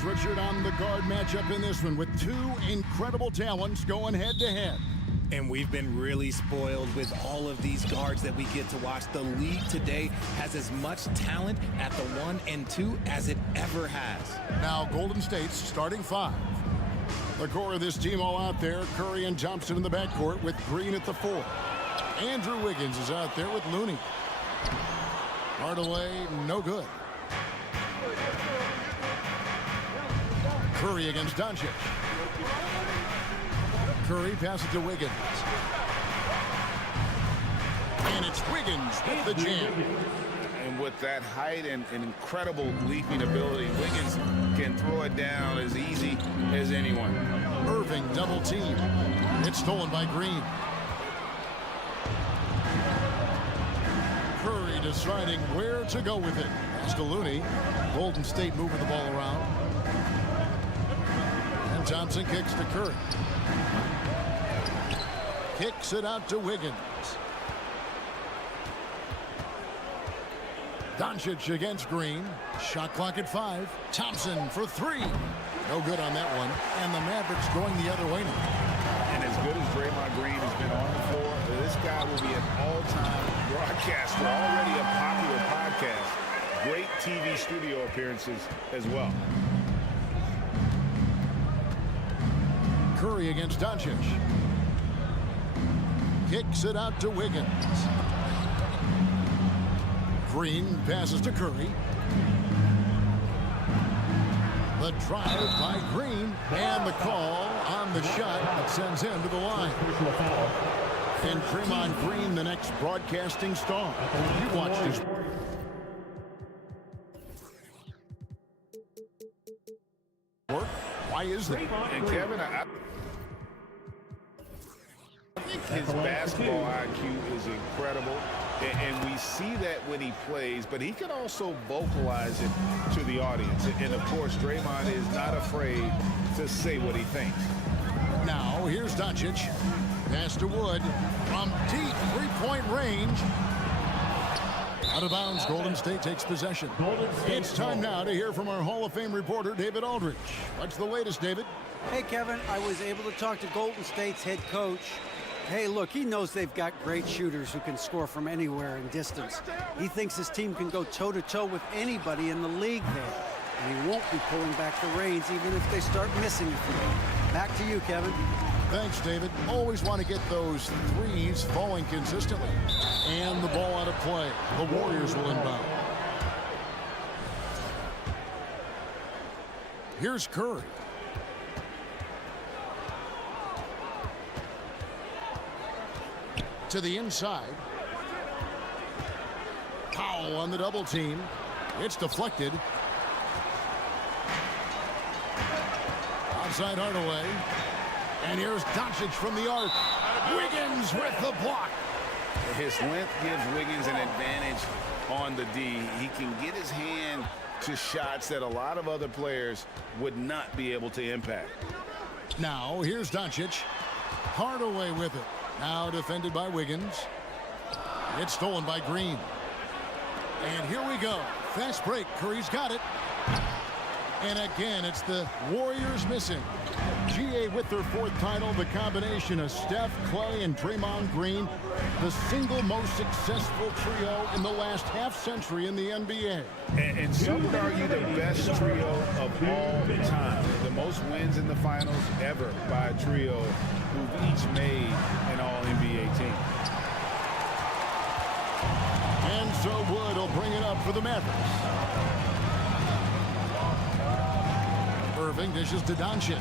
is Richard on the guard matchup in this one with two incredible talents going head-to-head. And we've been really spoiled with all of these guards that we get to watch. The league today has as much talent at the 1 and 2 as it ever has. Now Golden State's starting five. The core of this team all out there. Curry and Thompson in the backcourt with Green at the 4. Andrew Wiggins is out there with Looney. Hardaway, no good. Curry against Doncic. Curry passes to Wiggins. And it's Wiggins with the jam. And with that height and incredible leaping ability, Wiggins can throw it down as easy as anyone. Irving double team. It's stolen by Green. Curry deciding where to go with it. Pass to Looney. Golden State moving the ball around. And Thompson kicks to Curry. Kicks it out to Wiggins. Doncic against Green. Shot clock at 5. Thompson for 3. No good on that one. And the Mavericks going the other way now. And as good as Draymond Green has been on the floor, this guy will be an all-time broadcaster, already a popular podcast. Great TV studio appearances as well. Curry against Doncic. Kicks it out to Wiggins. Green passes to Curry. The drive by Green. And the call on the shot that sends him to the line. And Draymond Green, the next broadcasting star. You watched his... work. Why is that? And Kevin, I think his basketball IQ is incredible, and we see that when he plays, but he can also vocalize it to the audience. And of course, Draymond is not afraid to say what he thinks. Now, here's Doncic. Pass to Wood from deep three-point range. Out of bounds, Golden State takes possession. It's time now to hear from our Hall of Fame reporter, David Aldridge. What's the latest, David? Hey, Kevin, I was able to talk to Golden State's head coach. Hey, look, he knows they've got great shooters who can score from anywhere in distance. He thinks his team can go toe-to-toe with anybody in the league there. And he won't be pulling back the reins even if they start missing a few. Back to you, Kevin. Thanks, David. Always want to get those threes falling consistently. And the ball out of play. The Warriors will inbound. Here's Curry. To the inside. Powell on the double team. It's deflected. Outside Hardaway. And here's Doncic from the arc. Wiggins with the block. His length gives Wiggins an advantage on the D. He can get his hand to shots that a lot of other players would not be able to impact. Now, here's Doncic. Hardaway with it. Now defended by Wiggins. It's stolen by Green. And here we go. Fast break. Curry's got it. And again, it's the Warriors missing. GA with their 4th title, the combination of Steph, Clay, and Draymond Green, the single most successful trio in the last half-century in the NBA. And some would argue the best trio of all time. The most wins in the finals ever by a trio who've each made an All-NBA team. And so Wood will bring it up for the Mavericks. Irving dishes to Doncic.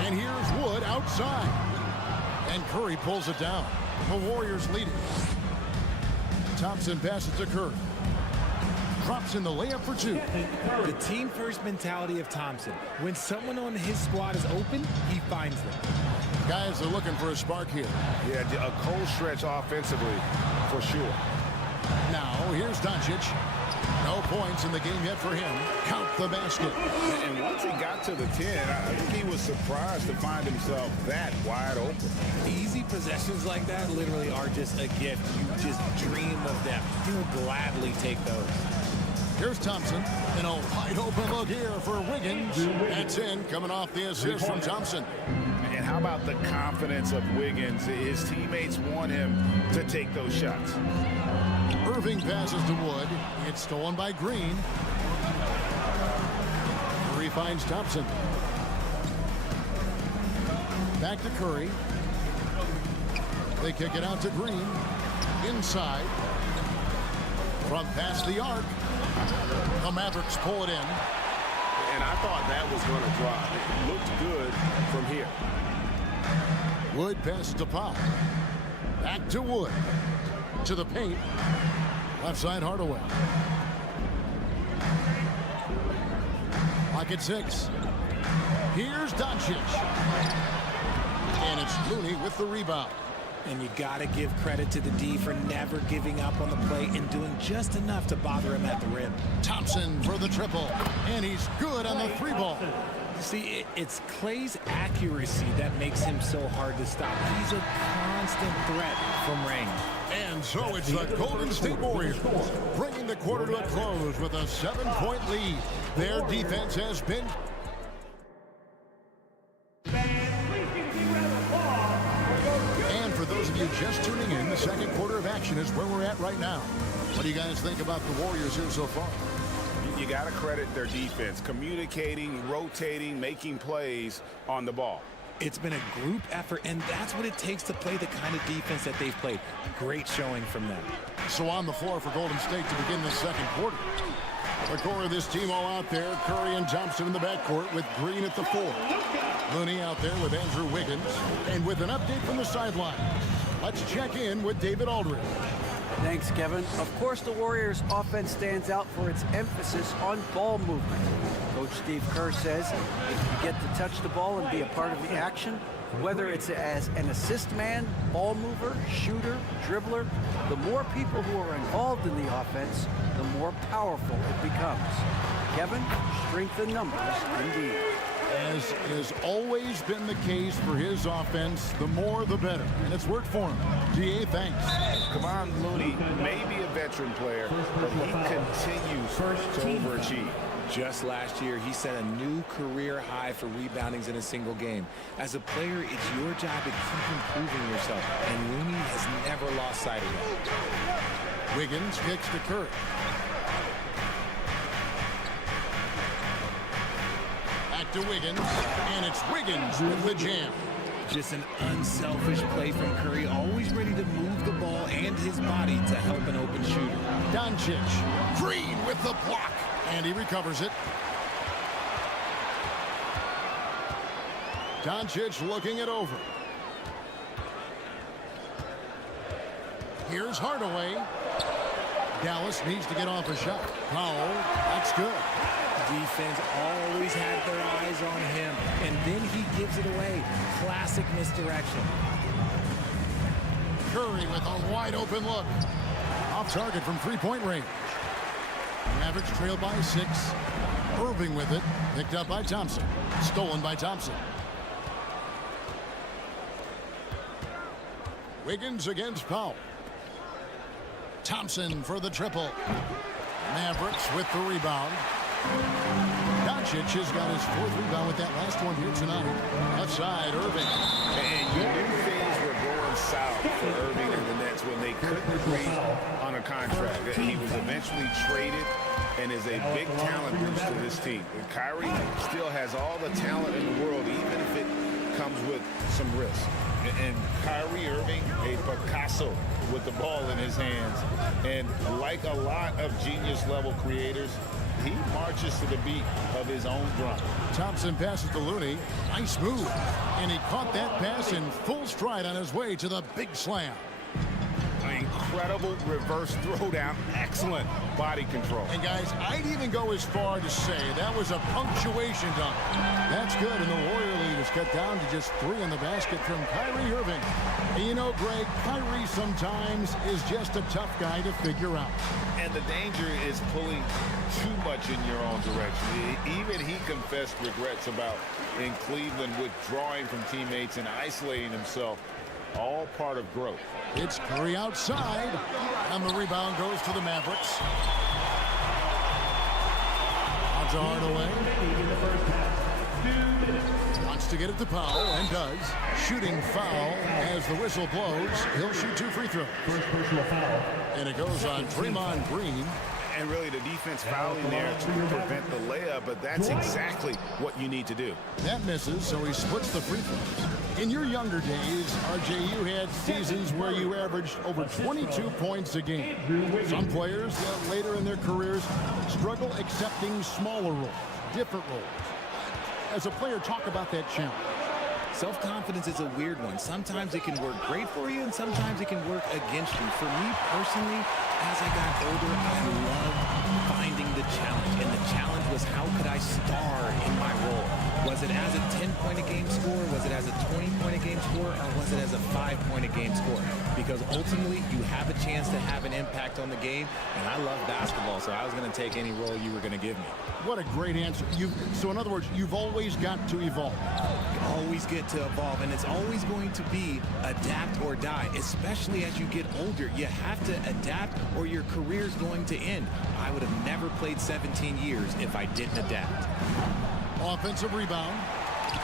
And here's Wood outside. And Curry pulls it down. The Warriors lead it. Thompson passes to Curry. Drops in the layup for 2. The team-first mentality of Thompson. When someone on his squad is open, he finds them. Guys are looking for a spark here. Yeah, a cold stretch offensively, for sure. Now, here's Doncic. No points in the game yet for him. Count the basket. And once he got to the 10, I think he was surprised to find himself that wide open. Easy possessions like that literally are just a gift. You just dream of them. You will gladly take those. Here's Thompson. And a wide open look here for Wiggins. That's in, coming off the assist from Thompson. And how about the confidence of Wiggins? His teammates want him to take those shots. Irving passes to Wood. It's stolen by Green. Curry finds Thompson. Back to Curry. They kick it out to Green. Inside. From past the arc. The Mavericks pull it in. And I thought that was going to drop. It looked good from here. Wood passes to Pop. Back to Wood. To the paint. Left side Hardaway. Pocket 6. Here's Doncic. And it's Looney with the rebound. And you got to give credit to the D for never giving up on the play and doing just enough to bother him at the rim. Thompson for the triple. And he's good on the 3-ball. See, it's Clay's accuracy that makes him so hard to stop. He's a constant threat from range. And so it's the Golden State Warriors bringing the quarter to a close with a 7-point lead. Their defense has been... And for those of you just tuning in, the second quarter of action is where we're at right now. What do you guys think about the Warriors here so far? You got to credit their defense, communicating, rotating, making plays on the ball. It's been a group effort, and that's what it takes to play the kind of defense that they've played. Great showing from them. So on the floor for Golden State to begin the second quarter. The core of this team all out there. Curry and Thompson in the backcourt with Green at the 4. Looney out there with Andrew Wiggins. And with an update from the sideline, let's check in with David Aldridge. Thanks, Kevin. Of course, the Warriors' offense stands out for its emphasis on ball movement. Coach Steve Kerr says if you get to touch the ball and be a part of the action, whether it's as an assist man, ball mover, shooter, dribbler, the more people who are involved in the offense, the more powerful it becomes. Kevin, strength in numbers indeed. As has always been the case for his offense, the more the better. And it's worked for him. GA, thanks. Come on, Looney, maybe a veteran player, but he continues to overachieve. Just last year, he set a new career high for reboundings in a single game. As a player, it's your job to keep improving yourself, and Looney has never lost sight of that. Wiggins kicks to Curry. Back to Wiggins, and it's Wiggins with the jam. Just an unselfish play from Curry, always ready to move the ball and his body to help an open shooter. Doncic, Green with the block, and he recovers it. Doncic looking it over. Here's Hardaway. Dallas needs to get off a shot. Powell, that's good. Defense always had their eyes on him, and then he gives it away. Classic misdirection. Curry with a wide open look. Off target from three-point range. Mavericks trail by 6. Irving with it. Picked up by Thompson. Stolen by Thompson. Wiggins against Powell. Thompson for the triple. Mavericks with the rebound. Doncic has got his 4th rebound with that last one here tonight. Left side, Irving. And you knew things were going south for Irving and the Nets when they couldn't agree on a contract. He was eventually traded and is a big talent boost to this team. And Kyrie still has all the talent in the world, even if it comes with some risk. And Kyrie Irving, a Picasso with the ball in his hands. And like a lot of genius-level creators, he marches to the beat of his own drum. Thompson passes to Looney. Nice move. And he caught that pass in full stride on his way to the big slam. An incredible reverse throwdown. Excellent body control. And guys, I'd even go as far to say that was a punctuation dunk. That's good, and the Warrior lead is cut down to just 3 in the basket from Kyrie Irving. And you know, Greg, Kyrie sometimes is just a tough guy to figure out. And the danger is pulling too much in your own direction. Even he confessed regrets about in Cleveland withdrawing from teammates and isolating himself. All part of growth. It's Curry outside, and the rebound goes to the Mavericks. to Hardaway. Wants to get it to Powell, and does. Shooting foul as the whistle blows. He'll shoot 2 free throws. First personal foul. And it goes on Draymond Green. And really, the defense fouling there to prevent the layup, but that's exactly what you need to do. That misses, so he splits the free throws. In your younger days, RJ, you had seasons where you averaged over 22 points a game. Some players, later in their careers, struggle accepting smaller roles, different roles. As a player, talk about that challenge. Self-confidence is a weird one. Sometimes it can work great for you, and sometimes it can work against you. For me personally, as I got older, I loved finding the challenge. And the challenge was, how could I star in my role? Was it as a 10-point-a-game score? Was it as a 20-point-a-game score? Or was it as a 5-point-a-game score? Because ultimately, you have a chance to have an impact on the game. And I love basketball, so I was going to take any role you were going to give me. What a great answer. So in other words, you've always got to evolve. Always get to evolve, and it's always going to be adapt or die, especially as you get older. You have to adapt or your career's going to end. I would have never played 17 years if I didn't adapt. Offensive rebound,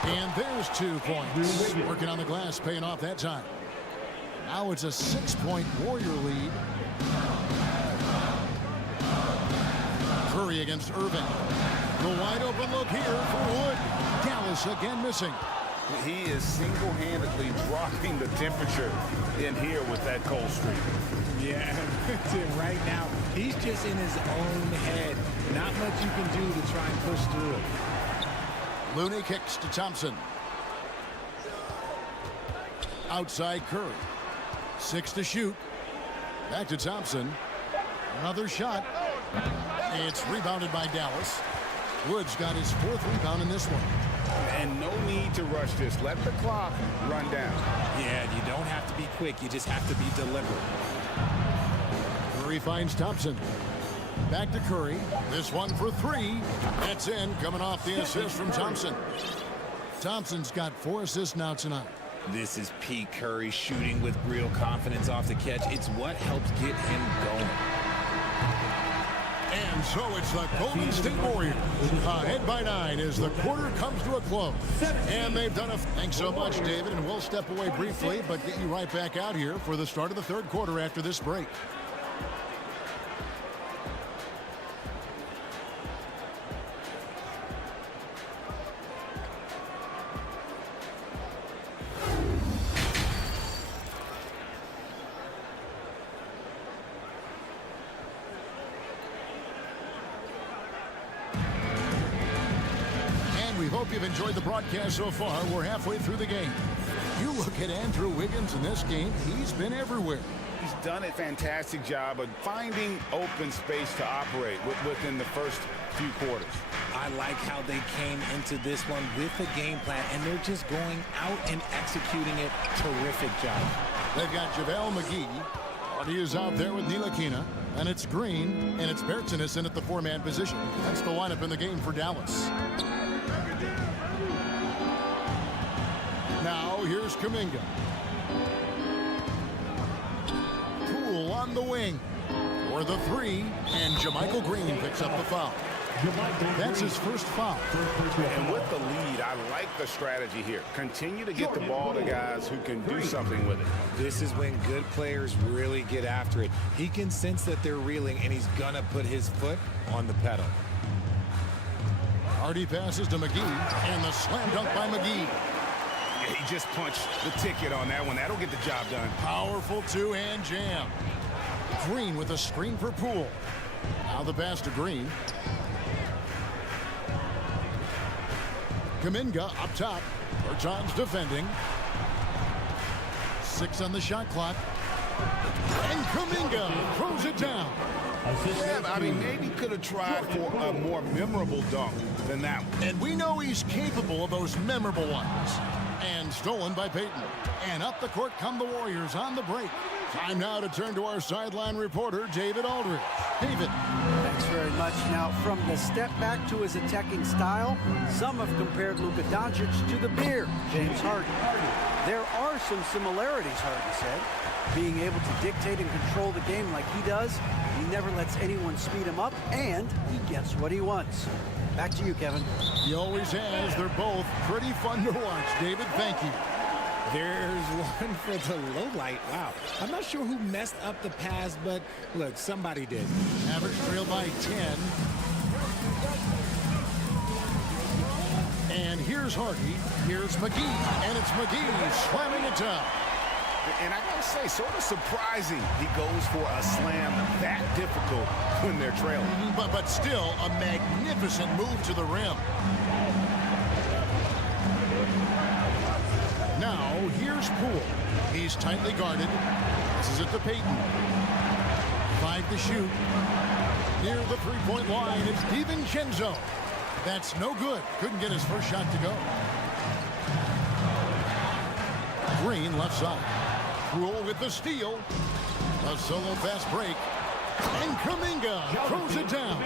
and there's 2 points. Working on the glass, paying off that time. Now it's a 6-point Warrior lead. Curry against Irving. The wide open look here for Wood. Dallas again missing. He is single-handedly dropping the temperature in here with that cold streak. Yeah, right now, he's just in his own head. Not much you can do to try and push through it. Looney kicks to Thompson. Outside Curry. 6 to shoot. Back to Thompson. Another shot. It's rebounded by Dallas. Wood's got his 4th rebound in this one. And no need to rush this. Let the clock run down. Yeah, you don't have to be quick. You just have to be deliberate. Curry finds Thompson. Back to Curry. This one for 3. That's in, coming off the assist from Thompson. Thompson's got 4 assists now tonight. This is Pete Curry shooting with real confidence off the catch. It's what helps get him going. And so it's the Golden State Warriors ahead by 9 as the quarter comes to a close. And they've done a... Thanks so much, David, and we'll step away briefly, but get you right back out here for the start of the 3rd quarter after this break. We hope you've enjoyed the broadcast so far. We're halfway through the game. You look at Andrew Wiggins in this game, he's been everywhere. He's done a fantastic job of finding open space to operate within the first few quarters. I like how they came into this one with a game plan, and they're just going out and executing it. Terrific job. They've got JaVale McGee. He is out there with Ntilikina, and it's Green, and it's Bertsinus in at the 4-man position. That's the lineup in the game for Dallas. Now, here's Kuminga. Poole on the wing for the 3, and JaMychal Green picks up the foul. That's his first foul. And with the lead, I like the strategy here. Continue to get the ball to guys who can do something with it. This is when good players really get after it. He can sense that they're reeling, and he's going to put his foot on the pedal. Hardy passes to McGee, and the slam dunk by McGee. He just punched the ticket on that one. That'll get the job done. Powerful 2-hand jam. Green with a screen for Poole. Now the pass to Green. Kuminga up top. Bertans defending. 6 on the shot clock. And Kuminga throws it down. Yeah, I mean, maybe could have tried for a more memorable dunk than that one. And we know he's capable of those memorable ones. And stolen by Payton. And up the court come the Warriors on the break. Time now to turn to our sideline reporter, David Aldridge. David. Thanks very much. Now, from the step back to his attacking style, some have compared Luka Doncic to the beer, James Harden. There are some similarities, Harden said. Being able to dictate and control the game like he does, he never lets anyone speed him up, and he gets what he wants. Back to you, Kevin. He always has. They're both pretty fun to watch. David, thank you. There's one for the low light. Wow. I'm not sure who messed up the pass, but look, somebody did. Mavericks trail by 10. And here's Hardy. Here's McGee. And it's McGee slamming it down. And I gotta say, sort of surprising he goes for a slam that difficult when they're trailing. But still a magnificent move to the rim. Now, here's Poole. He's tightly guarded. This is it to Payton. 5 to shoot. Near the three-point line, it's DiVincenzo. That's no good. Couldn't get his first shot to go. Green left side. Poole with the steal. A solo fast break. And Kuminga throws it down.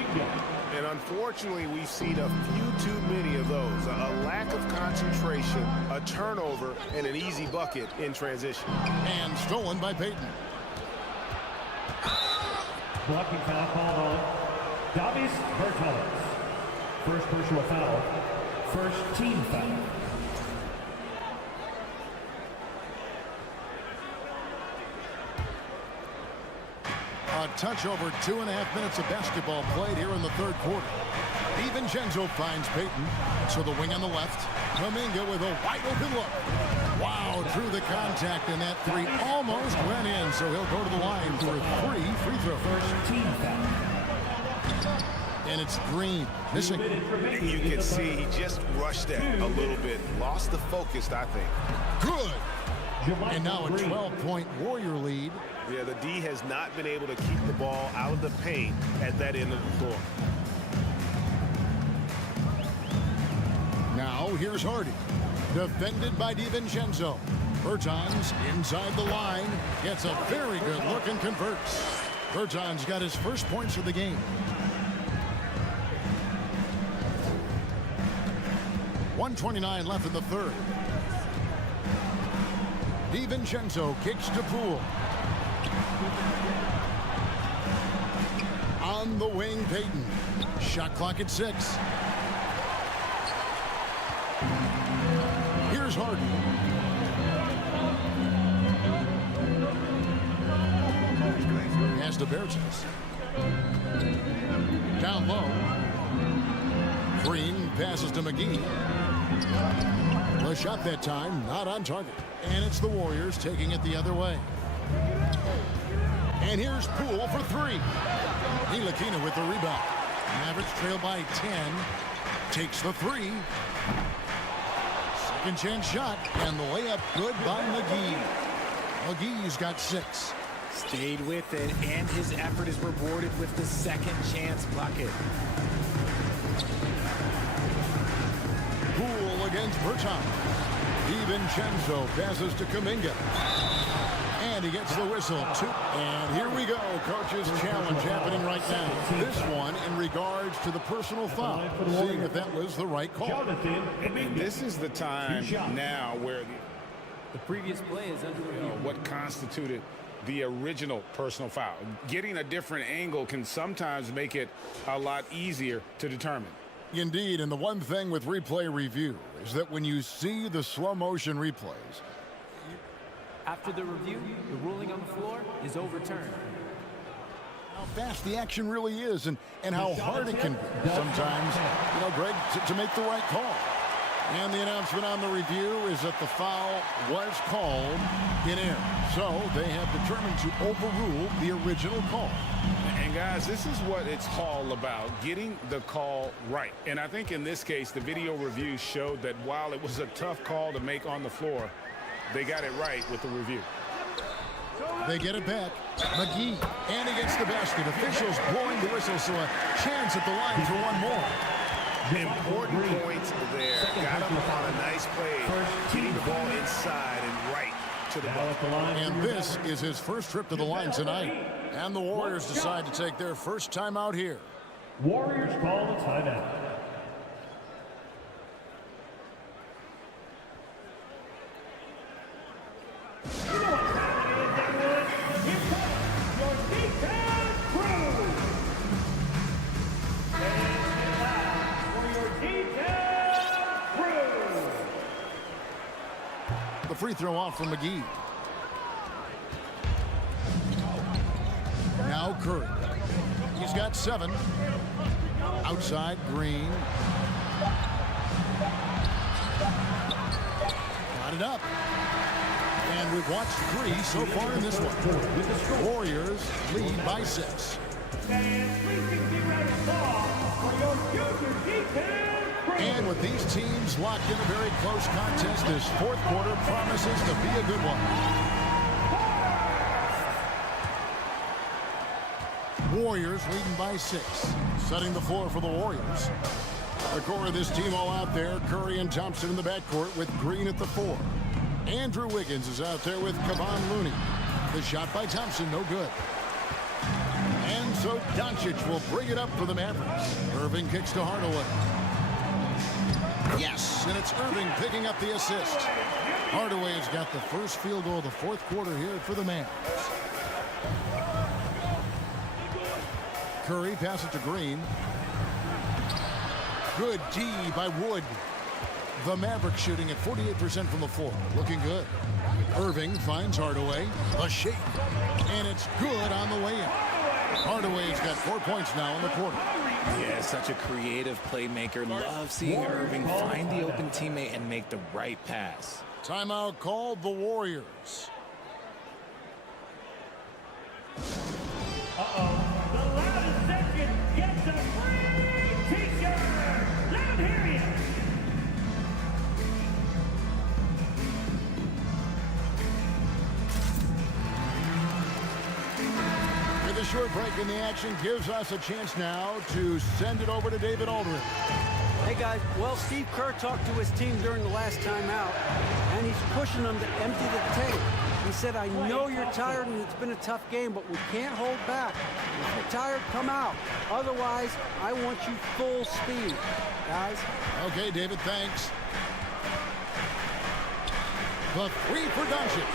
And unfortunately, we've seen a few too many of those. A lack of concentration, a turnover, and an easy bucket in transition. And stolen by Payton. Blocking foul called on Davis Bertans. First personal foul. First team foul. A touch over 2.5 minutes of basketball played here in the third quarter. DiVincenzo finds Payton. So the wing on the left. Kuminga with a wide open look. Wow, through the contact, and that three almost went in. So he'll go to the line for 3 free throws. First team foul. And it's Green missing. You can see he just rushed that a little bit. Lost the focus, I think. Good. And now a 12-point Warrior lead. Yeah, the D has not been able to keep the ball out of the paint at that end of the floor. Now here's Hardy. Defended by DiVincenzo. Bertans inside the line. Gets a very good look and converts. Bertans got his first points of the game. 1:29 left in the third. DiVincenzo kicks to Poole. On the wing, Payton. Shot clock at 6. Here's Harden. Pass to Brazers. Down low. Green passes to McGee. The shot that time, not on target. And it's the Warriors taking it the other way. And here's Poole for 3. Ntilikina with the rebound. Mavericks trail by 10. Takes the 3. Second chance shot. And the layup good by McGee. McGee's got 6. Stayed with it, and his effort is rewarded with the second chance bucket. Poole against Bertans. DiVincenzo passes to Kuminga. And he gets the whistle. And here we go. Coach's challenge happening right now. This one in regards to the personal foul. Seeing if that was the right call. And this is the time now where the previous play is under review. What constituted the original personal foul. Getting a different angle can sometimes make it a lot easier to determine. Indeed, and the one thing with replay review is that when you see the slow motion replays, after the review, the ruling on the floor is overturned. How fast the action really is and how hard it can be sometimes, Greg, to make the right call. And the announcement on the review is that the foul was called in error. So they have determined to overrule the original call. And guys, this is what it's all about, getting the call right. And I think in this case, the video review showed that while it was a tough call to make on the floor, they got it right with the review. They get it back. McGee, and he gets the basket. Officials blowing the whistle, so a chance at the line for one more. Important points there. Got him on a nice play, getting the ball inside and right to the ball. And this is his first trip to the line tonight. And the Warriors decide to take their first time out here. Warriors call a timeout. free throw off from McGee. Now Curry. He's got 7. Outside, Green. Got it up. And we've watched 3 so far in this one. Warriors lead by 6. And with these teams locked in a very close contest, this fourth quarter promises to be a good one. Warriors leading by 6. Setting the floor for the Warriors. The core of this team all out there. Curry and Thompson in the backcourt with Green at the 4. Andrew Wiggins is out there with Kevon Looney. The shot by Thompson, no good. And so Doncic will bring it up for the Mavericks. Irving kicks to Hardaway. Yes, and it's Irving picking up the assist. Hardaway has got the first field goal of the fourth quarter here for the Mavs. Curry passes it to Green. Good D by Wood. The Mavericks shooting at 48% from the floor. Looking good. Irving finds Hardaway. A shake. And it's good on the way in. Hardaway's got 4 points now in the quarter. Yeah, such a creative playmaker. Love seeing Irving find the open teammate and make the right pass. Timeout called the Warriors. The loudest section gets a free t-shirt. Let 'em hear you. With a short break in the action gives us a chance now to send it over to David Aldridge. Hey, guys. Well, Steve Kerr talked to his team during the last timeout, and he's pushing them to empty the tank. He said, I know you're tired and it's been a tough game, but we can't hold back. If you're tired, come out. Otherwise, I want you full speed, guys. Okay, David, thanks. The 3 for Doncic.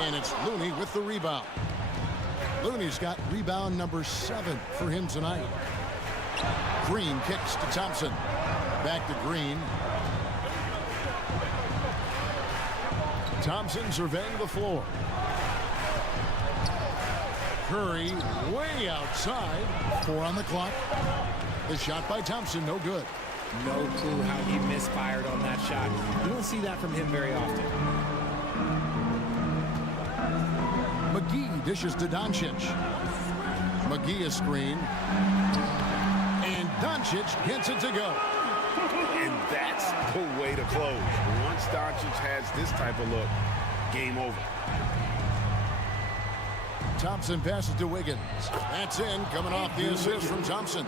And it's Looney with the rebound. Looney's got rebound number 7 for him tonight. Green kicks to Thompson. Back to Green. Thompson surveying the floor. Curry way outside. 4 on the clock. The shot by Thompson, no good. No clue how he misfired on that shot. You don't see that from him very often. McGee dishes to Doncic. McGee a screen. And Doncic gets it to go. And that's the way to close. Once Doncic has this type of look, game over. Thompson passes to Wiggins. That's in, coming off the assist from Thompson.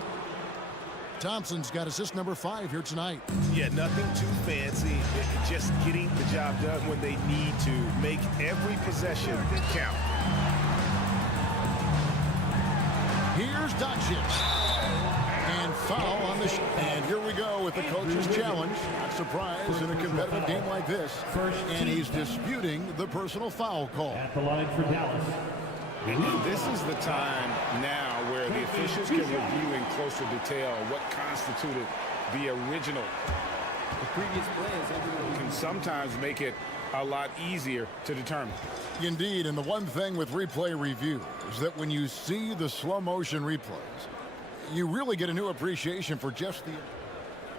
Thompson's got assist number 5 here tonight. Yeah, nothing too fancy. Just getting the job done when they need to. Make every possession count. Here's Doncic. And foul on the shot. And here we go with the coach's challenge. Not surprised in a competitive game like this. And he's disputing the personal foul call. At the line for Dallas. And this is the time now where the officials can review in closer detail what constituted the original. The previous play is under Can sometimes make it a lot easier to determine. Indeed, and the one thing with replay review is that when you see the slow motion replays, you really get a new appreciation for just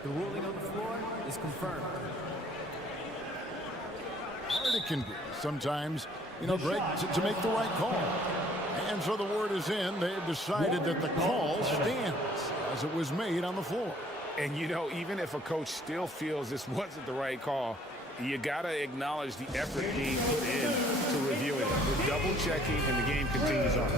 The ruling on the floor is confirmed. hard it can be sometimes, you know, Greg, to make the right call. And so the word is in. They've decided that the call stands as it was made on the floor. And, you know, even if a coach still feels this wasn't the right call, you got to acknowledge the effort being put in to reviewing it. We're double-checking, and the game continues on.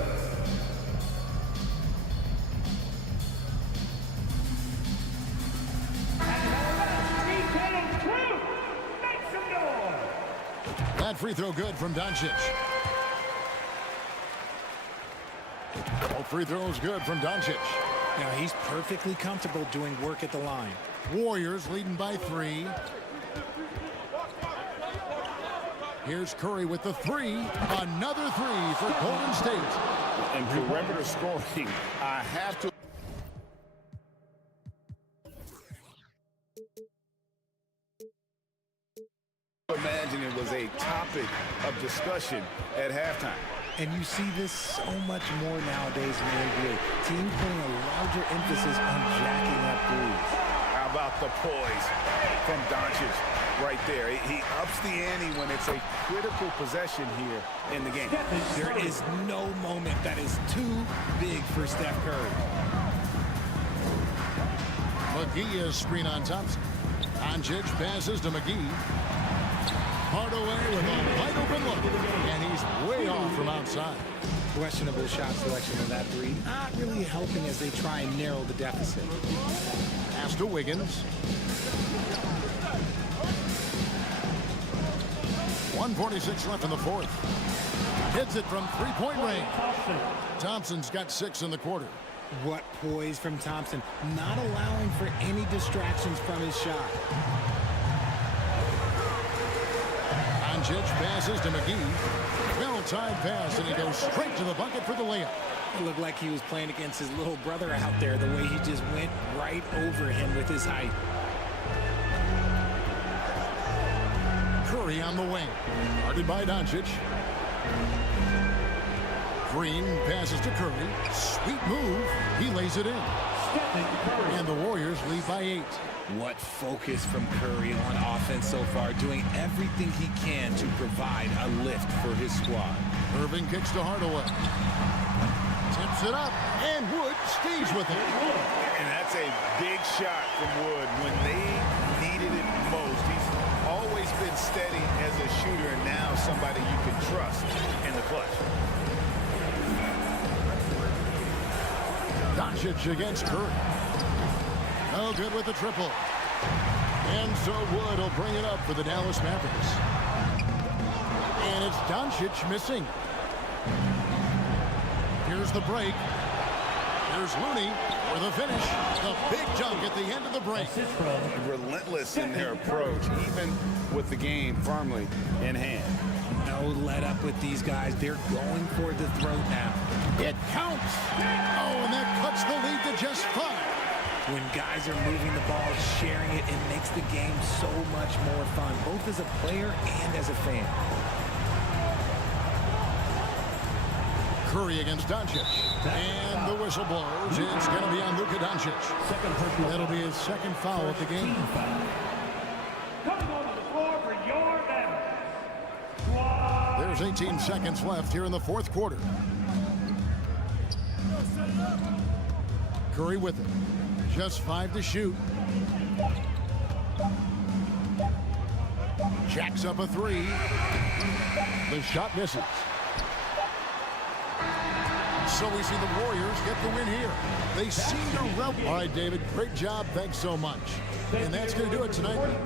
That free throw good from Doncic. Both free throws good from Doncic. Now he's perfectly comfortable doing work at the line. Warriors leading by 3. Here's Curry with the 3. Another 3 for Golden State. And perimeter scoring, I have to imagine it was a topic of discussion at halftime. And you see this so much more nowadays in the NBA. Teams putting a larger emphasis on jacking up threes. How about the poise from Doncic right there? He ups the ante when it's a critical possession here in the game. There is no moment that is too big for Steph Curry. McGee is screen on Thompson. Doncic passes to McGee. Hardaway with a wide open look, and he's way off from outside. Questionable shot selection on that three. Not really helping as they try and narrow the deficit. Pass to Wiggins. 1:46 left in the fourth. Hits it from three-point range. Thompson's got 6 in the quarter. What poise from Thompson, not allowing for any distractions from his shot. Doncic passes to McGee. Well-timed pass, and he goes straight to the bucket for the layup. It looked like he was playing against his little brother out there, the way he just went right over him with his height. Curry on the wing. Guarded by Doncic. Green passes to Curry. Sweet move. He lays it in. And the Warriors lead by 8. What focus from Curry on offense so far, doing everything he can to provide a lift for his squad. Irving kicks to Hardaway. Tips it up, and Wood stays with it. And that's a big shot from Wood when they needed it most. He's always been steady as a shooter, and now somebody you can trust in the clutch. Doncic against Curry. No good with the triple. And so Wood will bring it up for the Dallas Mavericks. And it's Doncic missing. Here's the break. Here's Looney for the finish. The big dunk at the end of the break. Relentless in their approach, even with the game firmly in hand. No let up with these guys. They're going for the throat now. It counts. Oh, and that cuts the lead to just 5. When guys are moving the ball, sharing it, it makes the game so much more fun, both as a player and as a fan. Curry against Doncic. And the whistle blows. It's going to be on Luka Doncic. That'll be his second foul of the game. Coming onto the floor for your Mavericks. There's 18 seconds left here in the fourth quarter. Curry with it. Just 5 to shoot. Jacks up a 3. The shot misses. So we see the Warriors get the win here. They seem to revel. All right, David, great job. Thanks so much. And that's going to do it tonight.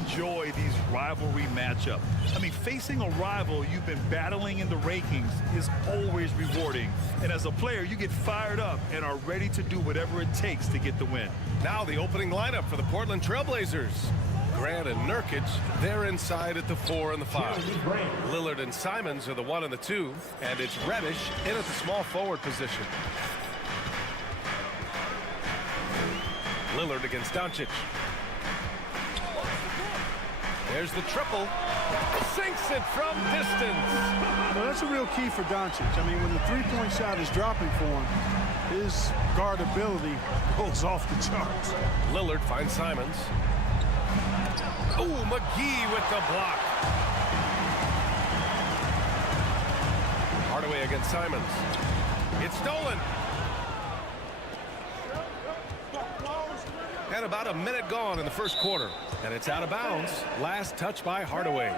enjoy these rivalry matchups. I mean, facing a rival you've been battling in the rankings is always rewarding. And as a player, you get fired up and are ready to do whatever it takes to get the win. Now the opening lineup for the Portland Trailblazers. Grant and Nurkic, they're inside at the 4 and the 5. Lillard and Simons are the 1 and the 2, and it's Reddish in at the small forward position. Lillard against Doncic. There's the triple. Sinks it from distance. Well, that's a real key for Doncic. I mean, when the three-point shot is dropping for him, his guardability goes off the charts. Lillard finds Simons. Oh, McGee with the block. Hardaway against Simons. It's stolen. And about a minute gone in the first quarter. And it's out of bounds. Last touch by Hardaway.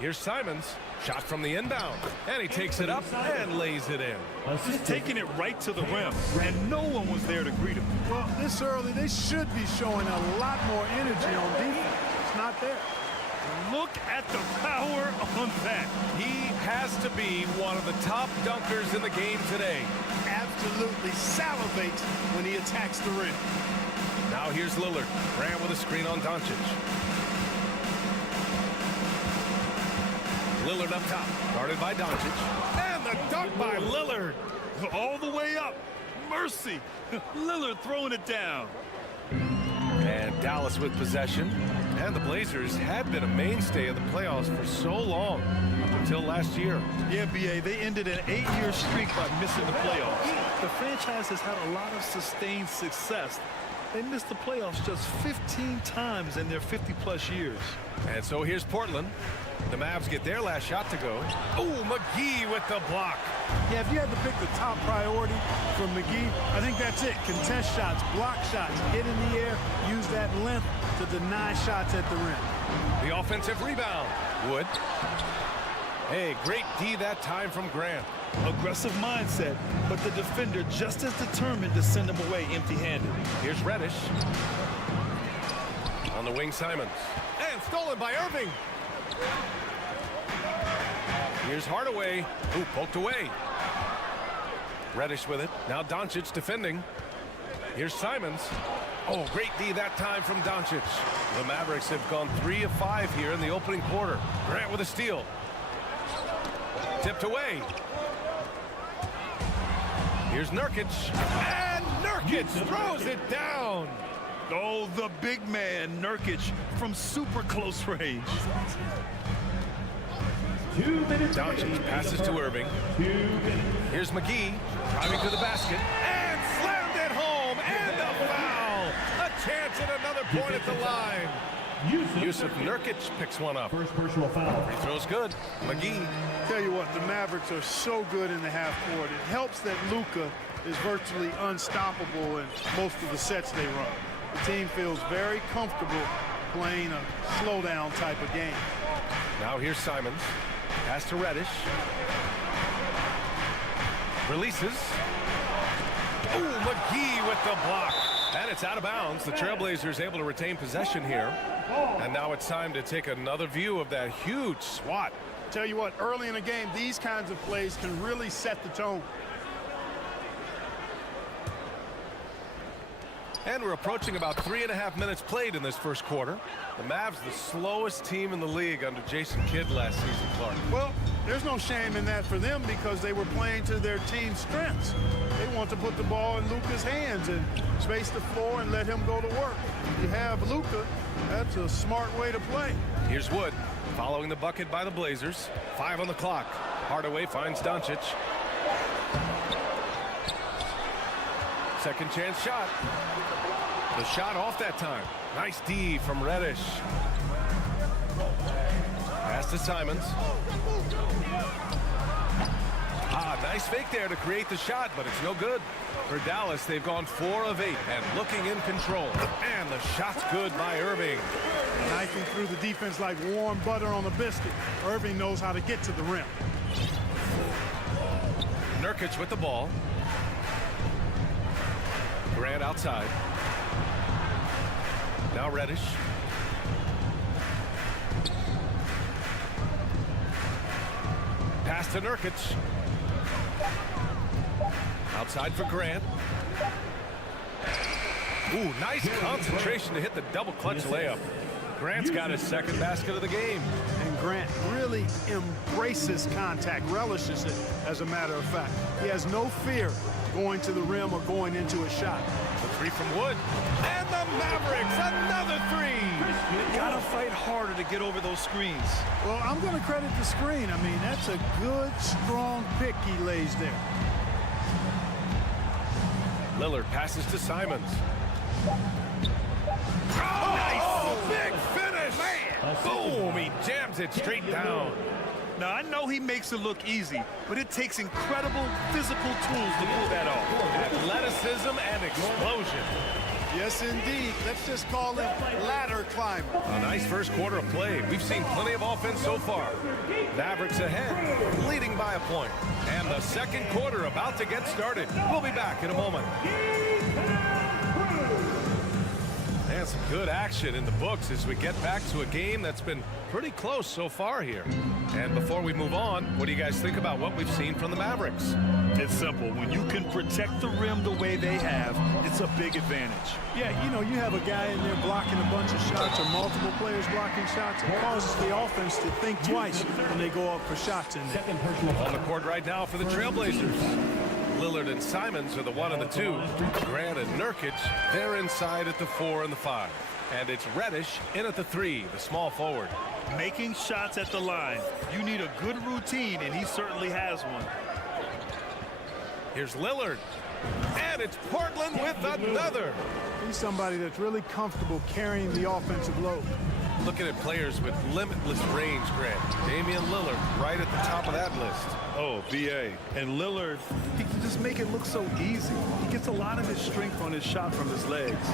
Here's Simons. Shot from the inbound. And he takes it up and lays it in. He's taking it right to the rim, and no one was there to greet him. Well, this early, they should be showing a lot more energy on defense. It's not there. Look at the power on that. He has to be one of the top dunkers in the game today. Absolutely salivates when he attacks the rim. Now here's Lillard. Grant with a screen on Doncic. Lillard up top, guarded by Doncic. And the dunk by Lillard. All the way up. Mercy. Lillard throwing it down. And Dallas with possession. And the Blazers had been a mainstay of the playoffs for so long, up until last year. Yeah, B.A., they ended an 8-year streak by missing the playoffs. The franchise has had a lot of sustained success. They missed the playoffs just 15 times in their 50-plus years. And so here's Portland. The Mavs get their last shot to go. Oh, McGee with the block. Yeah, if you had to pick the top priority for McGee, I think that's it. Contest shots, block shots, get in the air, use that length to deny shots at the rim. The offensive rebound. Wood. Hey, great D that time from Grant. Aggressive mindset, but the defender just as determined to send him away empty-handed. Here's Reddish. On the wing, Simons. And stolen by Irving. Here's Hardaway, who poked away. Reddish with it. Now Doncic defending. Here's Simons. Oh, great D that time from Doncic. The Mavericks have gone 3 of 5 here in the opening quarter. Grant with a steal. Tipped away. Here's Nurkic. And Nurkic throws it down. Oh, the big man, Nurkic, from super close range. 2 minutes. Doncic passes to Irving. 2 minutes. Here's McGee driving to the basket and slammed it home, and a foul. A chance at another point at the line. Yusuf Nurkic picks one up. First personal foul. Free throw's good. McGee. Tell you what, the Mavericks are so good in the half court. It helps that Luka is virtually unstoppable in most of the sets they run. The team feels very comfortable playing a slowdown type of game. Now here's Simons. Pass to Reddish. Releases. Oh, McGee with the block. And it's out of bounds. The Trailblazers able to retain possession here. And now it's time to take another view of that huge swat. Tell you what, early in the game, these kinds of plays can really set the tone. And we're approaching about 3.5 minutes played in this first quarter. The Mavs, the slowest team in the league under Jason Kidd last season, Clark. Well, there's no shame in that for them because they were playing to their team's strengths. They want to put the ball in Luka's hands and space the floor and let him go to work. If you have Luka, that's a smart way to play. Here's Wood following the bucket by the Blazers. 5 on the clock. Hardaway finds Doncic. Second chance shot. The shot off that time. Nice D from Reddish. Pass to Simons. Nice fake there to create the shot, but it's no good. For Dallas, they've gone 4 of 8 and looking in control. And the shot's good by Irving. Knifing through the defense like warm butter on a biscuit. Irving knows how to get to the rim. Nurkic with the ball. Grant outside. Now Reddish. Pass to Nurkic. Outside for Grant. Ooh, nice concentration to hit the double clutch layup. Grant's got his second basket of the game. And Grant really embraces contact, relishes it, as a matter of fact. He has no fear going to the rim or going into a shot. The three from Wood. And the Mavericks, another three. You gotta fight harder to get over those screens. Well, I'm going to credit the screen. I mean, that's a good, strong pick he lays there. Lillard passes to Simons. Oh, Nice! Big finish! Man. Boom! He jams it straight down. Now, I know he makes it look easy, but it takes incredible physical tools to pull that off. Athleticism and explosion. Yes, indeed. Let's just call him ladder climber. A nice first quarter of play. We've seen plenty of offense so far. Mavericks ahead, leading by a point. And the second quarter about to get started. We'll be back in a moment. And some good action in the books as we get back to a game that's been pretty close so far here. And before we move on, what do you guys think about what we've seen from the Mavericks? It's simple. When you can protect the rim the way they have, it's a big advantage. Yeah, you know, you have a guy in there blocking a bunch of shots or multiple players blocking shots. It causes the offense to think twice when they go up for shots in there. On the court right now for the Trailblazers. Lillard and Simons are the 1 and the 2. Grant and Nurkic, they're inside at the 4 and the 5. And it's Reddish in at the 3, the small forward. Making shots at the line. You need a good routine, and he certainly has one. Here's Lillard. And it's Portland with another. He's somebody that's really comfortable carrying the offensive load. Looking at players with limitless range, Grant. Damian Lillard right at the top of that list. Oh, BA. And Lillard, he can just make it look so easy. He gets a lot of his strength on his shot from his legs.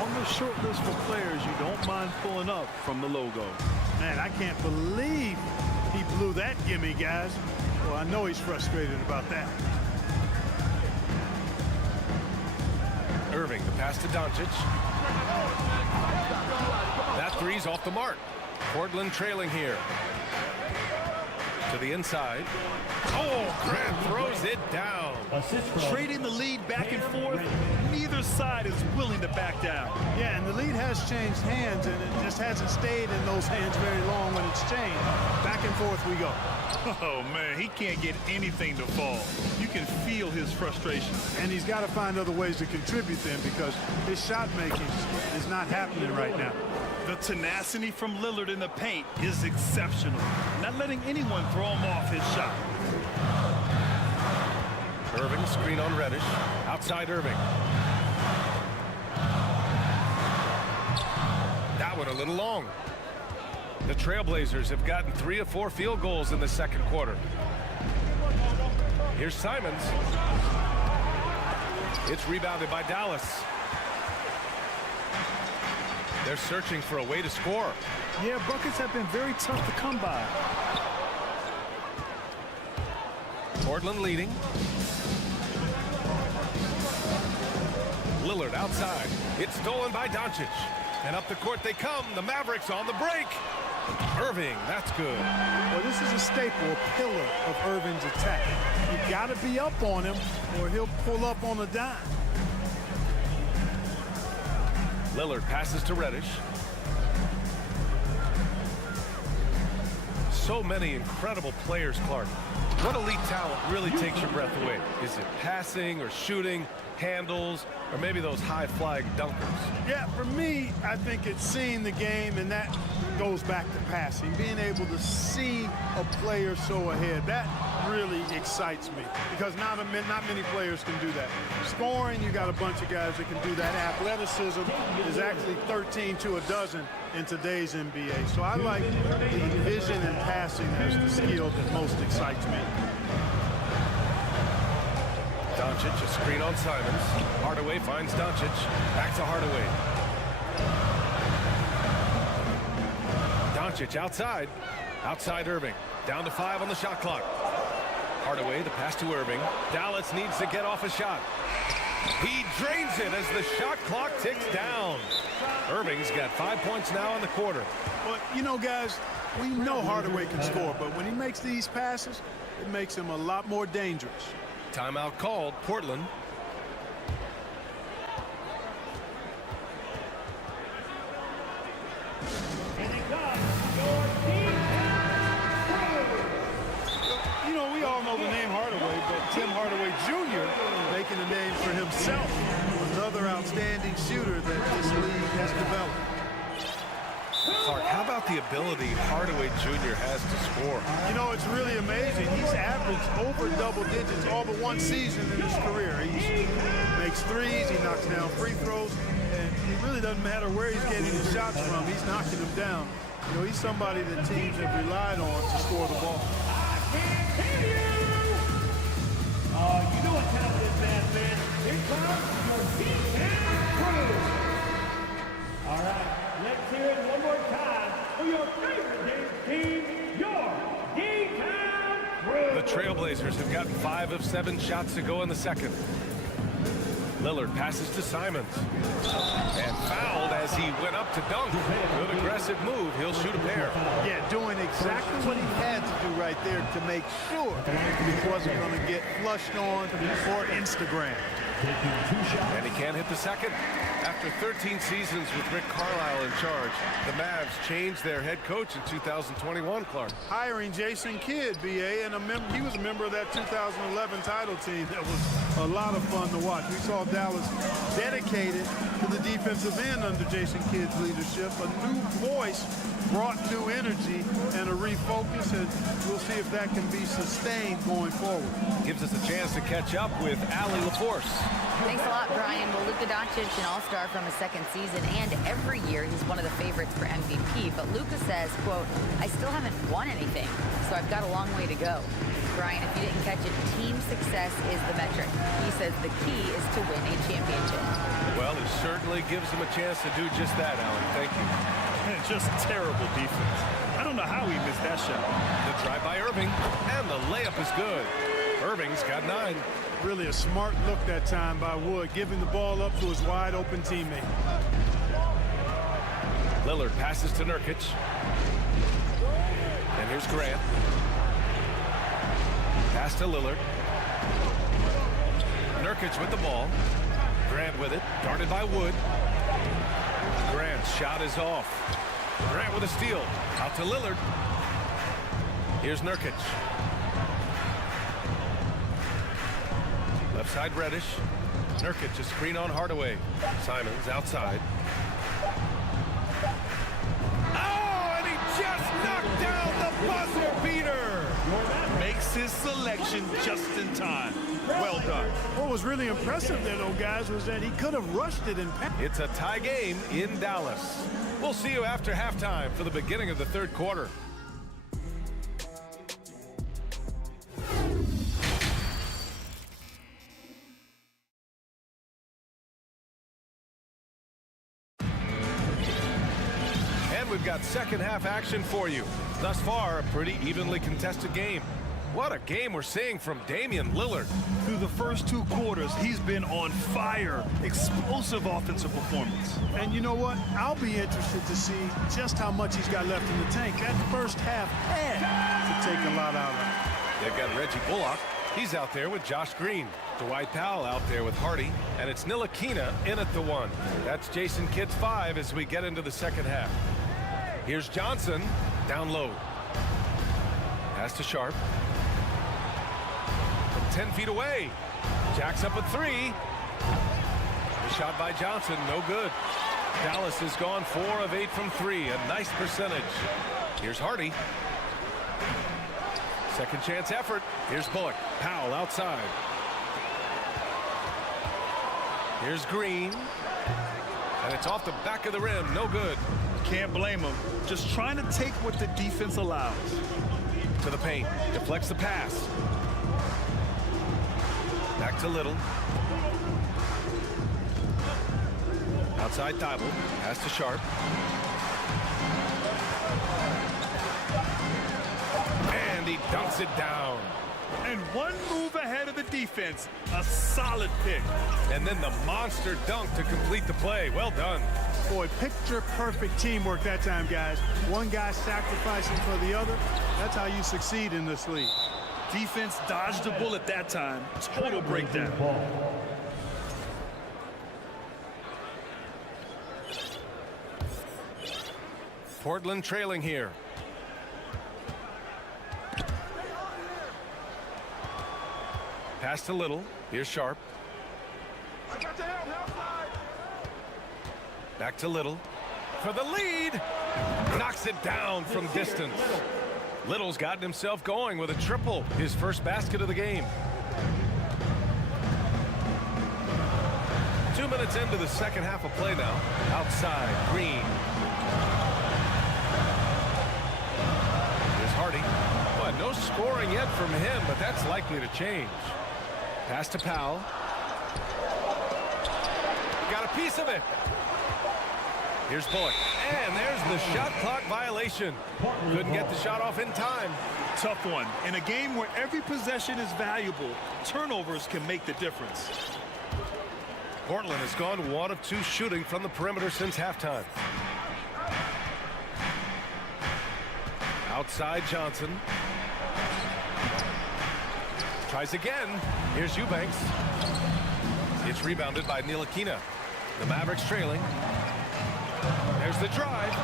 On the short list for players you don't mind pulling up from the logo. Man, I can't believe he blew that gimme, guys. Well, I know he's frustrated about that. Irving, the pass to Doncic. That three's off the mark. Portland trailing here. To the inside. Oh, Grant throws it down. Trading the lead back and forth, neither side is willing to back down. Yeah, and the lead has changed hands, and it just hasn't stayed in those hands very long when it's changed. Back and forth we go. Oh, man, he can't get anything to fall. You can feel his frustration. And he's got to find other ways to contribute then because his shot making is not happening right now. The tenacity from Lillard in the paint is exceptional. Not letting anyone throw him off his shot. Irving, screen on Reddish. Outside Irving. That one a little long. The Trailblazers have gotten 3 of 4 field goals in the second quarter. Here's Simons. It's rebounded by Dallas. They're searching for a way to score. Yeah, buckets have been very tough to come by. Portland leading. Lillard outside. It's stolen by Doncic. And up the court they come. The Mavericks on the break. Irving, that's good. Well, this is a staple, a pillar of Irving's attack. You got to be up on him or he'll pull up on a dime. Lillard passes to Reddish. So many incredible players, Clark. What elite talent really takes your breath away? Is it passing or shooting, handles, or maybe those high-flying dunkers? Yeah, for me, I think it's seeing the game, and that goes back to passing. Being able to see a player so ahead, that really excites me because not many players can do that. Scoring, you got a bunch of guys that can do that. Athleticism is actually 13 to a dozen in today's NBA. So I like the vision and passing as the skill that most excites me. Doncic, a screen on Simons. Hardaway finds Doncic. Back to Hardaway. Doncic outside. Outside Irving. Down to 5 on the shot clock. Hardaway, the pass to Irving. Dallas needs to get off a shot. He drains it as the shot clock ticks down. Irving's got 5 points now in the quarter. But, you know, guys, we know Hardaway can score, but when he makes these passes, it makes him a lot more dangerous. Timeout called, Portland. You know, we all know the name Hardaway, but Tim Hardaway Jr. making a name for himself. Another outstanding shooter that this league has developed. Clark, how about the ability Hardaway Jr. has to score? You know, it's really amazing. He's averaged over double digits all but one season in his career. He makes threes, he knocks down free throws, and it really doesn't matter where he's getting his shots from. He's knocking them down. You know, he's somebody that teams have relied on to score the ball. You know what time it is, man. Here comes your D-Town crew. All right, let's hear it one more time for your favorite team, your D-Town crew. The Trailblazers have gotten 5 of 7 shots to go in the second. Lillard passes to Simons. And fouled as he went up to dunk. Good aggressive move. He'll shoot a pair. Yeah, doing exactly what he had to do right there to make sure he wasn't going to get flushed on or Instagram. And he can't hit the second. After 13 seasons with Rick Carlisle in charge, the Mavs changed their head coach in 2021, Clark. Hiring Jason Kidd, BA, and he was a member of that 2011 title team. That was a lot of fun to watch. We saw Dallas dedicated to the defensive end under Jason Kidd's leadership. A new voice brought new energy and a refocus, and we'll see if that can be sustained going forward. Gives us a chance to catch up with Allie LaForce. Thanks a lot, Brian. Well, Luka Doncic, an all-star from his second season, and every year he's one of the favorites for MVP. But Luka says, quote, I still haven't won anything, so I've got a long way to go. Brian, if you didn't catch it, team success is the metric. He says the key is to win a championship. Well, it certainly gives him a chance to do just that, Allie. Thank you. Just terrible defense. I don't know how he missed that shot. The drive by Irving, and the layup is good. Irving's got 9. Really a smart look that time by Wood, giving the ball up to his wide-open teammate. Lillard passes to Nurkic. And here's Grant. Pass to Lillard. Nurkic with the ball. Grant with it, guarded by Wood. Grant's shot is off. Grant with a steal. Out to Lillard. Here's Nurkic. Left side Reddish. Nurkic a screen on Hardaway. Simons outside. Oh, and he just knocked down the buzzer beater. Makes his selection just in time. Well done. What was really impressive there, though, guys, was that he could have rushed it and passed. It's a tie game in Dallas. We'll see you after halftime for the beginning of the third quarter. And we've got second half action for you. Thus far, a pretty evenly contested game. What a game we're seeing from Damian Lillard. Through the first 2 quarters, he's been on fire. Explosive offensive performance. And you know what? I'll be interested to see just how much he's got left in the tank. That first half had to take a lot out of it. They've got Reggie Bullock. He's out there with Josh Green. Dwight Powell out there with Hardy. And it's Ntilikina in at the 1. That's Jason Kidd's 5 as we get into the second half. Here's Johnson down low. Pass to Sharp. From 10 feet away. Jacks up at 3. The shot by Johnson, no good. Dallas has gone 4 of 8 from 3. A nice percentage. Here's Hardy. Second chance effort. Here's Bullock. Powell outside. Here's Green. And it's off the back of the rim. No good. Can't blame him. Just trying to take what the defense allows. To the paint. Deflects the pass. Back to Little. Outside Thibault. Pass to Sharp. And he dunks it down. And one move ahead of the defense. A solid pick. And then the monster dunk to complete the play. Well done. Boy, picture-perfect teamwork that time, guys. One guy sacrificing for the other. That's how you succeed in this league. Defense dodged a bullet that time. Total breakdown. Portland trailing here. Pass to Little. Here's Sharp. Back to Little. For the lead. Knocks it down from distance. Little's gotten himself going with a triple. His first basket of the game. 2 minutes into the second half of play now. Outside, Green. Here's Hardy. Boy, no scoring yet from him, but that's likely to change. Pass to Powell. Got a piece of it. Here's Bullock. And there's the shot clock violation. Couldn't get the shot off in time. Tough one. In a game where every possession is valuable, turnovers can make the difference. Portland has gone 1 of 2 shooting from the perimeter since halftime. Outside Johnson. Tries again. Here's Eubanks. It's rebounded by Ntilikina. The Mavericks trailing. There's the drive.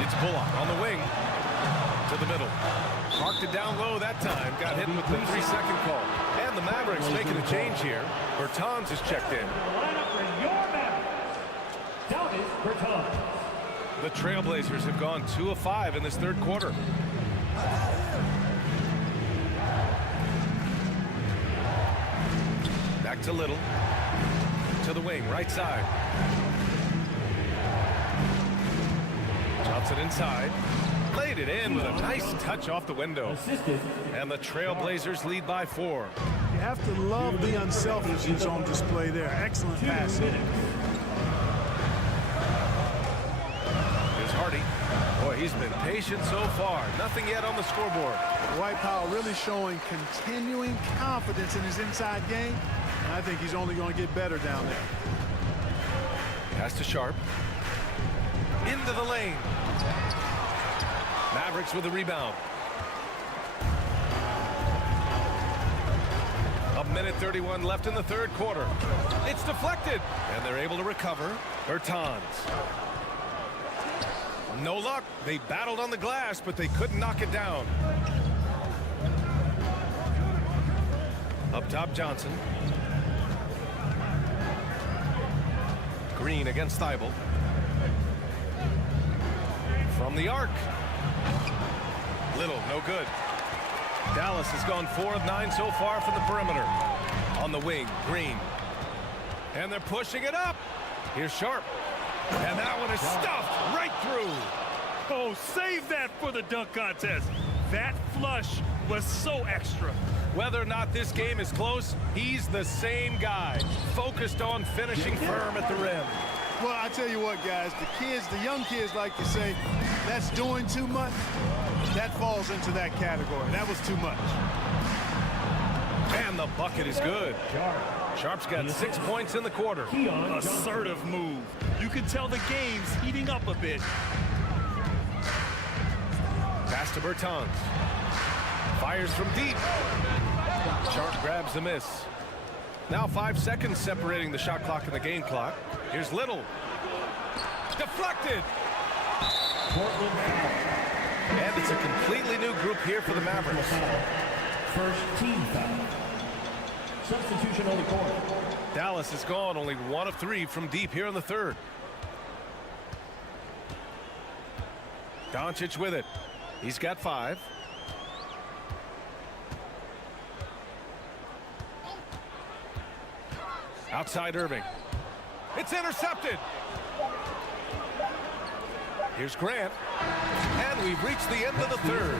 It's Bullock on the wing. To the middle. Marked it down low that time. Got hit with the 3-second call. And the Mavericks making a change here. Bertans is checked in. The Trailblazers have gone 2 of 5 in this third quarter. Back to Little. To the wing, right side. Johnson inside. Laid it in with a nice touch off the window. And the Trailblazers lead by 4. You have to love the unselfishness on display there. Excellent passing. Here's Hardy. Boy, he's been patient so far. Nothing yet on the scoreboard. Dwight Powell really showing continuing confidence in his inside game. And I think he's only going to get better down there. Pass to Sharp. Into the lane. Mavericks with the rebound. 1:31 left in the third quarter. It's deflected. And they're able to recover. Bertans. No luck. They battled on the glass, but they couldn't knock it down. Up top, Johnson. Green against Thibault. From the arc. Little, no good. Dallas has gone 4 of 9 so far from the perimeter. On the wing, Green. And they're pushing it up. Here's Sharp. And that one is stuffed right through. Oh, save that for the dunk contest. That flush was so extra. Whether or not this game is close, he's the same guy. Focused on finishing firm at the rim. Well, I tell you what, guys, the young kids like to say, that's doing too much. That falls into that category. That was too much. And the bucket is good. Sharp's got 6 points in the quarter. Assertive move. You can tell the game's heating up a bit. Pass to Bertans. Fires from deep. Sharp grabs the miss. Now 5 seconds separating the shot clock and the game clock. Here's Little. Deflected. And it's a completely new group here for the Mavericks. First team foul. Substitution on the court. Dallas has gone only 1 of 3 from deep here in the third. Doncic with it. He's got 5. Outside Irving. It's intercepted. Here's Grant. And we've reached the end of the third.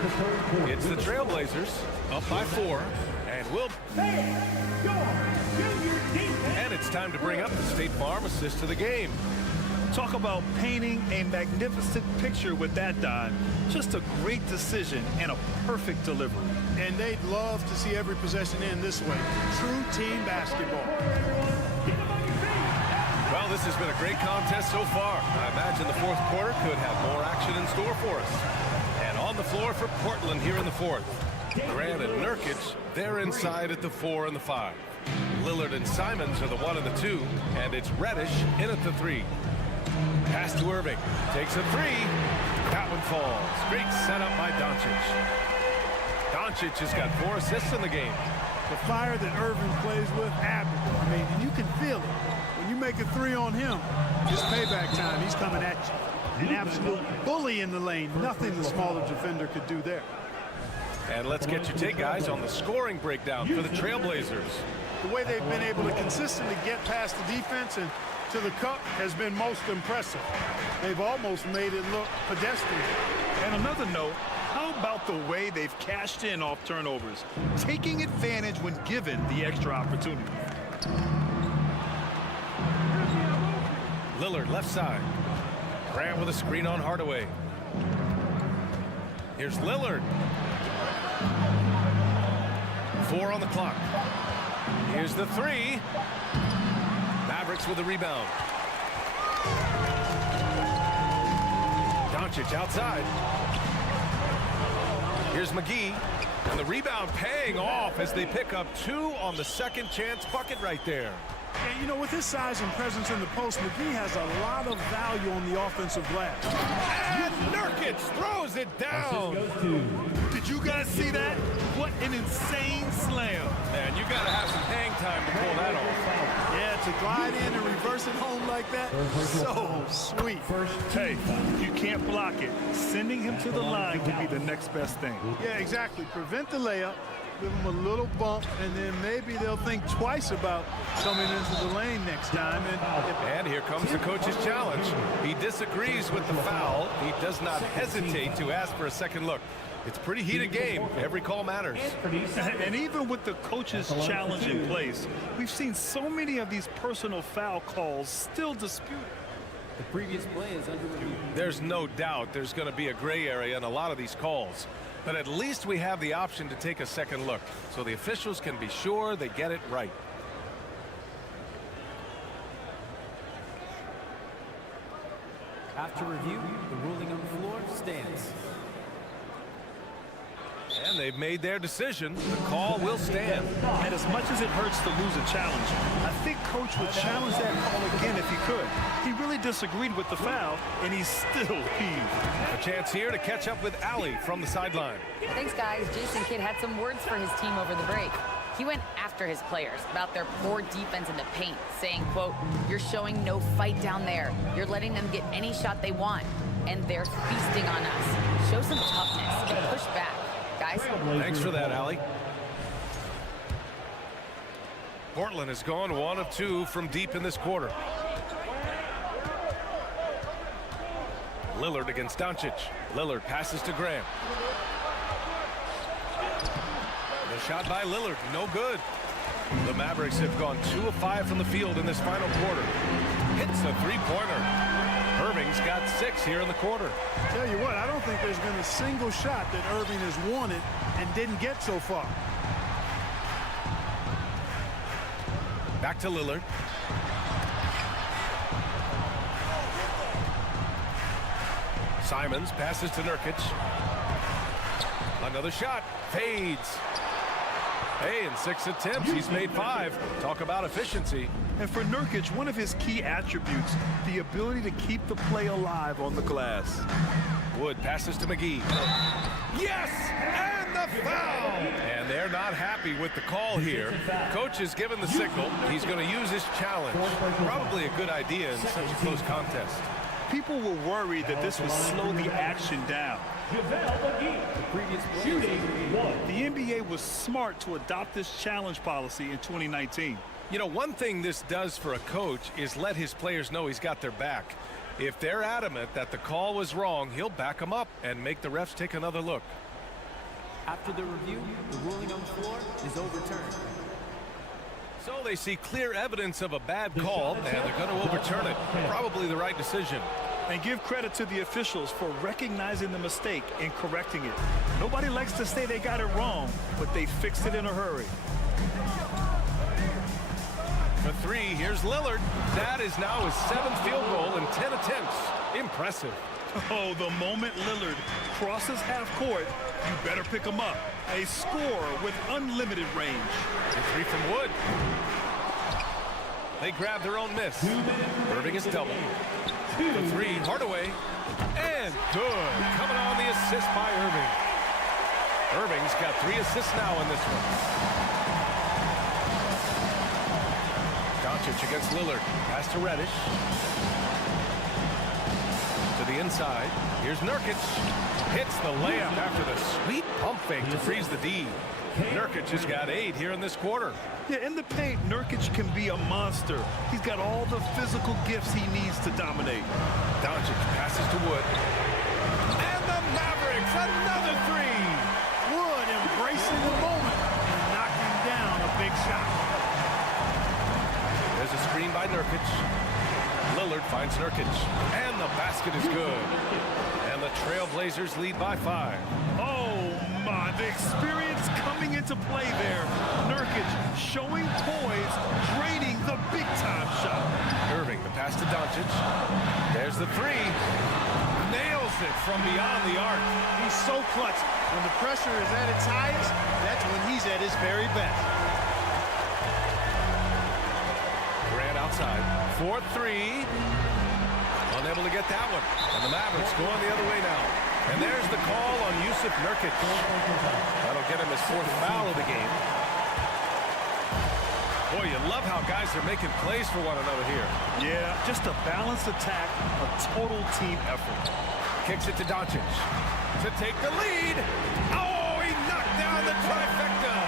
It's the Trailblazers up by 4. And it's time to bring up the State Farm assist to the game. Talk about painting a magnificent picture with that dime. Just a great decision and a perfect delivery. And they'd love to see every possession end this way. True team basketball. Well, this has been a great contest so far. I imagine the fourth quarter could have more action in store for us. And on the floor for Portland here in the fourth. Grant and Nurkic, they're inside at the 4 and the 5. Lillard and Simons are the 1 and the 2, and it's Reddish in at the 3. Pass to Irving, takes a 3. That one falls. Great setup by Doncic. Doncic has got 4 assists in the game. The fire that Irving plays with, admirable. I mean, and you can feel it. When you make a 3 on him, it's payback time. He's coming at you. An absolute bully in the lane. Nothing the smaller defender could do there. And let's get your take, guys, on the scoring breakdown for the Trailblazers. The way they've been able to consistently get past the defense and to the cup has been most impressive. They've almost made it look pedestrian. And another note, how about the way they've cashed in off turnovers, taking advantage when given the extra opportunity. Lillard left side. Grant with a screen on Hardaway. Here's Lillard. 4 on the clock. Here's the 3. Mavericks with the rebound. Doncic outside. Here's McGee. And the rebound paying off as they pick up 2 on the second chance bucket right there. And, you know, with his size and presence in the post, McGee has a lot of value on the offensive glass. And Nurkic throws it down. Did you guys see that? What an insane slam. Man, you got to have some hang time to pull that off. Yeah, to glide in and reverse it home like that, so sweet. Hey, you can't block it. Sending him to the line could be the next best thing. Yeah, exactly. Prevent the layup, give them a little bump, and then maybe they'll think twice about coming into the lane next time. And here comes the coach's challenge. He disagrees with the foul. He does not hesitate to ask for a second look. It's a pretty heated game. Every call matters. And even with the coach's challenge in place, we've seen so many of these personal foul calls still disputed. The previous play is under review. There's no doubt there's going to be a gray area in a lot of these calls. But at least we have the option to take a second look, so the officials can be sure they get it right. After review, the ruling on the floor stands. And they've made their decision. The call will stand. And as much as it hurts to lose a challenge, I think Coach would challenge that call again if he could. He really disagreed with the foul, and he's still heaved. A chance here to catch up with Allie from the sideline. Thanks, guys. Jason Kidd had some words for his team over the break. He went after his players about their poor defense in the paint, saying, quote, "You're showing no fight down there. You're letting them get any shot they want, and they're feasting on us. Show some toughness and push back, guys." Thanks for that, Allie. Portland has gone 1 of 2 from deep in this quarter. Lillard against Doncic. Lillard passes to Grant. The shot by Lillard, no good. The Mavericks have gone 2 of 5 from the field in this final quarter. Hits a 3-pointer. Irving's got 6 here in the quarter. Tell you what, I don't think there's been a single shot that Irving has wanted and didn't get so far. Back to Lillard. Simons passes to Nurkic. Another shot. Fades. Hey, in 6 attempts, he's made 5. Talk about efficiency. And for Nurkic, one of his key attributes, the ability to keep the play alive on the glass. Wood passes to McGee. Yes! And the foul! And they're not happy with the call here. Coach has given the signal. He's going to use his challenge. Probably a good idea in such a close contest. People were worried that this would slow the action down. The NBA was smart to adopt this challenge policy in 2019. You know, one thing this does for a coach is let his players know he's got their back. If they're adamant that the call was wrong, he'll back them up and make the refs take another look. After the review, the ruling on the floor is overturned. So they see clear evidence of a bad call, and they're going to overturn it. Probably the right decision. And give credit to the officials for recognizing the mistake and correcting it. Nobody likes to say they got it wrong, but they fixed it in a hurry. For three, here's Lillard. That is now his 7th field goal in 10 attempts. Impressive. Oh, the moment Lillard crosses half court, you better pick him up. A scorer with unlimited range. A three from Wood. They grab their own miss. Irving is double. For three, Hardaway. And good. Coming on the assist by Irving. Irving's got 3 assists now in this one. Doncic against Lillard. Pass to Reddish. To the inside. Here's Nurkic. Hits the layup after the sweet pump fake to freeze the D. Nurkic has got 8 here in this quarter. Yeah, in the paint, Nurkic can be a monster. He's got all the physical gifts he needs to dominate. Doncic passes to Wood. And the Mavericks, another 3. Wood embracing the moment and knocking down a big shot. There's a screen by Nurkic. Lillard finds Nurkic. And the basket is good. And the Trailblazers lead by 5. Oh, my. The experience coming into play there. Nurkic showing poise, draining the big-time shot. Irving, the pass to Doncic. There's the 3. Nails it from beyond the arc. He's so clutch. When the pressure is at its highest, that's when he's at his very best. Grant outside. 4-3. Unable to get that one. And the Mavericks going the other way now. And there's the call on Yusuf Nurkic. That'll get him his 4th foul of the game. Boy, you love how guys are making plays for one another here. Yeah, just a balanced attack, a total team effort. Kicks it to Doncic to take the lead. Oh, he knocked down the trifecta.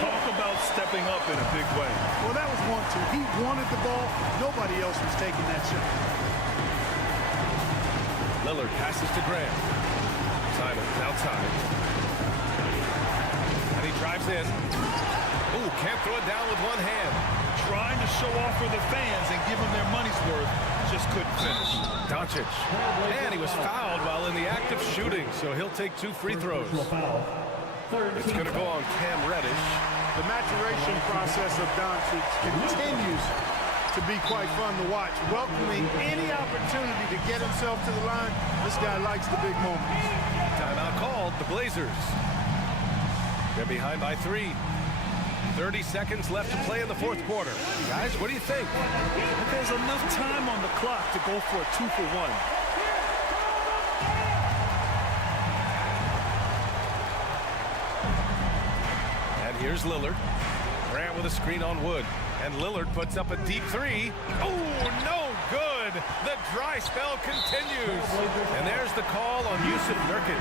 Talk about stepping up in a big way. Well, that was 1-2. He wanted the ball. Nobody else was taking that shot. Lillard passes to Grant. Simon outside. And he drives in. Ooh, can't throw it down with one hand. Trying to show off for the fans and give them their money's worth. Just couldn't finish. Doncic. And he was fouled while in the act of shooting, so he'll take 2 free throws. It's going to go on Cam Reddish. The maturation process of Doncic continues to be quite fun to watch. Welcoming any opportunity to get himself to the line. This guy likes the big moments. Timeout called. The Blazers. They're behind by 3. 30 seconds left to play in the 4th quarter. Guys, what do you think? There's enough time on the clock to go for a 2-for-1. And here's Lillard. Grant with a screen on Wood. And Lillard puts up a deep 3. Oh, no good. The dry spell continues. And there's the call on Yusuf Nurkic.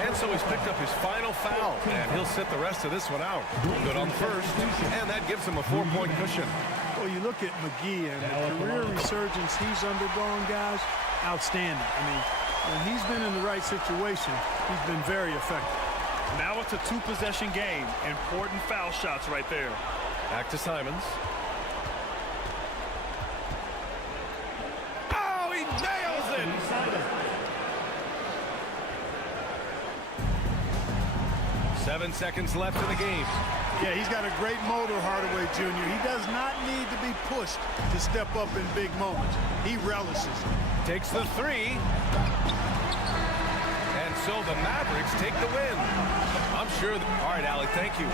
And so he's picked up his final foul, and he'll sit the rest of this one out. Good on the first, and that gives him a 4-point cushion. Well, you look at McGee and the career resurgence he's undergone, guys, outstanding. I mean, when he's been in the right situation, he's been very effective. Now it's a 2-possession game. Important foul shots right there. Back to Simons. Oh, he nails it! 7 seconds left in the game. Yeah, he's got a great motor, Hardaway Jr. He does not need to be pushed to step up in big moments. He relishes it. Takes the 3. And so the Mavericks take the win. I'm sure all right, Alec, thank you.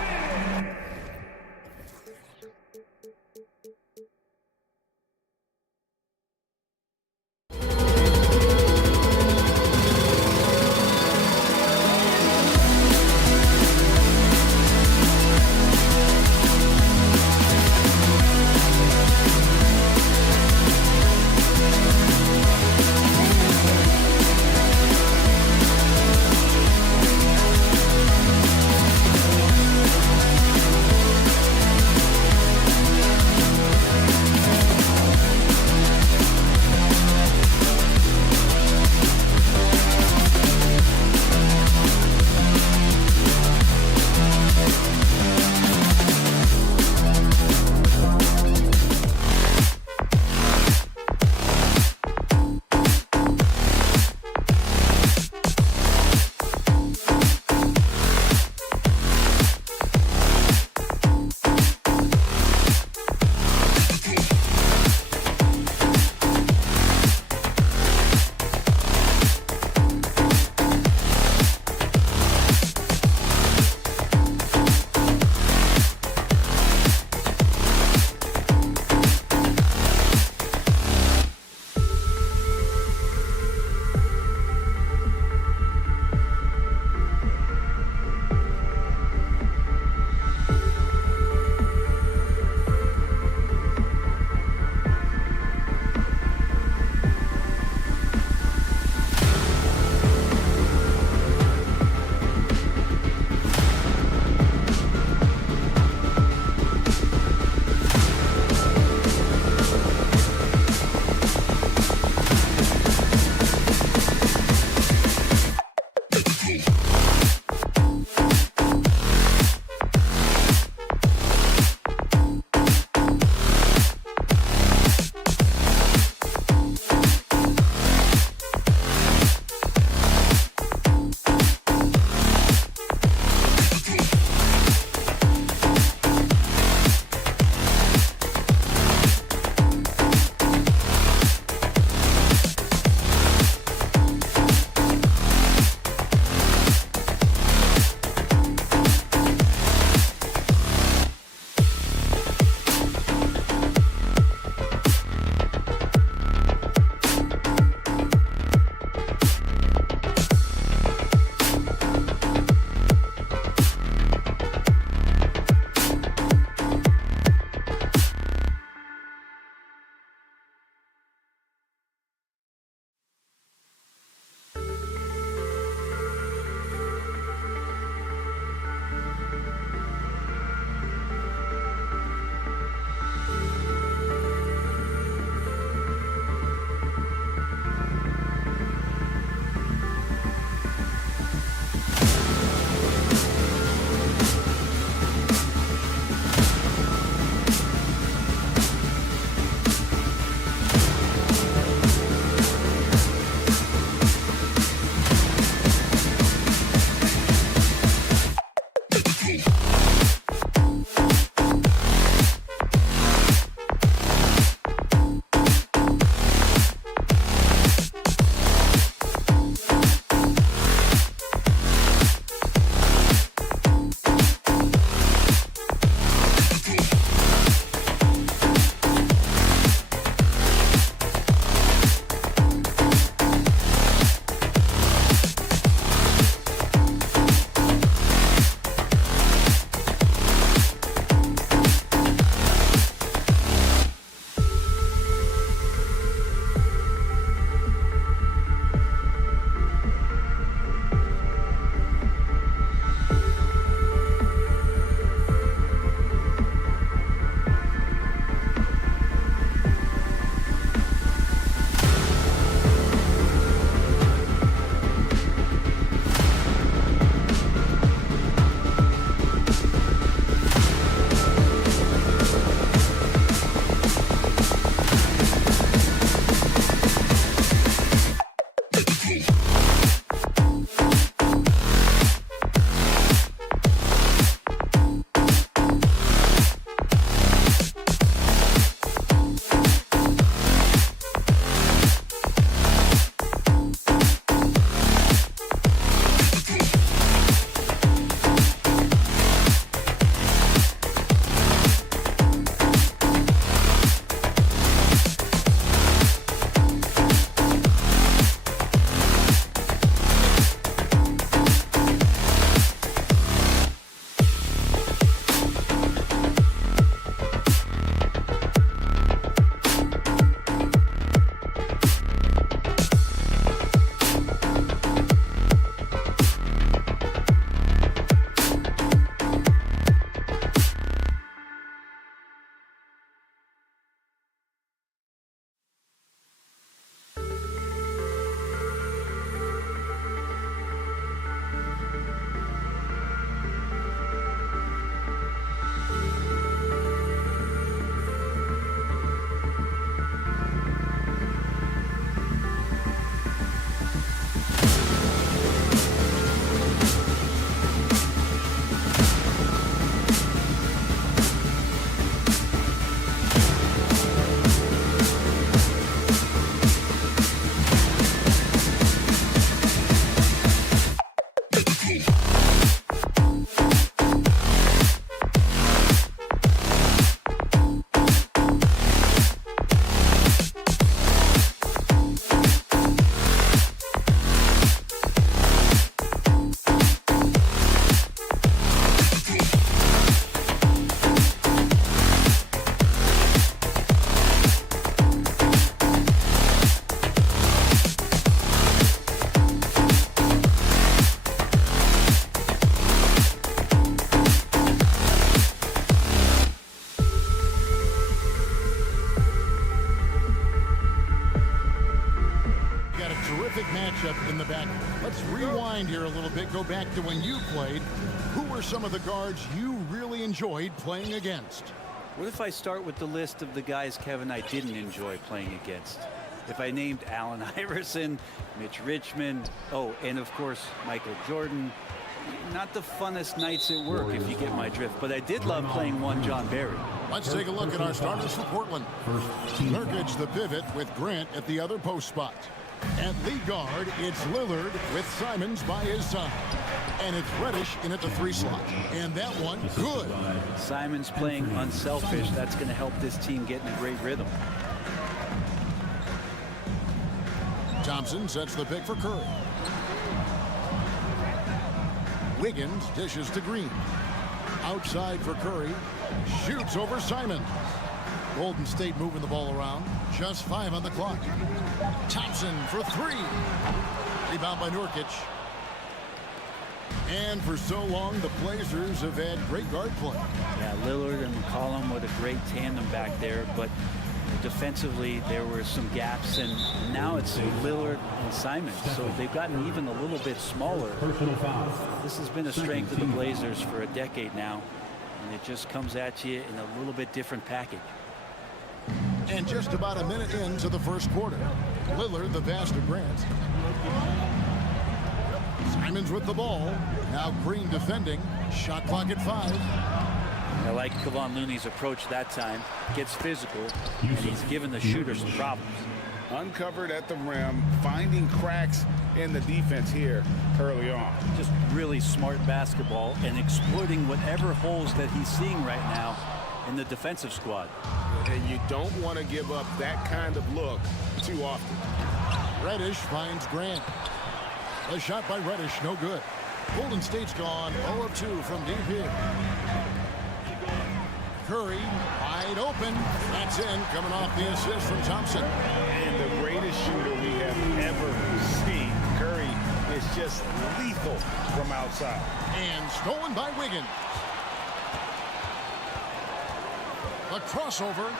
matchup in the back. Let's rewind here a little bit. Go back to when you played. Who were some of the guards you really enjoyed playing against? What if I start with the list of the guys, Kevin, I didn't enjoy playing against? If I named Allen Iverson, Mitch Richmond, oh, and of course, Michael Jordan. Not the funnest nights at work, if you get my drift, but I did love playing one John Barry. Let's take a look at our starters for Portland. Nurkic the pivot with Grant at the other post spot. At lead guard, it's Lillard with Simons by his side. And it's Reddish in at the 3 slot. And that one, good. Simons playing unselfish. That's going to help this team get in a great rhythm. Thompson sets the pick for Curry. Wiggins dishes to Green. Outside for Curry. Shoots over Simon. Golden State moving the ball around. Just 5 on the clock. Thompson for 3. Rebound by Nurkic. And for so long, the Blazers have had great guard play. Yeah, Lillard and McCollum with a great tandem back there, but defensively there were some gaps, and now it's Lillard and Simons, so they've gotten even a little bit smaller. This has been a strength of the Blazers for a decade now, and it just comes at you in a little bit different package. And just about a minute into the first quarter, Lillard the pass to Grant. Simons with the ball. Now Green defending. Shot clock at 5. I like Kevon Looney's approach that time. Gets physical, and he's given the shooter some problems. Uncovered at the rim, finding cracks in the defense here early on. Just really smart basketball and exploiting whatever holes that he's seeing right now in the defensive squad. And you don't want to give up that kind of look too often. Reddish finds Grant. A shot by Reddish, no good. Golden State's gone 0 of 2 from deep here. Curry wide open. That's in, coming off the assist from Thompson. And the greatest shooter we have ever seen. Curry is just lethal from outside. And stolen by Wiggins. A crossover.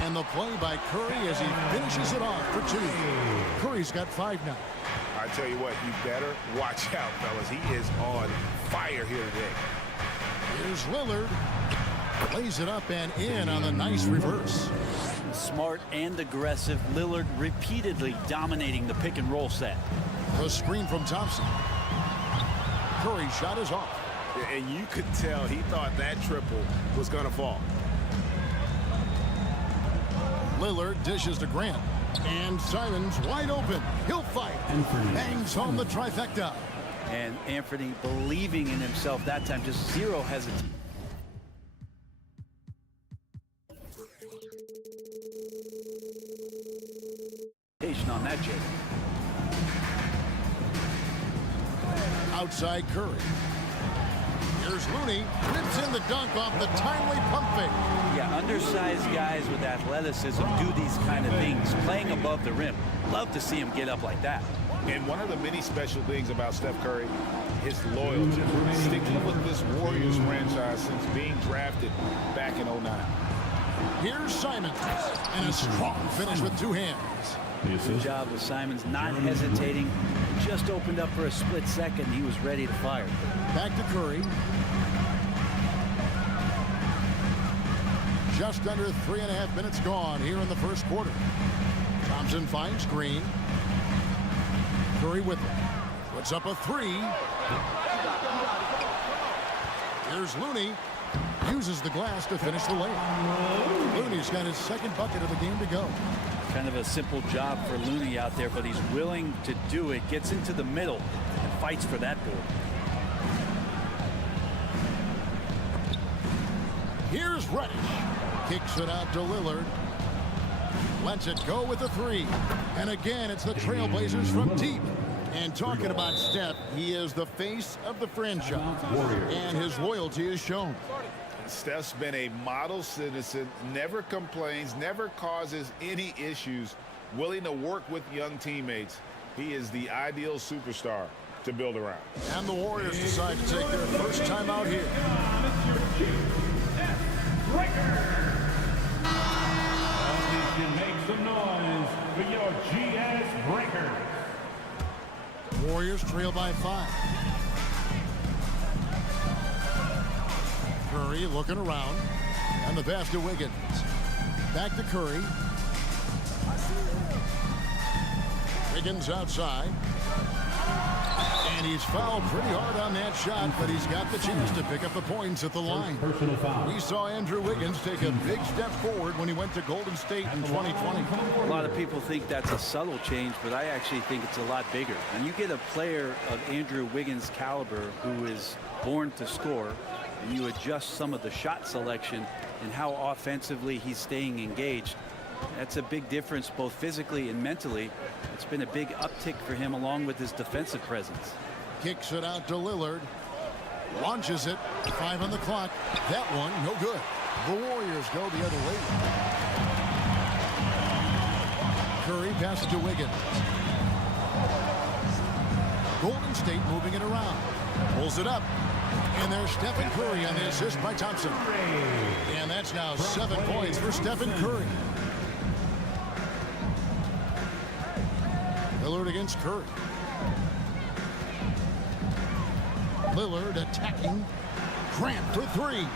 And the play by Curry as he finishes it off for 2. Curry's got 5 now. I tell you what, you better watch out, fellas. He is on fire here today. Here's Lillard. Plays it up and in on the nice reverse. Smart and aggressive. Lillard repeatedly dominating the pick and roll set. The screen from Thompson. Curry shot is off. And you could tell he thought that triple was going to fall. Lillard dishes to Grant. And Simons wide open. He'll fight. Bangs home the trifecta. And Anthony believing in himself that time. Just zero hesitation. On that Jake. Outside Curry. Here's Looney. Rips in the dunk off the timely pump fake. Yeah, undersized guys with athleticism do these kind of things, playing above the rim. Love to see him get up like that. And one of the many special things about Steph Curry, his loyalty. Sticking with this Warriors franchise since being drafted back in 09. Here's Simons. And a strong finish with 2 hands. Good job with Simons, not hesitating. Just opened up for a split second. He was ready to fire. Back to Curry. Just under 3.5 minutes gone here in the first quarter. Thompson finds Green. Curry with it. Puts up a 3. Here's Looney. Uses the glass to finish the layup. Looney's got his 2nd bucket of the game to go. Kind of a simple job for Looney out there, but he's willing to do it. Gets into the middle and fights for that board. Here's Reddish. Kicks it out to Lillard. Lets it go with the 3. And again, it's the Trailblazers from deep. And talking about Steph, he is the face of the franchise. And his loyalty is shown. Steph's been a model citizen, never complains, never causes any issues, willing to work with young teammates. He is the ideal superstar to build around. And the Warriors decide to take their first time out here. Make some noise for your GS Breakers. trail by 5. Curry looking around. And the pass to Wiggins. Back to Curry. Wiggins outside. And he's fouled pretty hard on that shot, but he's got the chance to pick up the points at the line. We saw Andrew Wiggins take a big step forward when he went to Golden State in 2020. A lot of people think that's a subtle change, but I actually think it's a lot bigger. When you get a player of Andrew Wiggins' caliber who is born to score, and you adjust some of the shot selection and how offensively he's staying engaged, that's a big difference both physically and mentally. It's been a big uptick for him along with his defensive presence. Kicks it out to Lillard. Launches it. 5 on the clock. That one, no good. The Warriors go the other way. Curry passes to Wiggins. Golden State moving it around. Pulls it up. And there's Stephen Curry on the assist by Thompson. And that's now 7 points for Stephen Curry. Lillard against Curry. Lillard attacking. Grant for 3.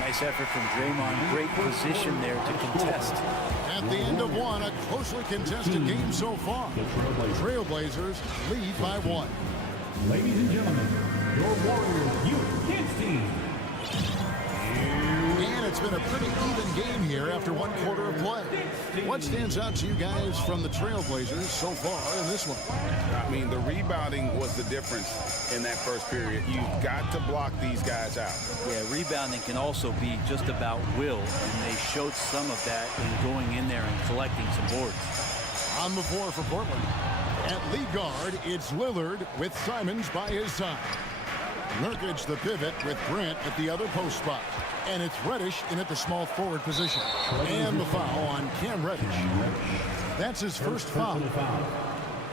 Nice effort from Draymond. Great position there to contest. At the end of one, a closely contested game so far. Trailblazers lead by 1. Ladies and gentlemen, your Warriors Youth Kids team. And it's been a pretty even game here after 1 quarter of play. What stands out to you guys from the Trailblazers so far in this one? I mean, the rebounding was the difference in that first period. You've got to block these guys out. Yeah, rebounding can also be just about will, and they showed some of that in going in there and collecting some boards. On the floor for Portland. At lead guard, it's Lillard with Simons by his side. Nurkic the pivot with Grant at the other post spot. And it's Reddish in at the small forward position. And the foul on Cam Reddish. That's his first foul.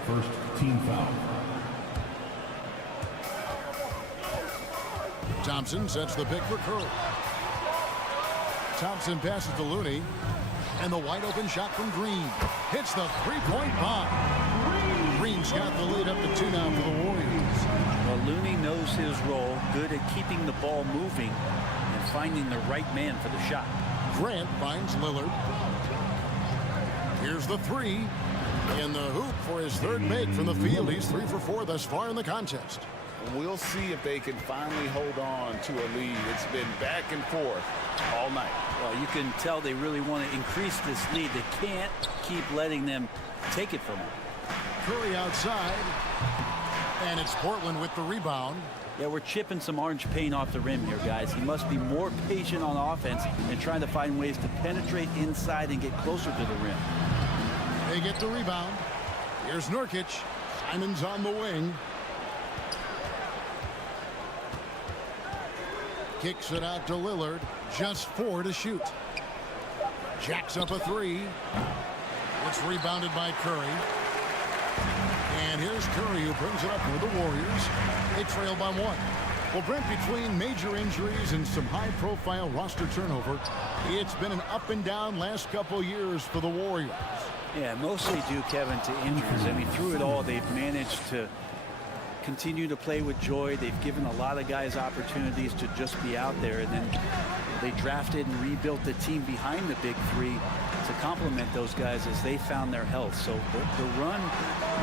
First team foul. Thompson sets the pick for Curry. Thompson passes to Looney. And the wide open shot from Green. Hits the three-point bomb. Green's got the lead up to 2 now for the Warriors. Well, Looney knows his role, good at keeping the ball moving and finding the right man for the shot. Grant finds Lillard. Here's the 3. In the hoop for his 3rd make from the field. He's 3 for 4 thus far in the contest. We'll see if they can finally hold on to a lead. It's been back and forth all night. Well, you can tell they really want to increase this lead. They can't keep letting them take it from them. Curry outside. And it's Portland with the rebound. Yeah, we're chipping some orange paint off the rim here, guys. He must be more patient on offense and trying to find ways to penetrate inside and get closer to the rim. They get the rebound. Here's Nurkic. Simons on the wing. Kicks it out to Lillard. Just 4 to shoot. Jacks up a 3. It's rebounded by Curry. And here's Curry who brings it up for the Warriors. They trail by 1. Well, Brent, between major injuries and some high-profile roster turnover, it's been an up and down last couple years for the Warriors. Yeah, mostly due, Kevin, to injuries. I mean, through it all, they've managed to continue to play with joy. They've given a lot of guys opportunities to just be out there, and then they drafted and rebuilt the team behind the big 3 to complement those guys as they found their health. So the run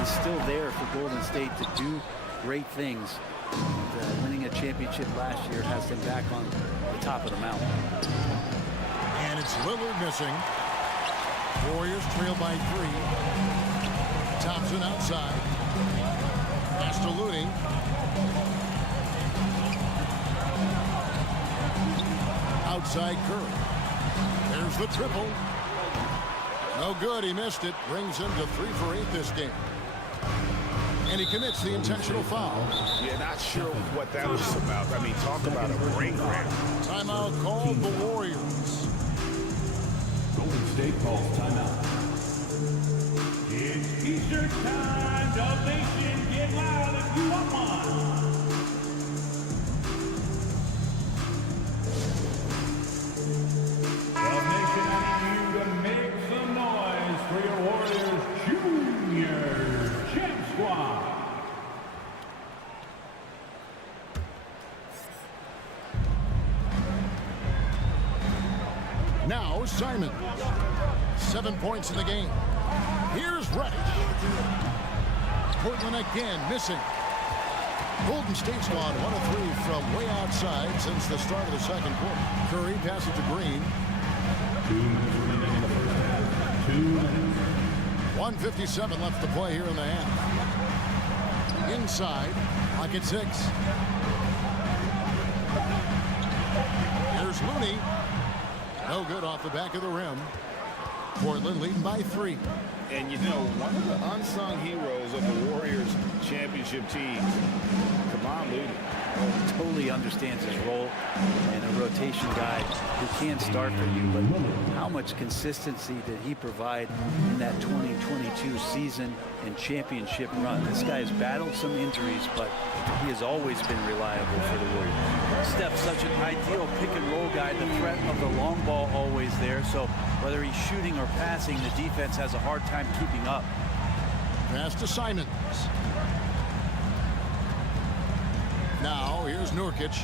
is still there for Golden State to do great things. And, winning a championship last year has them back on the top of the mountain. And it's Lillard missing. Warriors trail by 3. Thompson outside. Pass to Looney. Outside Curry. There's the triple. No good. He missed it. Brings him to 3 for 8 this game. And he commits the intentional foul. Yeah, not sure what that was about. I mean, talk about a brain cramp. Timeout called the Warriors. Golden State calls timeout. It's T-shirt time. Dub Nation, get loud if you want one. Dub Nation, I need you to make some noise for your Warriors Junior Champ Squad. Now Simon. 7 points in the game. Here's Reddish. Portland again missing. Golden State's gone 1 of 3 from way outside since the start of the second quarter. Curry passes to Green. 1:57 left to play here in the half. Inside, clock at 6. Here's Looney. No good off the back of the rim. Portland leading by 3. And you know, one of the unsung heroes of the Warriors championship team, Kevon Looney. Totally understands his role and a rotation guy who can start for you, but how much consistency did he provide in that 2022 season and championship run? This guy has battled some injuries, but he has always been reliable for the Warriors. Steph's such an ideal pick and roll guy, the threat of the long ball always there, so whether he's shooting or passing, the defense has a hard time keeping up. Pass to Simons. Now, here's Nurkic.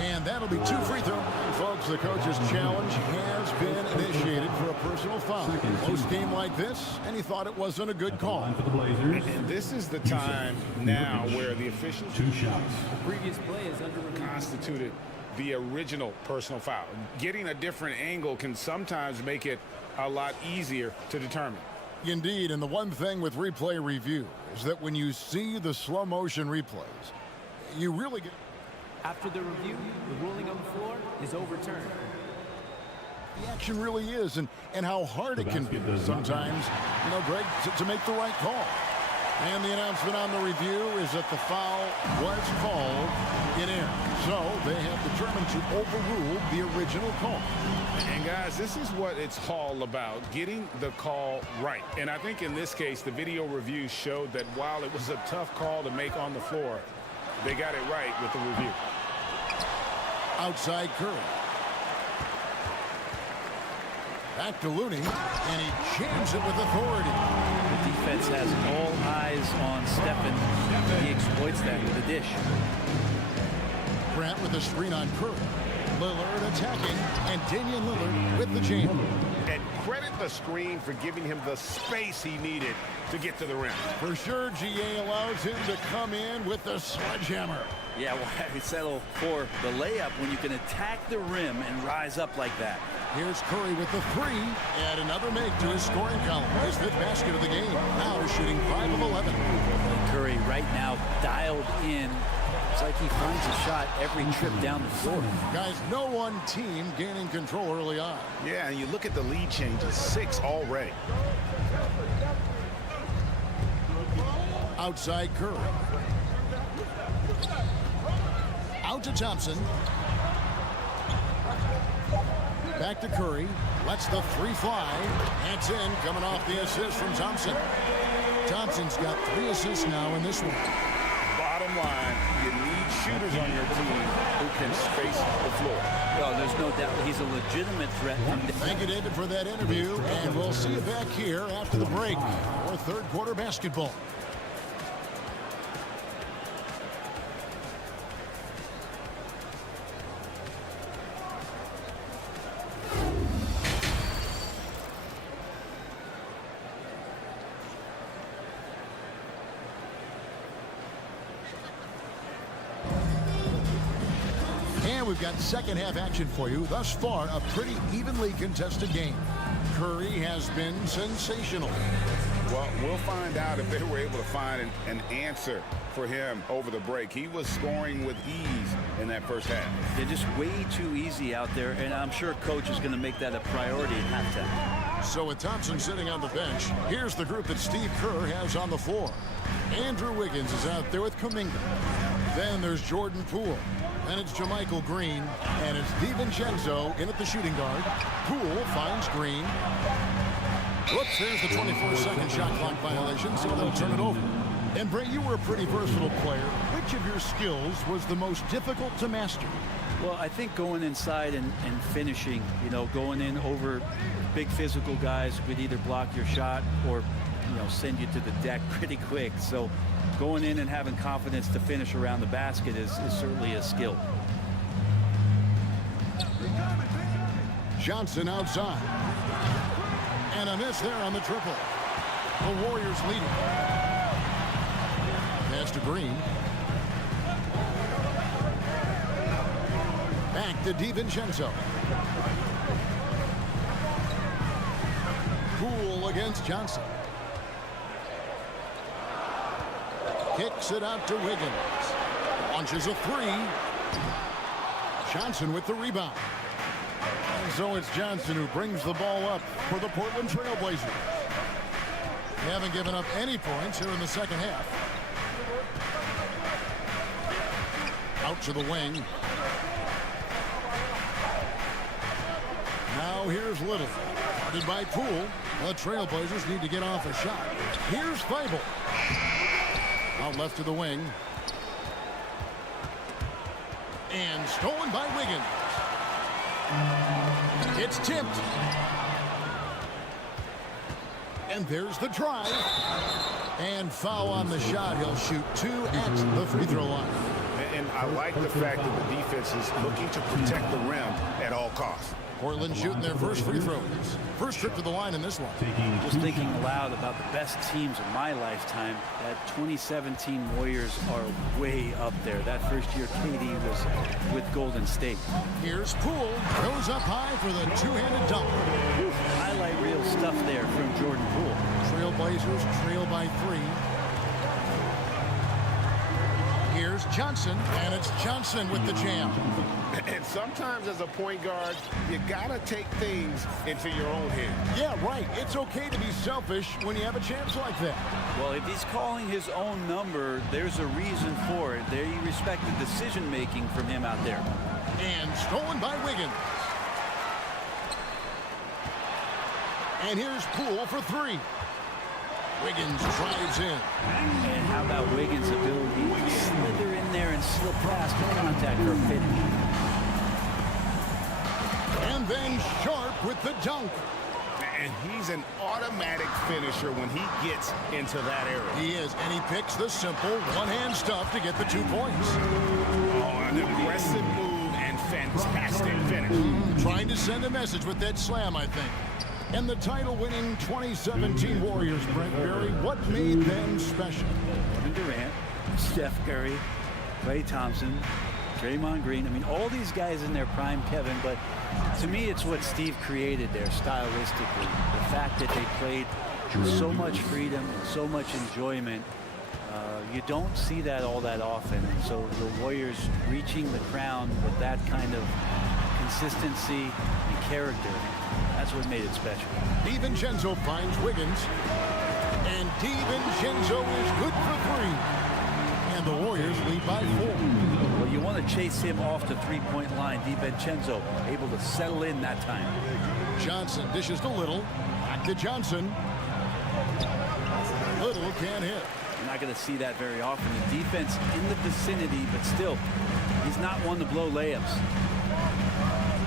And that'll be 2 free throws. Folks, the coach's challenge has been initiated for a personal foul. Post game like this, and he thought it wasn't a good call. And this is the time now where the officials Previous play is under review. constituted the original personal foul. Getting a different angle can sometimes make it a lot easier to determine. Indeed, and the one thing with replay review is that when you see the slow motion replays, you really get... After the review, the ruling on the floor is overturned. The action really is, and how hard it can be sometimes, you know, Greg, to make the right call. And the announcement on the review is that the foul was called in air. So they have determined to overrule the original call. And guys, this is what it's all about, getting the call right. And I think in this case, the video review showed that while it was a tough call to make on the floor, they got it right with the review. Outside Curry. Back to Looney, and he jams it with authority. The defense has all eyes on Stephen. He exploits that with a dish. Grant with a screen on Curry. Lillard attacking, and Damian Lillard with the jam. And credit the screen for giving him the space he needed to get to the rim. For sure, GA allows him to come in with the sledgehammer. Yeah, why settle for the layup when you can attack the rim and rise up like that? Here's Curry with the 3, and another make to his scoring column. His 5th basket of the game. Now shooting 5 of 11. And Curry right now dialed in. It's like he finds a shot every trip down the floor. Guys, no one team gaining control early on. Yeah, and you look at the lead changes, 6 already. Outside Curry. Out to Thompson. Back to Curry. Lets the 3 fly. That's in, coming off the assist from Thompson. Thompson's got 3 assists now in this one. Bottom line, you need shooters on your team who can space the floor. Well, there's no doubt he's a legitimate threat. Thank you, David, for that interview, and we'll see you back here after the break for third quarter basketball. We've got second half action for you. Thus far, a pretty evenly contested game. Curry has been sensational. Well, we'll find out if they were able to find an answer for him over the break. He was scoring with ease in that first half. They're just way too easy out there, and I'm sure coach is going to make that a priority at halftime. So with Thompson sitting on the bench, here's the group that Steve Kerr has on the floor. Andrew Wiggins is out there with Kuminga. Then there's Jordan Poole. And it's JaMychal Green, and it's DiVincenzo in at the shooting guard. Poole finds Green. Whoops, there's the 24-second shot clock violation, so they'll turn it over. And Bray, you were a pretty versatile player. Which of your skills was the most difficult to master? Well, I think going inside and finishing, you know, going in over big physical guys who could either block your shot or, you know, send you to the deck pretty quick. So going in and having confidence to finish around the basket is certainly a skill. Johnson outside. And a miss there on the triple. The Warriors leading. Pass to Green. Back to DiVincenzo. Poole against Johnson. Kicks it out to Wiggins. Launches a three. Johnson with the rebound. And so it's Johnson who brings the ball up for the Portland Trail Blazers. They haven't given up any points here in the second half. Out to the wing. Now here's Little. Guarded by Poole. The Trailblazers need to get off a shot. Here's Fable. Out left to the wing. And stolen by Wiggins. It's tipped. And there's the drive. And foul on the shot. He'll shoot 2 at the free throw line. And I like the fact that the defense is looking to protect the rim at all costs. Portland shooting their first free throws. First trip to the line in this one. Just thinking aloud about the best teams of my lifetime. That 2017 Warriors are way up there. That first year KD was with Golden State. Here's Poole. Goes up high for the two-handed dunk. Highlight reel stuff there from Jordan Poole. Trailblazers trail by 3. Here's Johnson, and it's Johnson with the jam. And sometimes as a point guard, you gotta take things into your own hand. Yeah, right. It's okay to be selfish when you have a chance like that. Well, if he's calling his own number, there's a reason for it. They respect the decision-making from him out there. And stolen by Wiggins. And here's Poole for 3. Wiggins drives in. And how about Wiggins' ability to slither in there and slip past contact for a finish. And then Sharp with the dunk. And he's an automatic finisher when he gets into that area. He is, and he picks the simple one-hand stuff to get the 2 points. Oh, an aggressive move and fantastic finish. Trying to send a message with that slam, I think. And the title-winning 2017 Warriors, Brent Berry, what made them special? Kevin Durant, Steph Curry, Klay Thompson, Draymond Green. I mean, all these guys in their prime, Kevin, but to me, it's what Steve created there stylistically. The fact that they played with so much freedom and so much enjoyment. You don't see that all that often. And so the Warriors reaching the crown with that kind of consistency and character, that's what made it special. DiVincenzo finds Wiggins. And DiVincenzo is good for 3. And the Warriors lead by 4. Well, you want to chase him off the three-point line. DiVincenzo able to settle in that time. Johnson dishes to Little. Back to Johnson. Little can't hit. You're not going to see that very often. The defense in the vicinity, but still, he's not one to blow layups.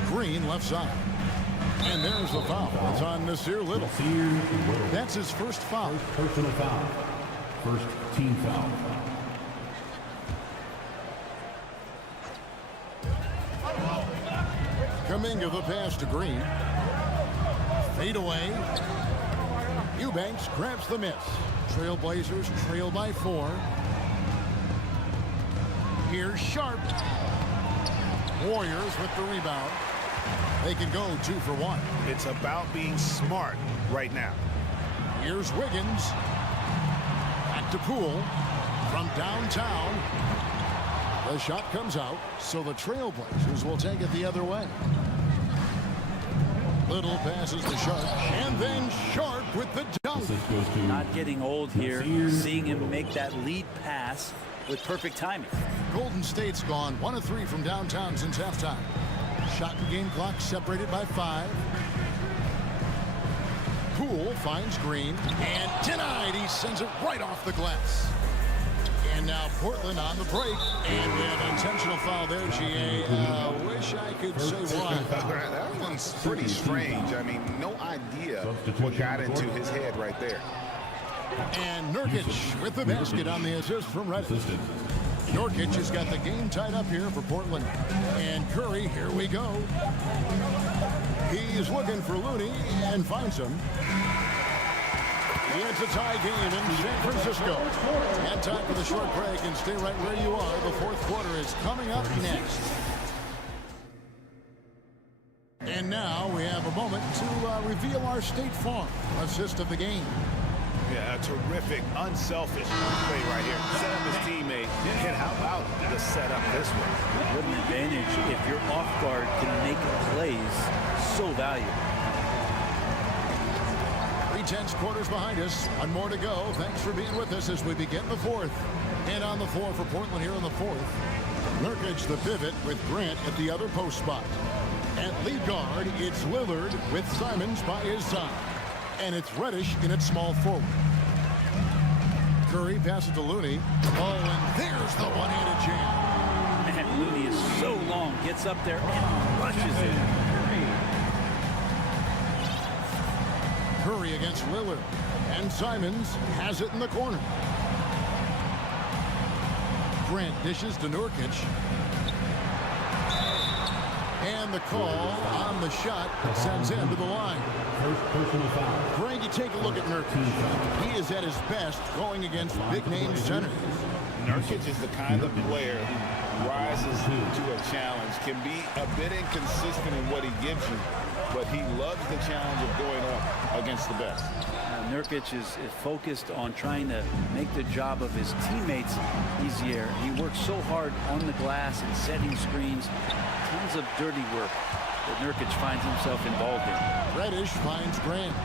Green left side. And there's the foul. It's on Nasir Little. That's his first foul. Personal foul. First team foul. Kuminga the pass to Green. Fade away. Eubanks grabs the miss. Trailblazers trail by 4. Here's Sharp. Warriors with the rebound. They can go 2 for 1. It's about being smart right now. Here's Wiggins. Back to Poole. From downtown. The shot comes out, so the Trailblazers will take it the other way. Little passes to Sharp, and then Sharp with the dunk. Not getting old here, seeing him make that lead pass with perfect timing. Golden State's gone 1 of 3 from downtown since halftime. Shot and game clock separated by 5. Poole finds Green, and denied. He sends it right off the glass. And now Portland on the break, and we have an intentional foul there, GA. Wish I could say why. That one's pretty strange. I mean, no idea what got into his head right there. And Nurkic with the basket on the assist from Reddish. Nurkic has got the game tied up here for Portland. And Curry Curry, here we go. He's looking for Looney and finds him. It's a tie game in San Francisco. And time for the short break, and stay right where you are. The fourth quarter is coming up next. And now we have a moment to reveal our State Farm assist of the game. Yeah, a terrific, unselfish play right here. Set up his teammate, and how about the setup this way? What an advantage if your off guard can make plays so valuable. 3/10 quarters behind us. One more to go. Thanks for being with us as we begin the fourth. And on the floor for Portland here in the fourth, Nurkic the pivot with Grant at the other post spot. At lead guard, it's Lillard with Simons by his side. And it's Reddish in its small forward. Curry passes to Looney. Oh, and there's the one-handed jam. Man, Looney is so long, gets up there and rushes it. Curry against Lillard. And Simons has it in the corner. Grant dishes to Nurkic. And the call on the shot sends him to the line. Greg, you take a look at Nurkic. He is at his best going against big-name centers. Nurkic is the kind of player who rises to a challenge, can be a bit inconsistent in what he gives you, but he loves the challenge of going up against the best. Nurkic is focused on trying to make the job of his teammates easier. He works so hard on the glass and setting screens. Tons of dirty work that Nurkic finds himself involved in. Reddish finds Grant.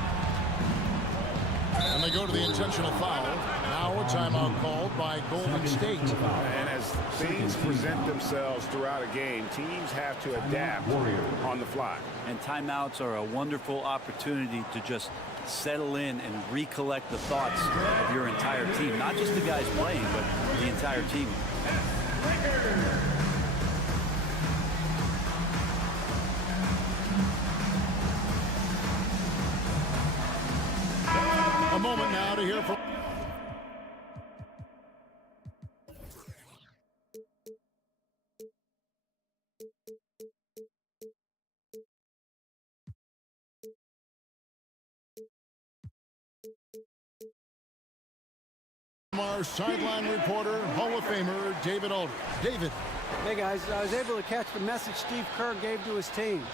And they go to the intentional foul. Now a timeout called by Golden State. And as things present themselves throughout a game, teams have to adapt on the fly. And timeouts are a wonderful opportunity to just settle in and recollect the thoughts of your entire team. Not just the guys playing, but the entire team. A moment now to hear from... our sideline reporter, Hall of Famer, David Aldridge. David. Hey, guys, I was able to catch the message Steve Kerr gave to his team.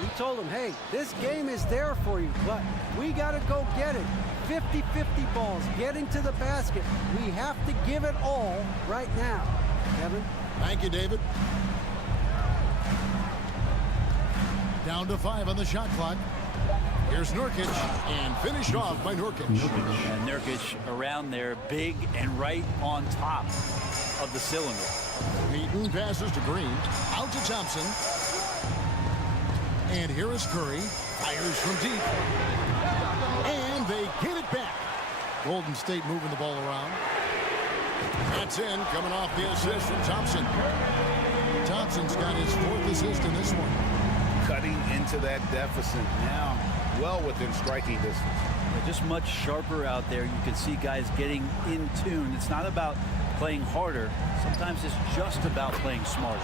He told them, hey, this game is there for you, but we got to go get it. 50-50 balls, getting to the basket. We have to give it all right now. Kevin? Thank you, David. Down to 5 on the shot clock. Here's Nurkic, and finished off by Nurkic. And Nurkic around there, big and right on top of the cylinder. Beaton passes to Green, out to Thompson. And here is Curry, fires from deep. And they get it back. Golden State moving the ball around. That's in, coming off the assist from Thompson. Thompson's got his 4th assist in this one. Cutting into that deficit now, well within striking distance. They're just much sharper out there. You can see guys getting in tune. It's not about playing harder. Sometimes it's just about playing smarter.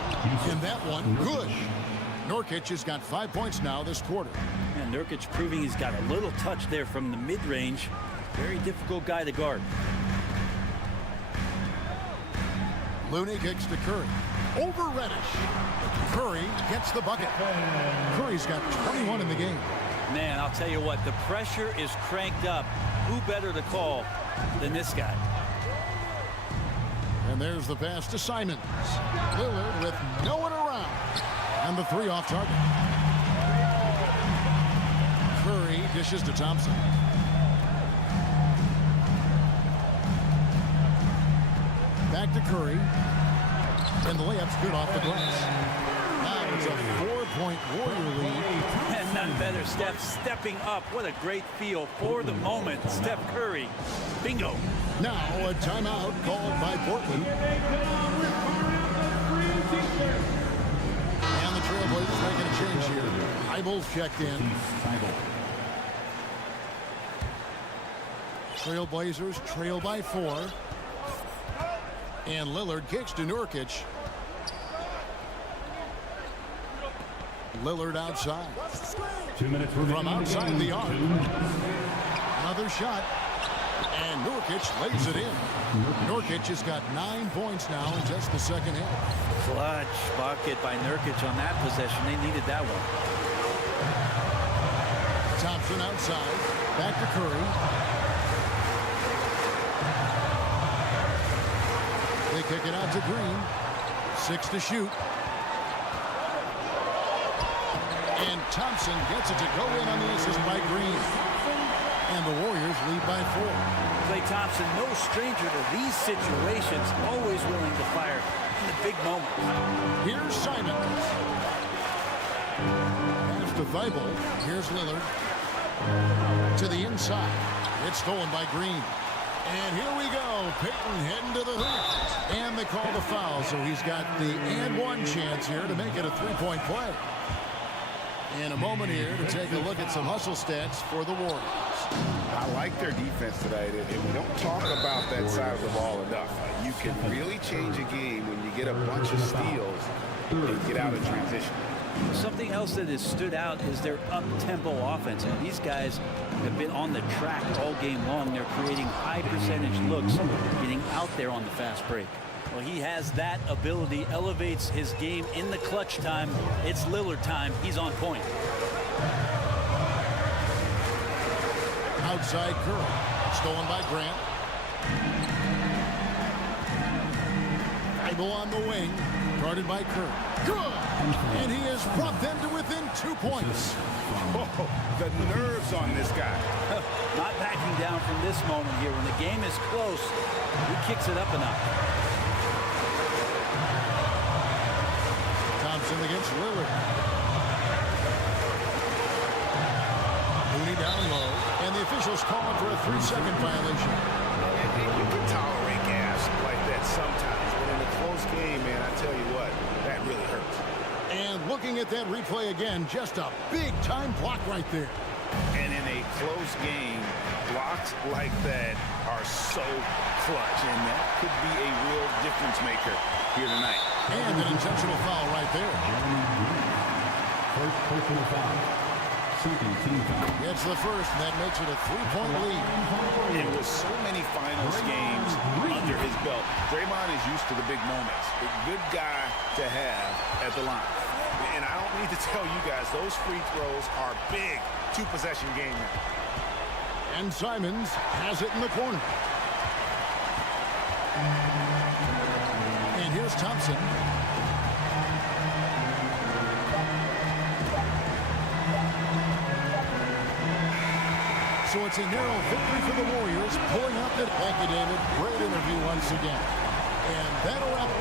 And that one, good. Nurkic has got 5 points now this quarter. And Nurkic proving he's got a little touch there from the mid-range. Very difficult guy to guard. Looney kicks to Curry. Over Reddish. Curry gets the bucket. Curry's got 21 in the game. Man, I'll tell you what, the pressure is cranked up. Who better to call than this guy? And there's the pass to Simons. Lillard with no one around. And the 3 off target. Curry dishes to Thompson. Back to Curry. And the layup's good off the glass. Now it's a 4-point Warrior lead. And none better. Steph stepping up. What a great feel for the moment. Steph Curry. Bingo. Now a timeout called by Portland. And the Trailblazers making a change here. Eibel's checked in. Trailblazers trail by 4. And Lillard kicks to Nurkic. Lillard outside. 2 minutes remaining. From outside the arc. Another shot. And Nurkic lays it in. Nurkic has got 9 points now in just the second half. Clutch bucket by Nurkic on that possession. They needed that one. Thompson outside. Back to Curry. They kick it out to Green. 6 to shoot. And Thompson gets it to go in on the assist by Green. And the Warriors lead by 4. Klay Thompson, no stranger to these situations, always willing to fire in the big moments. Here's Simon. Pass to Thibault. Here's Lillard. To the inside. It's stolen by Green. And here we go. Payton heading to the hoop. And they call the foul, so he's got the and-one chance here to make it a three-point play. In a moment here to take a look at some hustle stats for the Warriors. I like their defense tonight, and we don't talk about that side of the ball enough. You can really change a game when you get a bunch of steals and get out in transition. Something else that has stood out is their up-tempo offense. And these guys have been on the track all game long. They're creating high percentage looks, getting out there on the fast break. Well, he has that ability, elevates his game in the clutch time. It's Lillard time. He's on point. Outside Curry. Stolen by Grant. Thibault on the wing. Guarded by Curry. Good! And he has brought them to within 2 points. Oh, the nerves on this guy. Not backing down from this moment here. When the game is close, he kicks it up a notch. Thompson against Lillard. Mooney down low. And the officials calling for a 3-second violation. You can tolerate gas like that sometimes. But in a close game, man, I tell you what, that really hurts. And looking at that replay again, just a big-time block right there. And in a close game, blocks like that are so clutch, and that could be a real difference maker here tonight. And an intentional foul right there. First personal foul. It's the first, and that makes it a 3-point lead. And with so many finals games under his belt, Draymond is used to the big moments. A good guy to have at the line. And I don't need to tell you guys, those free throws are big. 2-possession game now. And Simons has it in the corner. And here's Thompson. So it's a narrow victory for the Warriors, pulling out that. Thank you, David. Great interview once again. And that'll wrap it.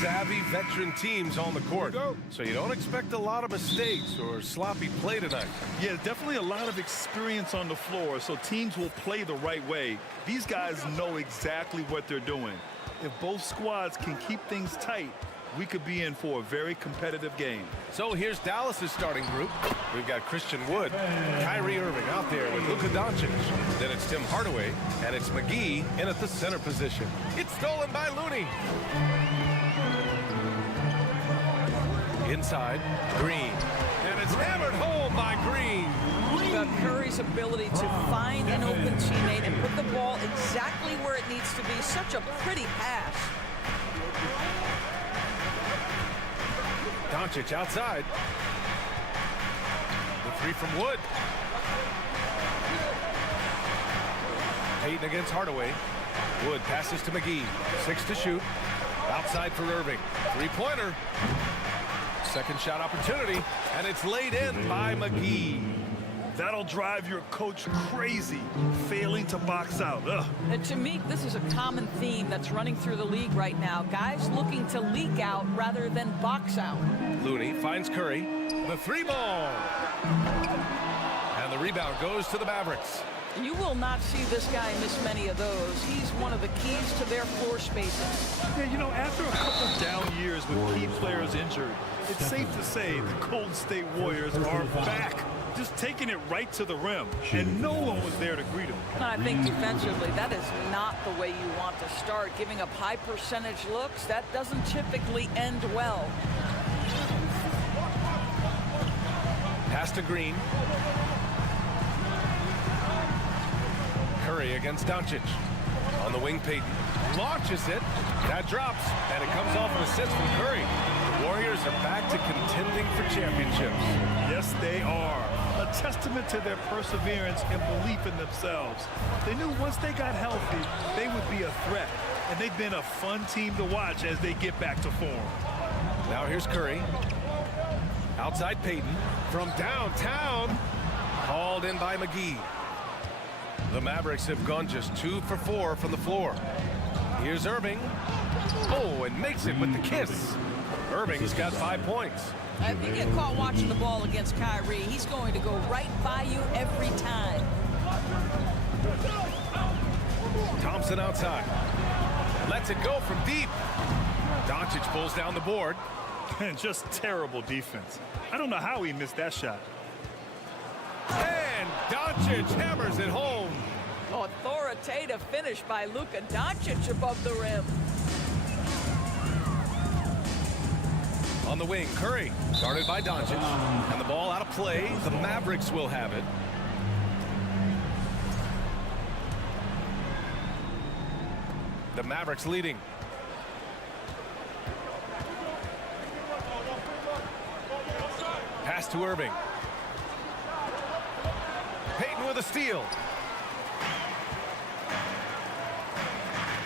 savvy veteran teams on the court. So you don't expect a lot of mistakes or sloppy play tonight. Yeah, definitely a lot of experience on the floor, so teams will play the right way. These guys know exactly what they're doing. If both squads can keep things tight, we could be in for a very competitive game. So here's Dallas's starting group. We've got Christian Wood, Kyrie Irving out there with Luka Doncic. Then it's Tim Hardaway, and it's McGee in at the center position. It's stolen by Looney. Inside, Green. And it's hammered home by Green. Curry's ability to find an open teammate and put the ball exactly where it needs to be. Such a pretty pass. Doncic outside. The three from Wood. Payton against Hardaway. Wood passes to McGee. 6 to shoot. Outside for Irving. Three-pointer. Second shot opportunity, and it's laid in by McGee. That'll drive your coach crazy, failing to box out. Ugh. And to me, this is a common theme that's running through the league right now. Guys looking to leak out rather than box out. Looney finds Curry. The three ball. And the rebound goes to the Mavericks. You will not see this guy miss many of those. He's one of the keys to their floor spacing. Yeah, you know, after a couple down years with key players injured, it's safe to say the Golden State Warriors are back. Just taking it right to the rim, and no one was there to greet him. I think defensively, that is not the way you want to start. Giving up high percentage looks, that doesn't typically end well. Pass to Green. Curry against Doncic. On the wing, Payton launches it. That drops, and it comes off an assist from Curry. The Warriors are back to contending for championships. Yes, they are. A testament to their perseverance and belief in themselves. They knew once they got healthy, they would be a threat. And they've been a fun team to watch as they get back to form. Now here's Curry. Outside Payton. From downtown. Hauled in by McGee. The Mavericks have gone just 2 for 4 from the floor. Here's Irving. Oh, and makes it with the kiss. Irving's got 5 points. If you get caught watching the ball against Kyrie, he's going to go right by you every time. Thompson outside. Lets it go from deep. Doncic pulls down the board. And just terrible defense. I don't know how he missed that shot. And Doncic hammers it home. Authoritative finish by Luka Doncic above the rim. On the wing, Curry, guarded by Doncic. And the ball out of play. The Mavericks will have it. The Mavericks leading. Pass to Irving. Payton with a steal.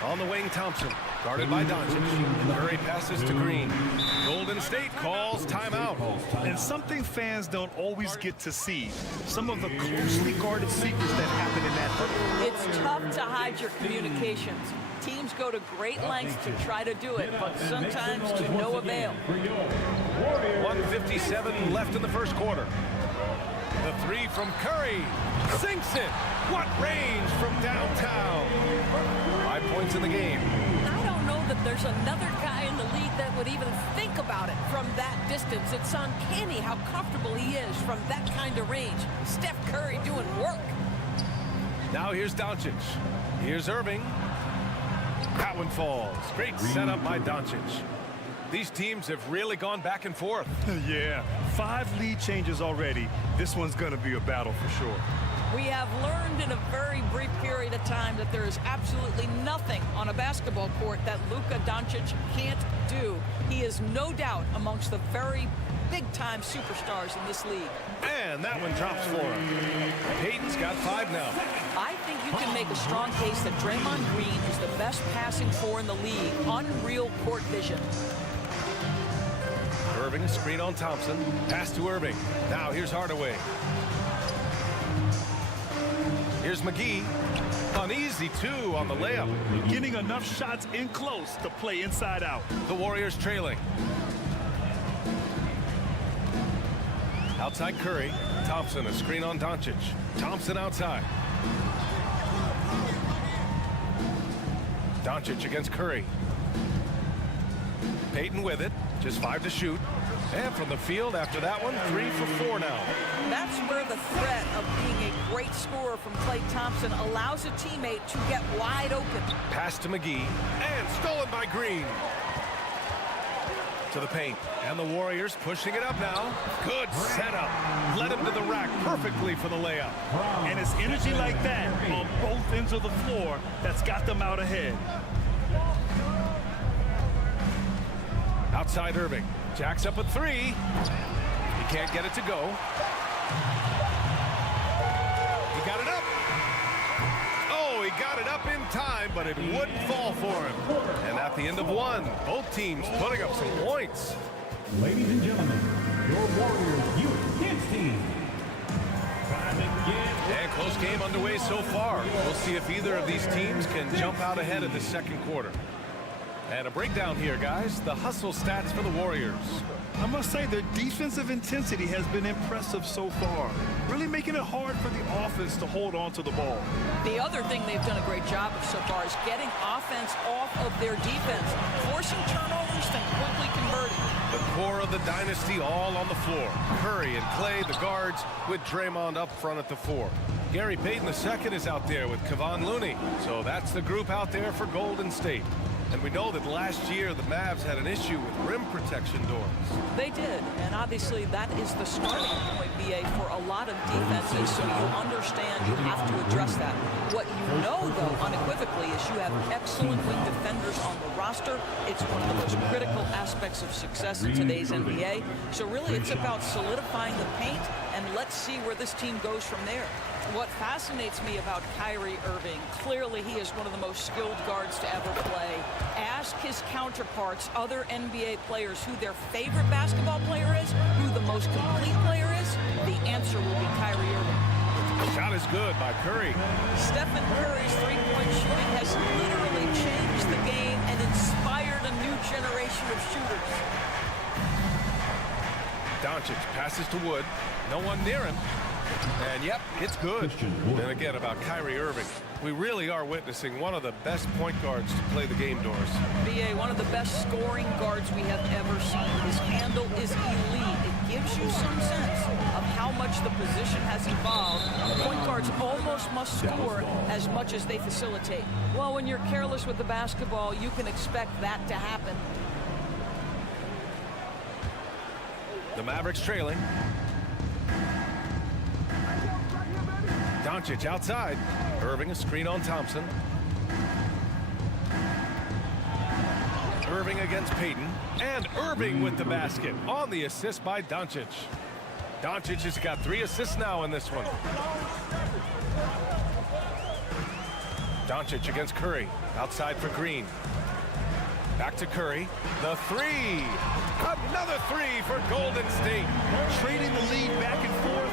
On the wing, Thompson, guarded by Doncic. Curry passes to Green. Golden State calls timeout. And something fans don't always get to see. Some of the closely guarded secrets that happen in that huddle. It's tough to hide your communications. Teams go to great lengths to try to do it, but sometimes to no avail. 1:57 left in the first quarter. The three from Curry. Sinks it. What range from downtown. 5 points in the game. I don't know that there's another guy in the league that would even think about it from that distance. It's uncanny how comfortable he is from that kind of range. Steph Curry doing work. Now here's Doncic. Here's Irving. That one falls. Great setup by Doncic. These teams have really gone back and forth. Yeah, 5 lead changes already. This one's going to be a battle for sure. We have learned in a very brief period of time that there is absolutely nothing on a basketball court that Luka Doncic can't do. He is no doubt amongst the very big-time superstars in this league. And that one drops for him. Payton's got 5 now. I think you can make a strong case that Draymond Green is the best passing four in the league. Unreal court vision. Irving, a screen on Thompson. Pass to Irving. Now here's Hardaway. Here's McGee. An easy 2 on the layup. Getting enough shots in close to play inside out. The Warriors trailing. Outside Curry. Thompson, a screen on Doncic. Thompson outside. Doncic against Curry. Payton with it. Just 5 to shoot. And from the field after that one, 3 for 4 now. That's where the threat of being a great scorer from Klay Thompson allows a teammate to get wide open. Pass to McGee. And stolen by Green. To the paint. And the Warriors pushing it up now. Good setup. Led him to the rack perfectly for the layup. And it's energy like that on both ends of the floor that's got them out ahead. Outside Irving. Jacks up a 3. He can't get it to go. He got it up. Oh, he got it up in time, but it wouldn't fall for him. And at the end of 1, both teams putting up some points. Ladies and gentlemen, your Warriors Youth Kids team. And close game underway so far. We'll see if either of these teams can jump out ahead of the second quarter. And a breakdown here, guys. The hustle stats for the Warriors. I must say their defensive intensity has been impressive so far, really making it hard for the offense to hold on to the ball. The other thing they've done a great job of so far is getting offense off of their defense, forcing turnovers and quickly converting. The core of the dynasty all on the floor. Curry and Klay, the guards, with Draymond up front at the 4. Gary Payton II is out there with Kevon Looney. So that's the group out there for Golden State. And we know that last year the Mavs had an issue with rim protection doors. They did, and obviously that is the starting point, BA, for a lot of defenses, so you understand you have to address that. What you know, though, unequivocally, is you have excellent wing defenders on the roster. It's one of the most critical aspects of success in today's NBA. So really it's about solidifying the paint, and let's see where this team goes from there. What fascinates me about Kyrie Irving, clearly he is one of the most skilled guards to ever play. Ask his counterparts, other NBA players, who their favorite basketball player is, who the most complete player is, the answer will be Kyrie Irving. Shot is good by Curry. Stephen Curry's three-point shooting has literally changed the game and inspired a new generation of shooters. Doncic passes to Wood. No one near him. And yep, it's good. And again, about Kyrie Irving, we really are witnessing one of the best point guards to play the game, Doris. BA, one of the best scoring guards we have ever seen. His handle is elite. It gives you some sense of how much the position has evolved. Point guards almost must score as much as they facilitate. Well, when you're careless with the basketball, you can expect that to happen. The Mavericks trailing. Doncic outside. Irving a screen on Thompson. Irving against Payton. And Irving with the basket on the assist by Doncic. Doncic has got 3 assists now in this one. Doncic against Curry. Outside for Green. Back to Curry. The 3. Another 3 for Golden State. Trading the lead back and forth.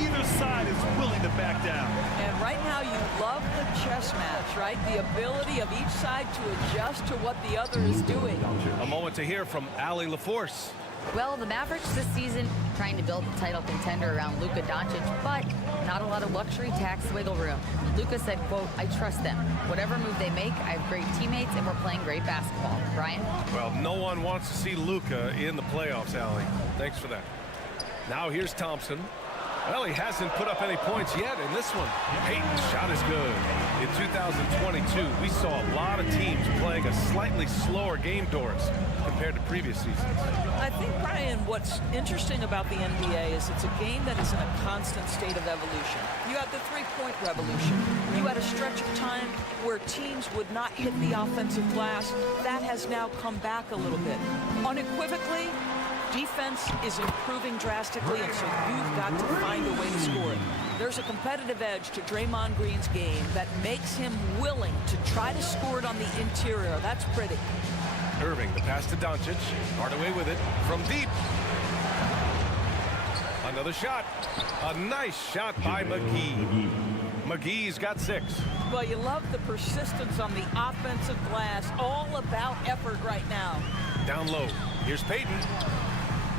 Either side is willing to back down. And right now you love the chess match, right? The ability of each side to adjust to what the other is doing. A moment to hear from Allie LaForce. Well, the Mavericks this season trying to build a title contender around Luka Doncic, but not a lot of luxury tax wiggle room. Luka said, quote, I trust them. Whatever move they make, I have great teammates and we're playing great basketball. Brian? Well, no one wants to see Luka in the playoffs, Allie. Thanks for that. Now here's Thompson. Well, he hasn't put up any points yet in this one. Payton's shot is good. In 2022, we saw a lot of teams playing a slightly slower game, Doris, compared to previous seasons. I think, Brian, what's interesting about the NBA is it's a game that is in a constant state of evolution. You had the three-point revolution. You had a stretch of time where teams would not hit the offensive glass. That has now come back a little bit. Unequivocally, defense is improving drastically, and so you've got to find a way to score it. There's a competitive edge to Draymond Green's game that makes him willing to try to score it on the interior. That's pretty. Irving, the pass to Doncic. Hardaway with it from deep. Another shot. A nice shot by McGee. McGee's got 6. Well, you love the persistence on the offensive glass. All about effort right now. Down low. Here's Payton.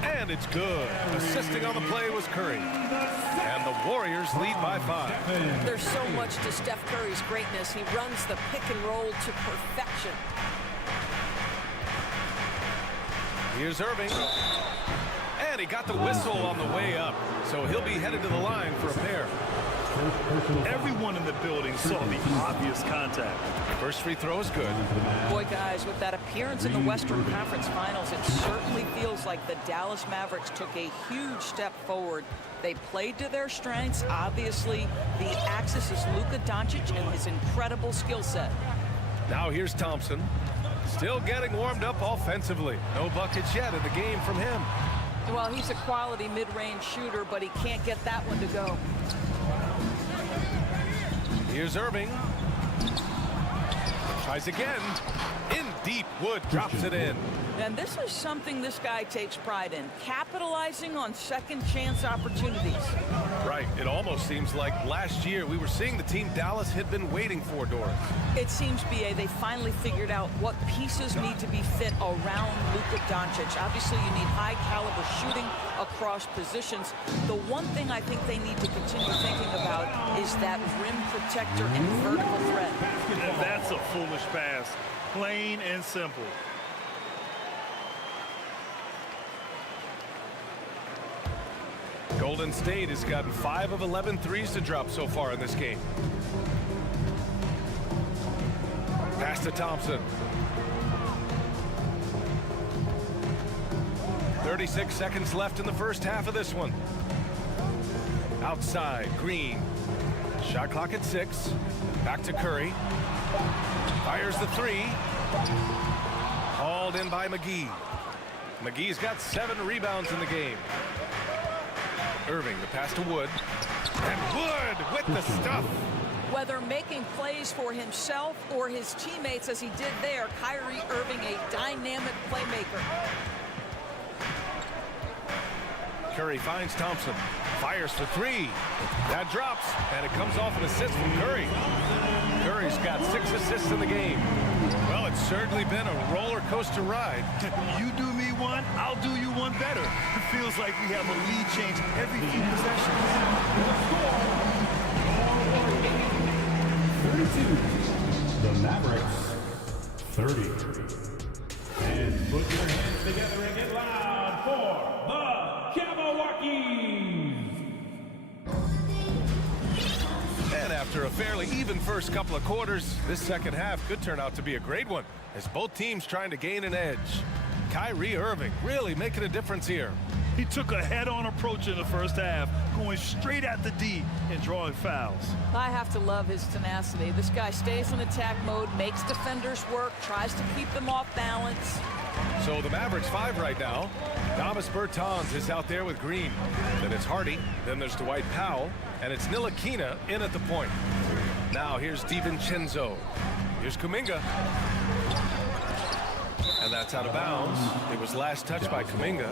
And it's good. Assisting on the play was Curry. And the Warriors lead by 5. There's so much to Steph Curry's greatness. He runs the pick and roll to perfection. Here's Irving. And he got the whistle on the way up. So he'll be headed to the line for a pair. Everyone in the building saw the obvious contact. First free throw is good. Boy, guys, with that appearance in the Western Conference Finals, it certainly feels like the Dallas Mavericks took a huge step forward. They played to their strengths. Obviously, the axis is Luka Doncic and his incredible skill set. Now here's Thompson. Still getting warmed up offensively. No buckets yet in the game from him. Well, he's a quality mid-range shooter, but he can't get that one to go. Here's Irving. Tries again. In deep. Wood drops it in. And this is something this guy takes pride in, capitalizing on second chance opportunities. Right. It almost seems like last year we were seeing the team Dallas had been waiting for, Doris. It seems, B.A., they finally figured out what pieces need to be fit around Luka Doncic. Obviously, you need high-caliber shooting across positions. The one thing I think they need to continue thinking about is that rim protector and vertical threat. And that's a foolish pass. Plain and simple. Golden State has gotten 5 of 11 threes to drop so far in this game. Pass to Thompson. 36 seconds left in the first half of this one. Outside, Green. Shot clock at 6. Back to Curry. Fires the 3. Hauled in by McGee. McGee's got 7 rebounds in the game. Irving, the pass to Wood. And Wood with the stuff. Whether making plays for himself or his teammates as he did there, Kyrie Irving, a dynamic playmaker. Curry finds Thompson. Fires for 3. That drops, and it comes off an assist from Curry. Curry's got 6 assists in the game. Well, it's certainly been a roller coaster ride. You do me one, I'll do you one better. It feels like we have a lead change every few possessions. 32. The Mavericks 30. And put your hands together and get loud for the Milwaukee's. And after a fairly even first couple of quarters, this second half could turn out to be a great one as both teams trying to gain an edge. Kyrie Irving really making a difference here. He took a head-on approach in the first half, going straight at the D and drawing fouls. I have to love his tenacity. This guy stays in attack mode, makes defenders work, tries to keep them off balance. So the Mavericks 5 right now. Davis Bertans is out there with Green. Then it's Hardy. Then there's Dwight Powell. And it's Ntilikina in at the point. Now here's DiVincenzo. Here's Kuminga. And that's out of bounds. It was last touched by Kuminga.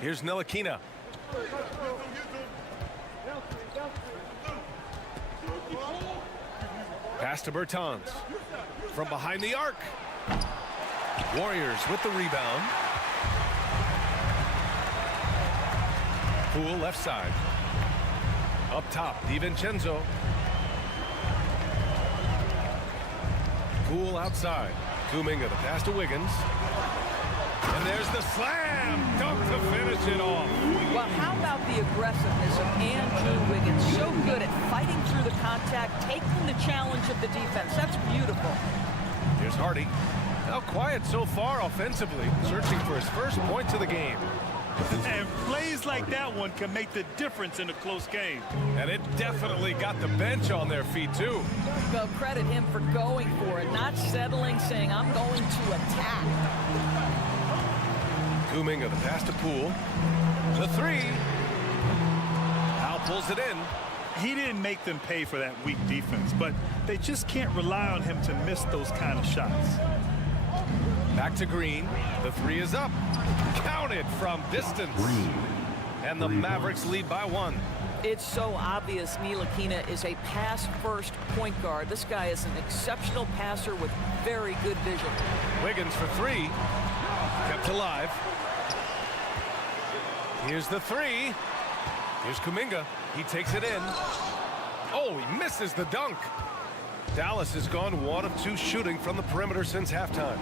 Here's Ntilikina. Pass to Bertans. From behind the arc. Warriors with the rebound. Poole left side. Up top, DiVincenzo. Poole outside. Kuminga, the pass to Wiggins. And there's the slam dunk to finish it off. Well, how about the aggressiveness of Andrew Wiggins? So good at fighting through the contact, taking the challenge of the defense. That's beautiful. Here's Hardy. Now quiet so far offensively, searching for his first points of the game. And plays like that one can make the difference in a close game. And it definitely got the bench on their feet, too. Well, credit him for going for it, not settling, saying, I'm going to attack. Kuminga, the pass to Poole. The 3. Powell pulls it in. He didn't make them pay for that weak defense, but they just can't rely on him to miss those kind of shots. Back to Green. The 3 is up. Counted from distance. And the Mavericks lead by 1. It's so obvious Ntilikina is a pass-first point guard. This guy is an exceptional passer with very good vision. Wiggins for 3. Kept alive. Here's the 3. Here's Kuminga. He takes it in. Oh, he misses the dunk. Dallas has gone 1 of 2 shooting from the perimeter since halftime.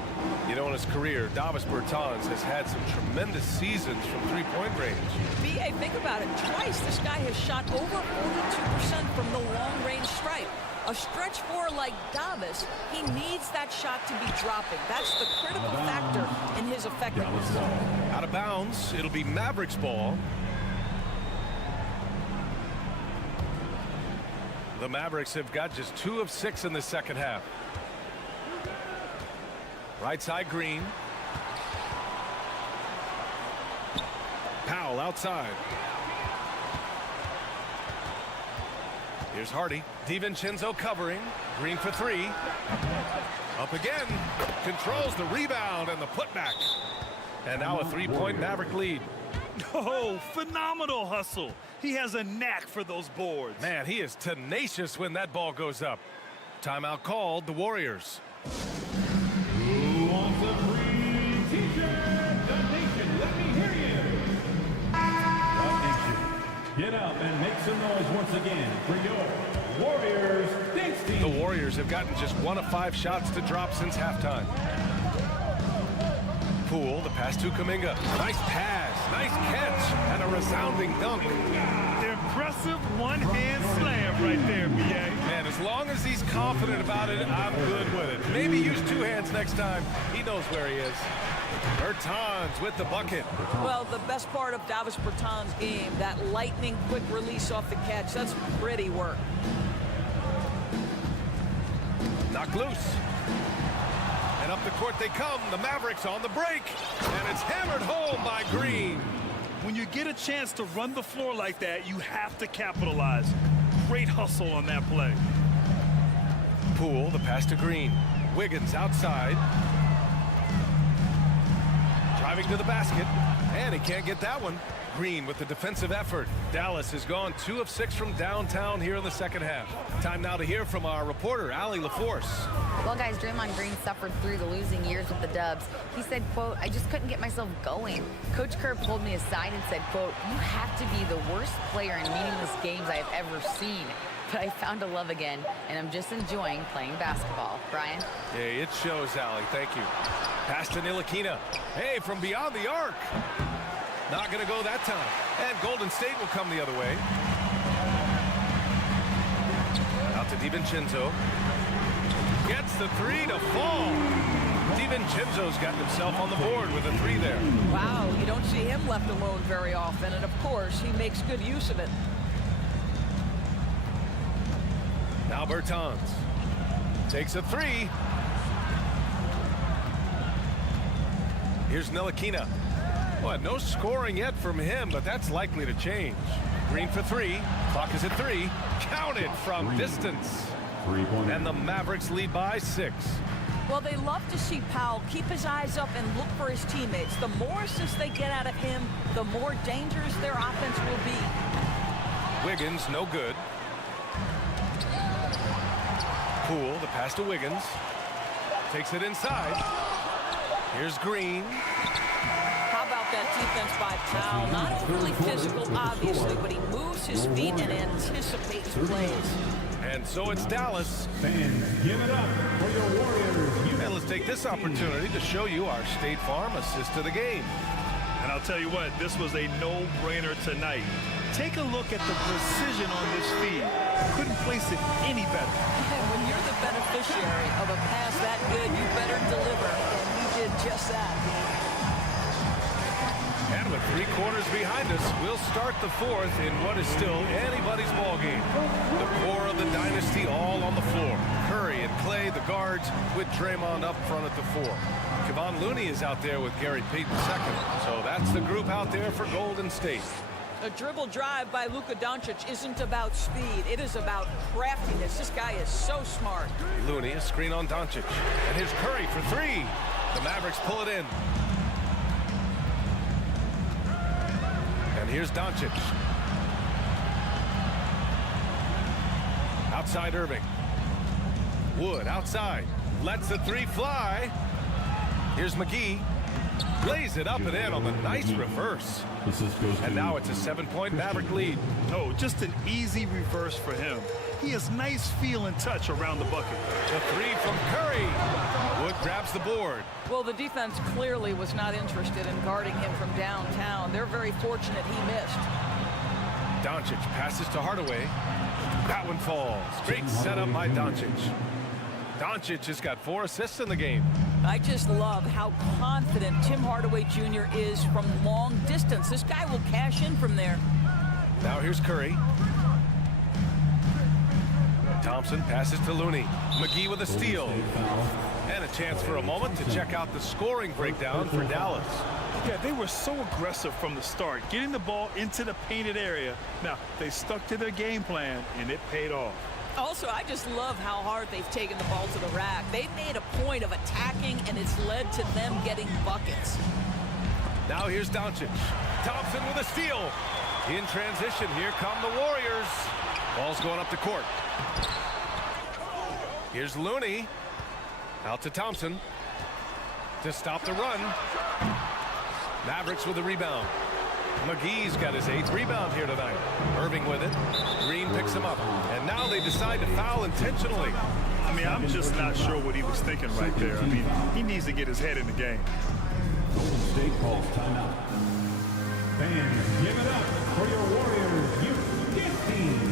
You know, in his career, Davis Bertans has had some tremendous seasons from three-point range. B.A., think about it. Twice this guy has shot over 42% from the long-range stripe. A stretch 4 like Davis, he needs that shot to be dropping. That's the critical factor in his effectiveness. Out of bounds, it'll be Mavericks ball. The Mavericks have got just 2 of 6 in the second half. Right side Green. Powell outside. Here's Hardy. DiVincenzo covering. Green for 3. Up again. Controls the rebound and the putback. And now a 3-point Maverick lead. Oh, phenomenal hustle. He has a knack for those boards. Man, he is tenacious when that ball goes up. Timeout called, the Warriors. Who wants a free t-shirt? The Nation, let me hear you. The Nation, get up and make some noise once again for your Warriors Thanks team. The Warriors have gotten just 1 of 5 shots to drop since halftime. Poole, the pass to Kuminga. Nice pass, nice catch, and a resounding dunk. Impressive one-hand slam right there, B.A. Man, as long as he's confident about it, I'm good with it. Maybe use 2 hands next time. He knows where he is. Bertans with the bucket. Well, the best part of Davis Bertans' game, that lightning quick release off the catch, that's pretty work. Knocked loose. And up the court they come. The Mavericks on the break. And it's hammered home by Green. When you get a chance to run the floor like that, you have to capitalize. Great hustle on that play. Poole, the pass to Green. Wiggins outside. Driving to the basket. And he can't get that one. Green with the defensive effort. Dallas has gone 2 of 6 from downtown here in the second half. Time now to hear from our reporter, Allie LaForce. Well, guys, Draymond Green suffered through the losing years with the Dubs. He said, quote, I just couldn't get myself going. Coach Kerr pulled me aside and said, quote, you have to be the worst player in meaningless games I have ever seen. But I found a love again, and I'm just enjoying playing basketball. Brian? Yeah, it shows, Allie. Thank you. Pass to Ntilikina. Hey, from beyond the arc. Not going to go that time. And Golden State will come the other way. Out to DiVincenzo. Gets the 3 to fall. DiVincenzo's gotten himself on the board with a 3 there. Wow, you don't see him left alone very often, and of course, he makes good use of it. Now Bertans takes a 3. Here's Ntilikina. Well, no scoring yet from him, but that's likely to change. Green for 3. Clock is at 3. Counted from distance. And the Mavericks lead by 6. Well, they love to see Powell keep his eyes up and look for his teammates. The more assists they get out of him, the more dangerous their offense will be. Wiggins, no good. Poole, the pass to Wiggins. Takes it inside. Here's Green. How about that defense by Powell? Not overly physical, obviously, but he moves his feet and anticipates plays. And so it's Dallas. Fans, give it up for your Warriors. And let's take this opportunity to show you our State Farm assist of the game. And I'll tell you what, this was a no-brainer tonight. Take a look at the precision on this feed. Couldn't place it any better. And when you're the beneficiary of a pass that good, you better deliver. And he did just that. And with 3 quarters behind us, we'll start the 4th in what is still anybody's ball game. The core of the dynasty all on the floor. Curry and Clay, the guards, with Draymond up front at the 4. Kevon Looney is out there with Gary Payton second. So that's the group out there for Golden State. A dribble drive by Luka Doncic isn't about speed. It is about craftiness. This guy is so smart. Looney, a screen on Doncic. And here's Curry for 3. The Mavericks pull it in. And here's Doncic. Outside Irving. Wood outside. Lets the three fly. Here's McGee. Lays it up and in on the nice reverse. And now it's a 7-point Maverick lead. Oh, just an easy reverse for him. He has nice feel and touch around the bucket. The three from Curry. Wood grabs the board. Well, the defense clearly was not interested in guarding him from downtown. They're very fortunate he missed. Doncic passes to Hardaway. That one falls. Great setup by Doncic. Doncic has got 4 assists in the game. I just love how confident Tim Hardaway Jr. is from long distance. This guy will cash in from there. Now here's Curry. Thompson passes to Looney. McGee with a steal. And a chance for a moment to check out the scoring breakdown for Dallas. Yeah, they were so aggressive from the start, getting the ball into the painted area. Now, they stuck to their game plan, and it paid off. Also, I just love how hard they've taken the ball to the rack. They've made a point of attacking, and it's led to them getting buckets. Now here's Doncic. Thompson with a steal. In transition, here come the Warriors. Ball's going up the court. Here's Looney. Out to Thompson. To stop the run. Mavericks with the rebound. McGee's got his 8th rebound here tonight. Irving with it. Green picks him up. And now they decide to foul intentionally. I mean, I'm just not sure what he was thinking right there. I mean, he needs to get his head in the game. Golden State calls timeout. Fans, give it up for your Warriors Youth Gift Team.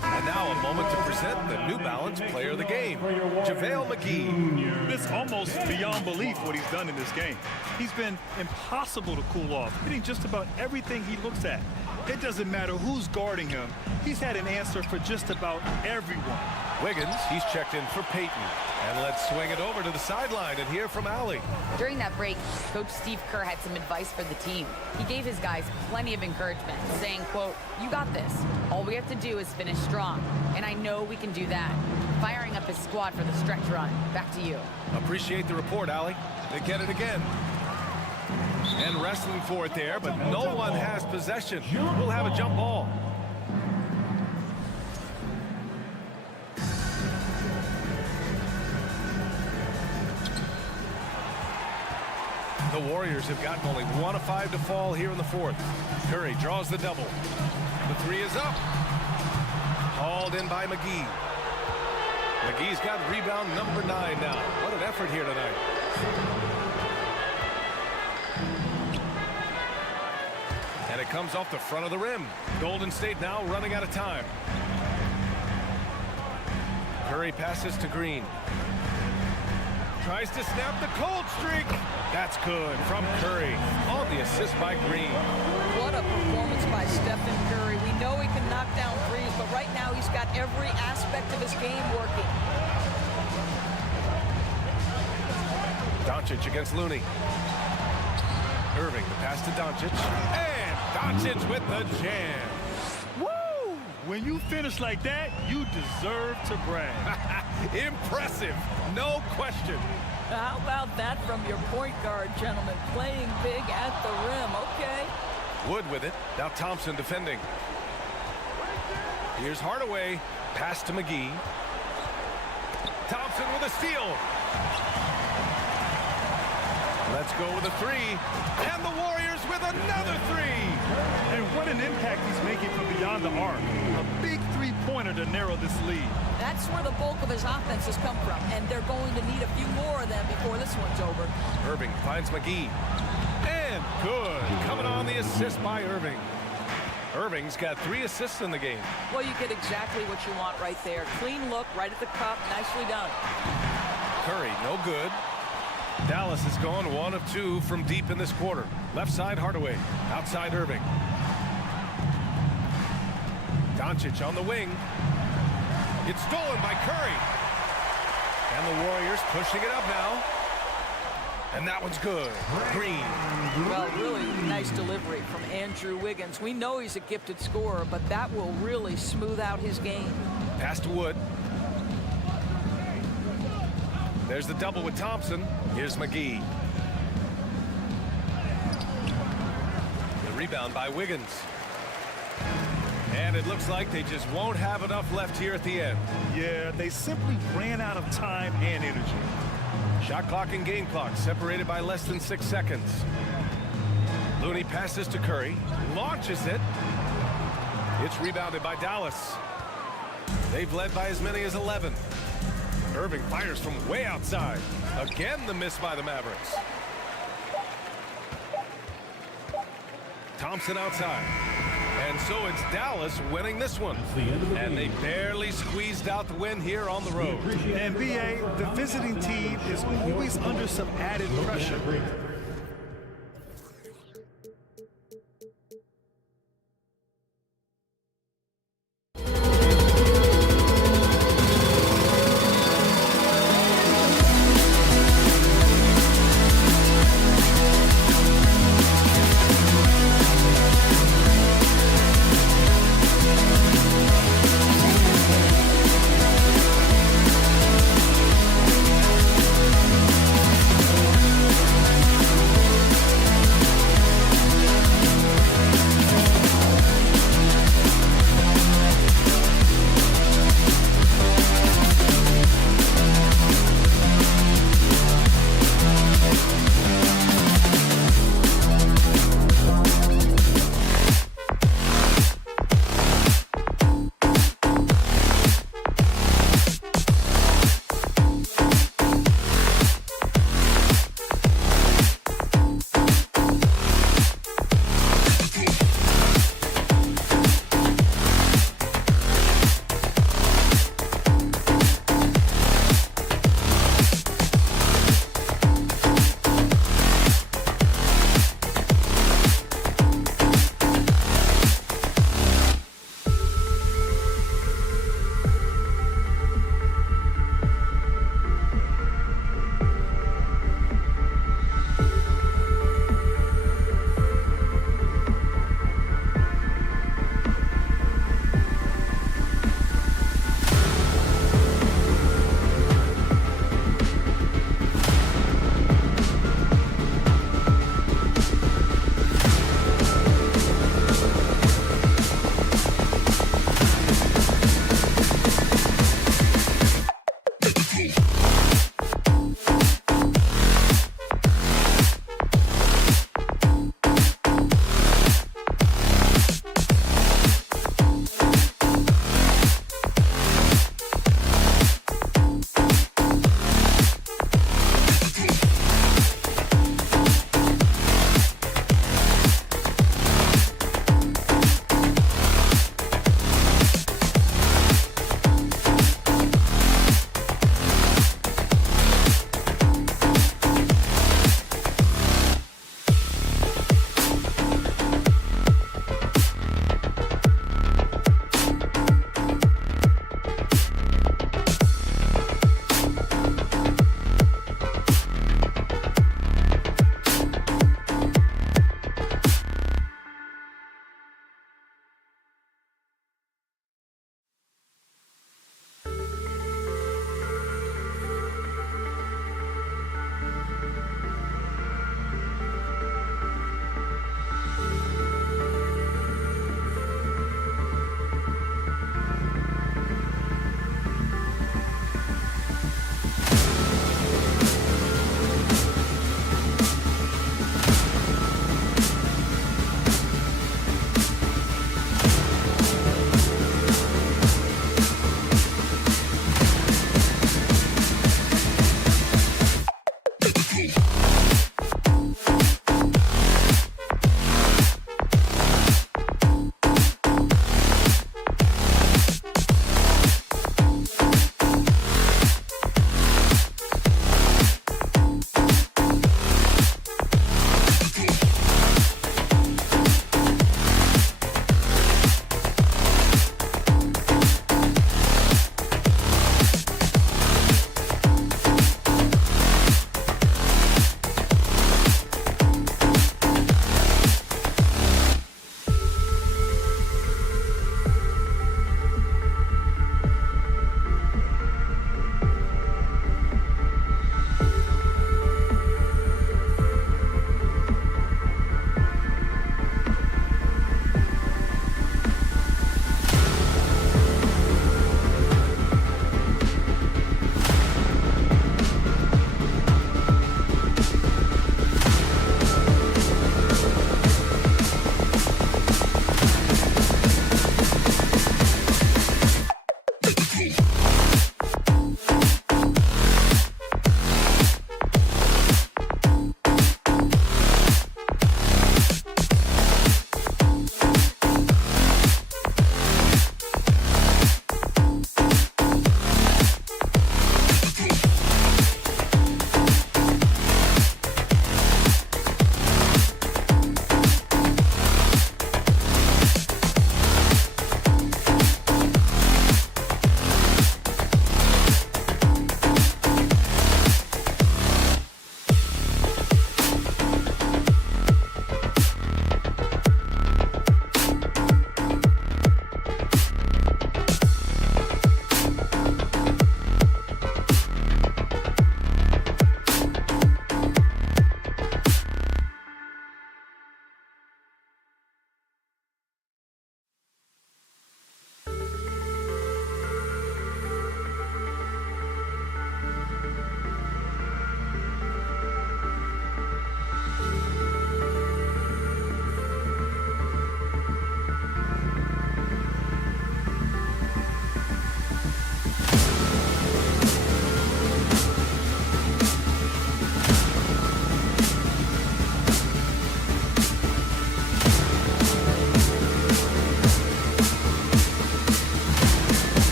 And now a moment to present the New Balance Player of the Game, JaVale McGee. It's almost beyond belief what he's done in this game. He's been impossible to cool off, hitting just about everything he looks at. It doesn't matter who's guarding him. He's had an answer for just about everyone. Wiggins, he's checked in for Peyton. And let's swing it over to the sideline and hear from Allie. During that break, Coach Steve Kerr had some advice for the team. He gave his guys plenty of encouragement, saying, quote, "You got this. All we have to do is finish strong. And I know we can do that." Firing up his squad for the stretch run. Back to you. Appreciate the report, Allie. They get it again. And wrestling for it there, but no one has possession. We'll have a jump ball. The Warriors have gotten only 1 of 5 to fall here in the 4th. Curry draws the double. The 3 is up. Hauled in by McGee. McGee's got rebound number 9 now. What an effort here tonight. And it comes off the front of the rim. Golden State now running out of time. Curry passes to Green. Tries to snap the cold streak. That's good from Curry on the assist by Green. What a performance by Stephen Curry. We know he can knock down threes, but right now he's got every aspect of his game working. Doncic against Looney. Irving, the pass to Doncic. And Doncic with the jam. Woo! When you finish like that, you deserve to brag. Impressive, no question. How about that from your point guard, gentlemen? Playing big at the rim. Okay. Wood with it. Now Thompson defending. Here's Hardaway. Pass to McGee. Thompson with a steal. Let's go with a 3. And the Warriors with another 3. And what an impact he's making from beyond the arc. A big three-pointer to narrow this lead. That's where the bulk of his offense has come from, and they're going to need a few more of them before this one's over. Irving finds McGee. And good. Coming on the assist by Irving. Irving's got 3 assists in the game. Well, you get exactly what you want right there. Clean look, right at the cup. Nicely done. Curry, no good. Dallas has gone 1 of 2 from deep in this quarter. Left side, Hardaway. Outside, Irving. Doncic on the wing. It's stolen by Curry. And the Warriors pushing it up now. And that one's good. Green. Well, really nice delivery from Andrew Wiggins. We know he's a gifted scorer, but that will really smooth out his game. Pass to Wood. There's the double with Thompson. Here's McGee. Rebound by Wiggins. And it looks like they just won't have enough left here at the end. Yeah, they simply ran out of time and energy. Shot clock and game clock separated by less than 6 seconds. Looney passes to Curry, launches it. It's rebounded by Dallas. They've led by as many as 11. Irving fires from way outside. Again, the miss by the Mavericks. Thompson outside. And so it's Dallas winning this one. And they barely squeezed out the win here on the road. And BA, the visiting team is always under some added pressure.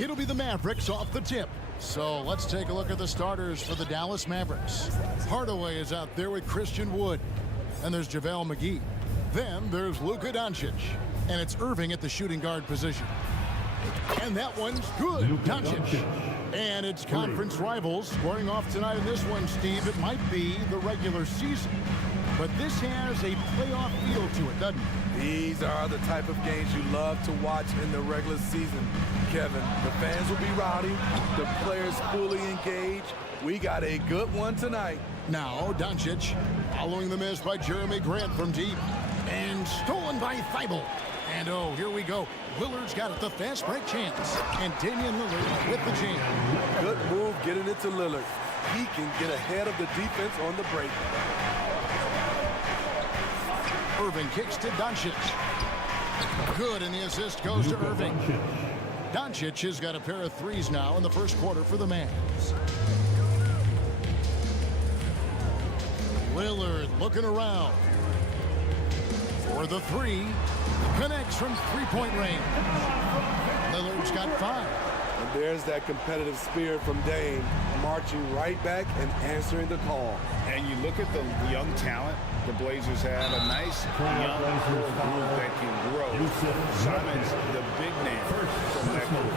It'll be the Mavericks off the tip. So let's take a look at the starters for the Dallas Mavericks. Hardaway is out there with Christian Wood. And there's JaVale McGee. Then there's Luka Doncic. And it's Irving at the shooting guard position. And that one's good. Doncic. And it's conference rivals scoring off tonight in this one, Steve. It might be the regular season, but this has a playoff feel to it, doesn't it? These are the type of games you love to watch in the regular season, Kevin. The fans will be rowdy, the players fully engaged. We got a good one tonight. Now Doncic, following the miss by Jeremy Grant from deep, and stolen by Thibault. And oh, here we go. Lillard's got it, the fast break chance. And Damian Lillard with the jam. Good move getting it to Lillard. He can get ahead of the defense on the break. Irving kicks to Doncic. Good, and the assist goes to Irving. Doncic has got a pair of threes now in the first quarter for the Mavs. Lillard looking around. For the three. Connects from three-point range. Lillard's got 5. And there's that competitive spirit from Dame, marching right back and answering the call. And you look at the young talent the Blazers have, a nice young core group that can grow. Simons, the big name from that group.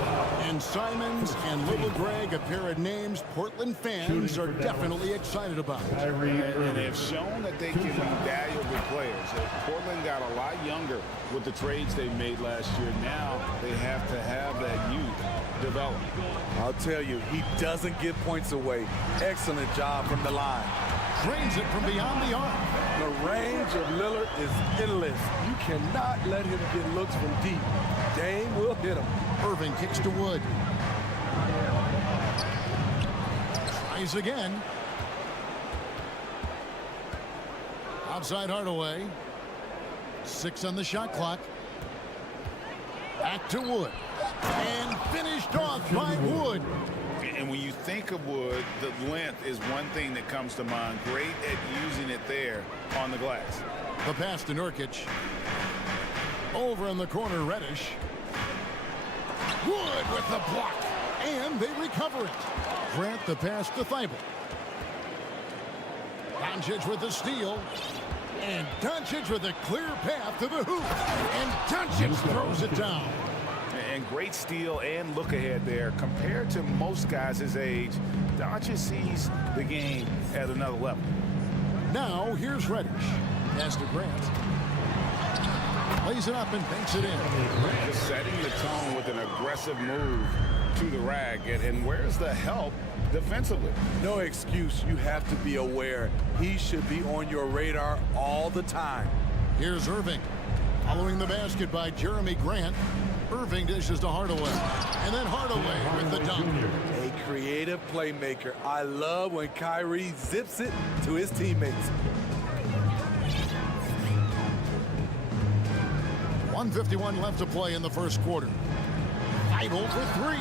And Simons and Little Greg, a pair of names Portland fans are definitely excited about. And they've shown that they can be valuable players. Portland got a lot younger with the trades they made last year. Now they have to have that youth develop. I'll tell you, he doesn't give points away. Excellent job from the line. Drains it from beyond the arc. The range of Lillard is endless. You cannot let him get looks from deep. Dame will hit him. Irving kicks to Wood. Tries again. Outside Hardaway. 6 on the shot clock. Back to Wood. And finished off by Wood. And when you think of Wood, the length is one thing that comes to mind. Great at using it there on the glass. The pass to Nurkic. Over in the corner, Reddish. Wood with the block. And they recover it. Grant the pass to Thibault. Doncic with the steal. And Doncic with a clear path to the hoop. And Doncic throws it down. And great steal and look ahead there. Compared to most guys his age, Doncic sees the game at another level. Now here's Reddish. Pass to Grant. Lays it up and banks it in. Just setting the tone with an aggressive move to the rack. And where's the help defensively? No excuse. You have to be aware. He should be on your radar all the time. Here's Irving. Following the basket by Jeremy Grant. Irving dishes to Hardaway. And then Hardaway with the dunk. A creative playmaker. I love when Kyrie zips it to his teammates. 1:51 left to play in the first quarter. Thibault for 3.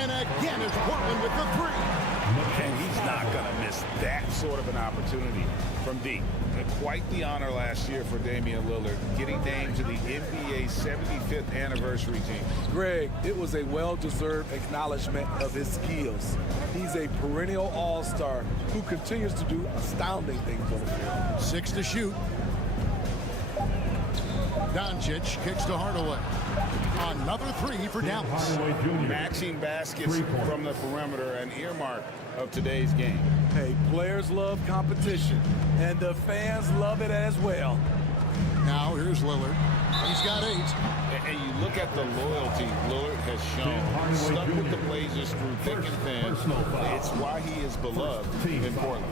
And again it's Portland with the 3. And he's not going to miss that sort of an opportunity from deep. Quite the honor last year for Damian Lillard, getting named to the NBA 75th anniversary team. Greg, it was a well-deserved acknowledgement of his skills. He's a perennial all-star who continues to do astounding things on the field. 6 to shoot. Doncic kicks to Hardaway. Another 3 for Dallas. Matching baskets from the perimeter, an earmark of today's game. Hey, players love competition, and the fans love it as well. Now here's Lillard. He's got 8. And you look at the loyalty Lillard has shown. Stuck with the Blazers through thick and thin. It's why he is beloved in Portland.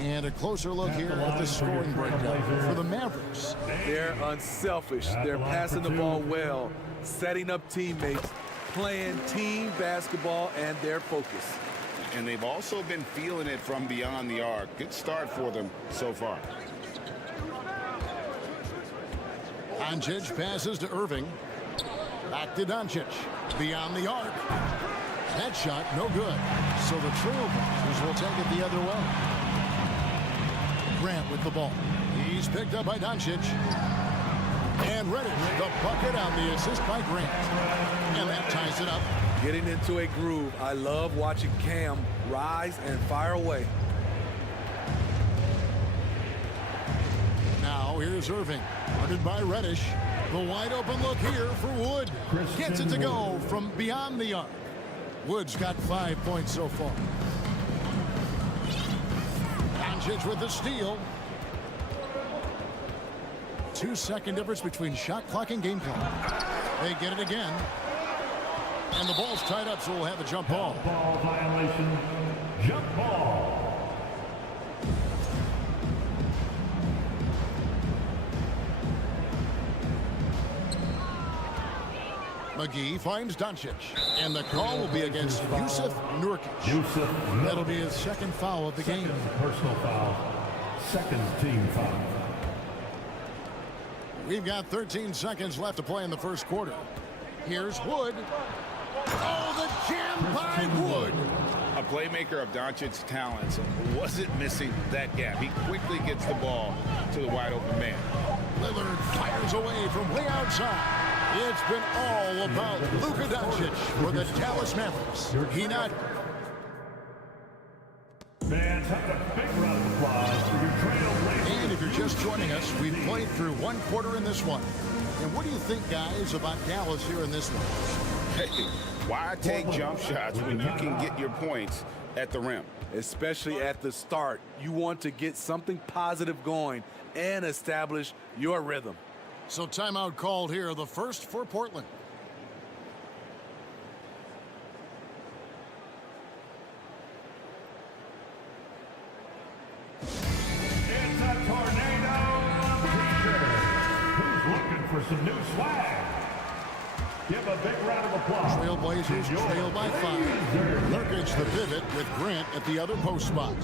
And a closer look here at the scoring breakdown for the Mavericks. They're unselfish. They're passing the ball well, setting up teammates, playing team basketball, and their focus. And they've also been feeling it from beyond the arc. Good start for them so far. Doncic passes to Irving. Back to Doncic. Beyond the arc. That shot, no good. So the Trailblazers will take it the other way. Grant with the ball. He's picked up by Doncic. And Reddish, the bucket on the assist by Grant. And that ties it up. Getting into a groove. I love watching Cam rise and fire away. Now here's Irving, guarded by Reddish. The wide open look here for Wood. Gets it to go from beyond the arc. Wood's got 5 points so far. Doncic with the steal. 2-second difference between shot clock and game clock. They get it again. And the ball's tied up, so we'll have a jump ball. Ball violation. Jump ball. McGee finds Doncic, and the call will be against Yusuf Nurkic. That'll be his second foul of the game. Personal foul. Second team foul. We've got 13 seconds left to play in the first quarter. Here's Wood. Oh, the jam by Wood. A playmaker of Doncic's talents wasn't missing that gap. He quickly gets the ball to the wide open man. Lillard fires away from way outside. It's been all about Luka Doncic for the Dallas Mavericks. He not. Fans, have a big round of applause for your Trailblazers. And if you're just joining us, we've played through one quarter in this one. And what do you think, guys, about Dallas here in this one? Hey, why take jump shots when you can get your points at the rim? Especially at the start. You want to get something positive going and establish your rhythm. So timeout called here, the first for Portland. It's a tornado preacher who's looking for some new swag. Give a big round of applause. Trailblazers trail by 5. Nurkic the pivot with Grant at the other post spot.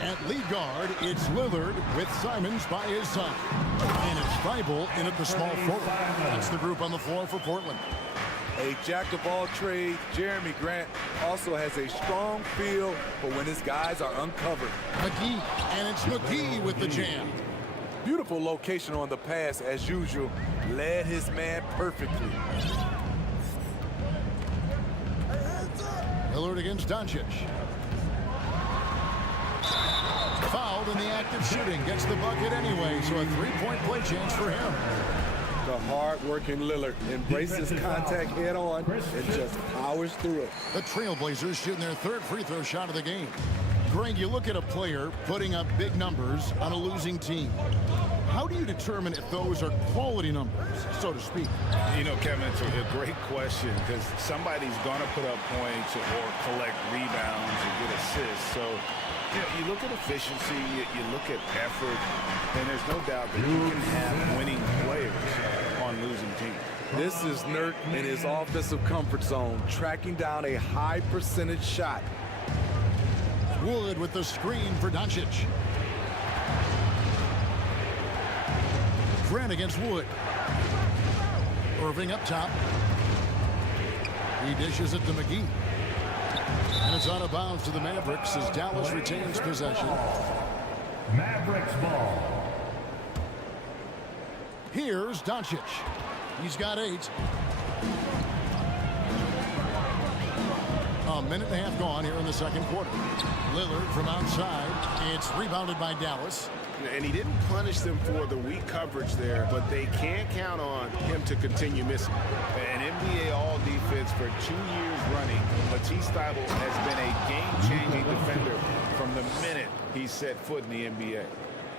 At lead guard, it's Lillard with Simons by his side. And it's Thibault in at the small forward. That's the group on the floor for Portland. A jack-of-all-trades, Jeremy Grant also has a strong feel for when his guys are uncovered. McGee, and it's McGee with the jam. Beautiful location on the pass, as usual. Led his man perfectly. Lillard against Doncic. Fouled in the act of shooting. Gets the bucket anyway, so a three-point play chance for him. The hard-working Lillard embraces contact head-on and just powers through it. The Trailblazers shooting their third free throw shot of the game. Greg, you look at a player putting up big numbers on a losing team. How do you determine if those are quality numbers, so to speak? You know, Kevin, it's a great question because somebody's going to put up points or collect rebounds or get assists. So, you know, you look at efficiency, you look at effort, and there's no doubt that you can have winning players on losing teams. This is Nurk in his offensive comfort zone, tracking down a high percentage shot. Wood with the screen for Doncic. Grant against Wood. Irving up top. He dishes it to McGee. And it's out of bounds to the Mavericks as Dallas retains possession. Mavericks ball. Here's Doncic. He's got 8. A minute and a half gone here in the second quarter. Lillard from outside. It's rebounded by Dallas. And he didn't punish them for the weak coverage there, but they can't count on him to continue missing. An NBA All-Defense for 2 years running, Matisse Thybulle has been a game-changing defender from the minute he set foot in the NBA.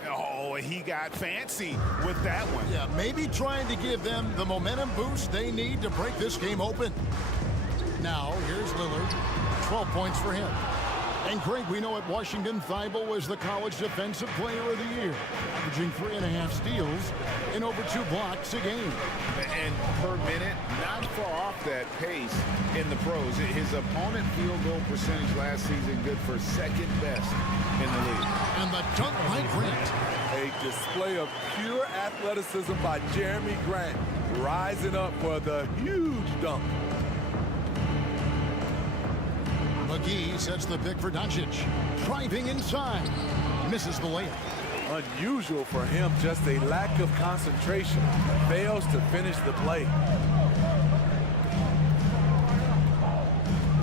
Oh, he got fancy with that one. Yeah, maybe trying to give them the momentum boost they need to break this game open. Now, here's Lillard. 12 points for him. And Greg, we know at Washington, Thybulle was the college defensive player of the year, averaging 3.5 steals and over 2 blocks a game. And per minute, not far off that pace in the pros. His opponent field goal percentage last season good for second best in the league. And the dunk by Grant. A display of pure athleticism by Jeremy Grant, rising up for the huge dunk. McGee sets the pick for Doncic. Driving inside. Misses the layup. Unusual for him, just a lack of concentration. Fails to finish the play.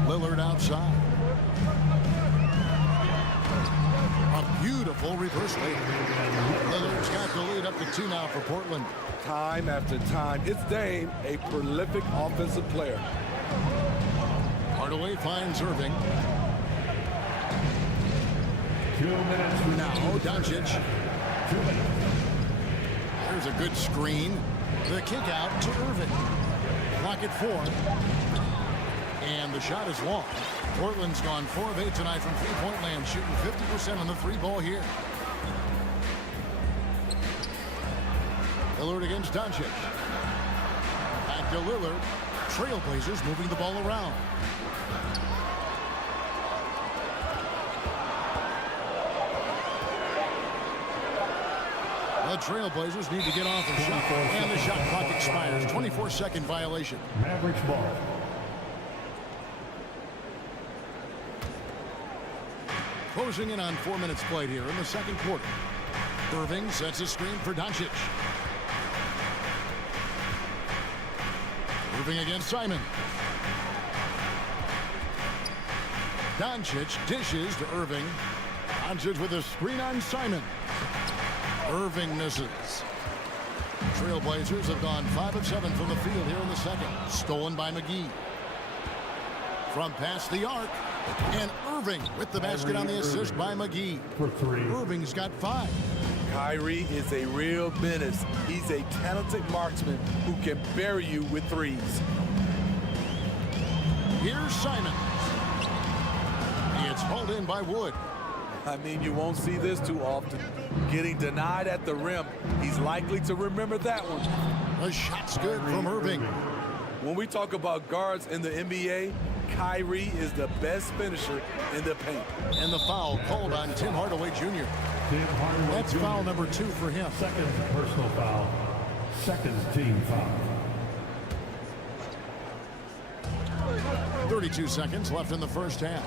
Lillard outside. A beautiful reverse layup. Lillard's got the lead up to 2 now for Portland. Time after time, it's Dame, a prolific offensive player. Hardaway finds Irving. 2 minutes. Now Doncic. There's a good screen. The kick out to Irving. Clock at 4. And the shot is long. Portland's gone 4 of 8 tonight from three-point land, shooting 50% on the 3-ball here. Lillard against Doncic. Back to Lillard. Trailblazers moving the ball around. The Trailblazers need to get off a shot, and the shot clock expires. 24-second violation. Mavericks ball. Closing in on 4 minutes played here in the second quarter. Irving sets a screen for Doncic. Irving against Simon. Doncic dishes to Irving. Doncic with a screen on Simon. Irving misses. Trailblazers have gone 5 of 7 from the field here in the second. Stolen by McGee. From past the arc. And Irving with the basket on the assist by McGee. For 3. Irving's got 5. Kyrie is a real menace. He's a talented marksman who can bury you with threes. Here's Simon. It's hauled in by Wood. I mean, you won't see this too often. Getting denied at the rim. He's likely to remember that one. The shot's good from Irving. When we talk about guards in the NBA, Kyrie is the best finisher in the paint. And the foul called on Tim Hardaway Jr. That's foul number 2 for him. Second personal foul. Second team foul. 32 seconds left in the first half.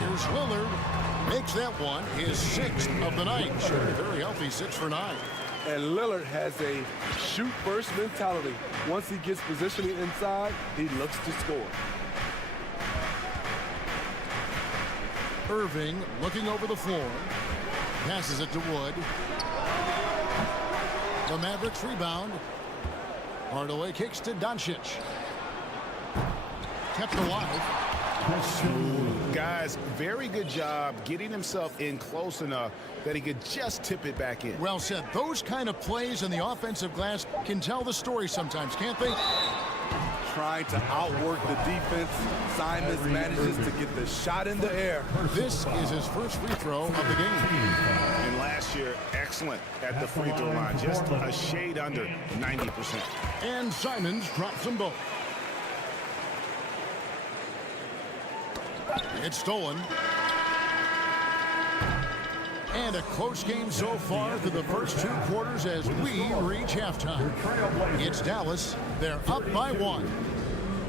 Here's Lillard. Makes that one his 6th of the night. Sure, very healthy, 6 for 9. And Lillard has a shoot-first mentality. Once he gets positioning inside, he looks to score. Irving looking over the floor. Passes it to Wood. The Mavericks rebound. Hardaway kicks to Doncic. Kept alive. Guys, very good job getting himself in close enough that he could just tip it back in. Well said. Those kind of plays in the offensive glass can tell the story sometimes, can't they? Trying to outwork the defense, Simons manages to get the shot in the air. This is his first free throw of the game. And last year, excellent at the free throw line, just a shade under 90%. And Simons drops them both. It's stolen. And a close game so far through the first 2 quarters as we reach halftime. It's Dallas. They're up by 1.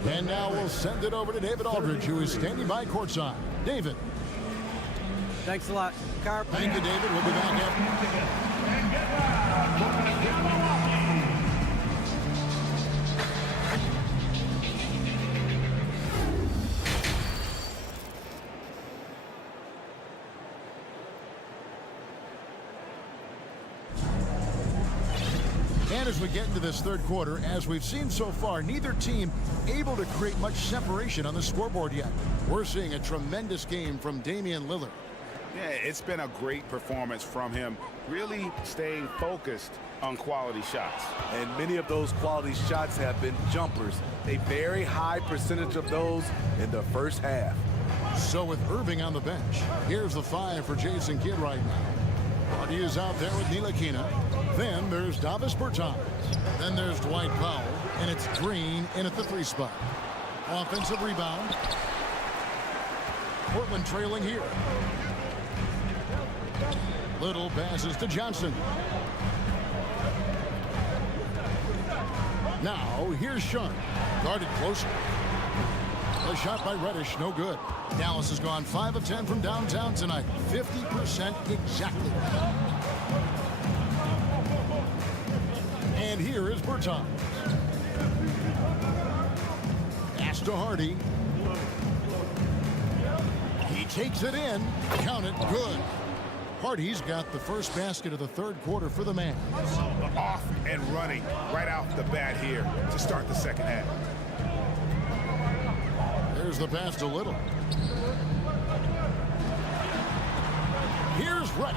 And now we'll send it over to David Aldridge, who is standing by courtside. David. Thanks a lot, Carp. Thank you, David. We'll be back after. And as we get into this third quarter, as we've seen so far, neither team able to create much separation on the scoreboard yet. We're seeing a tremendous game from Damian Lillard. Yeah, it's been a great performance from him, really staying focused on quality shots. And many of those quality shots have been jumpers. A very high percentage of those in the first half. So with Irving on the bench, here's the 5 for Jason Kidd right now. Hardy is out there with Ntilikina. Then there's Davis Bertans. Then there's Dwight Powell. And it's Green in at the 3 spot. Offensive rebound. Portland trailing here. Little passes to Johnson. Now here's Sharp. Guarded closer. A shot by Reddish, no good. Dallas has gone 5 of 10 from downtown tonight. 50% exactly. And here is Bertans. Pass to Hardy. He takes it in. Count it. Good. Hardy's got the first basket of the third quarter for the man. Off and running right off the bat here to start the second half. There's the pass to Little. Here's Reddish.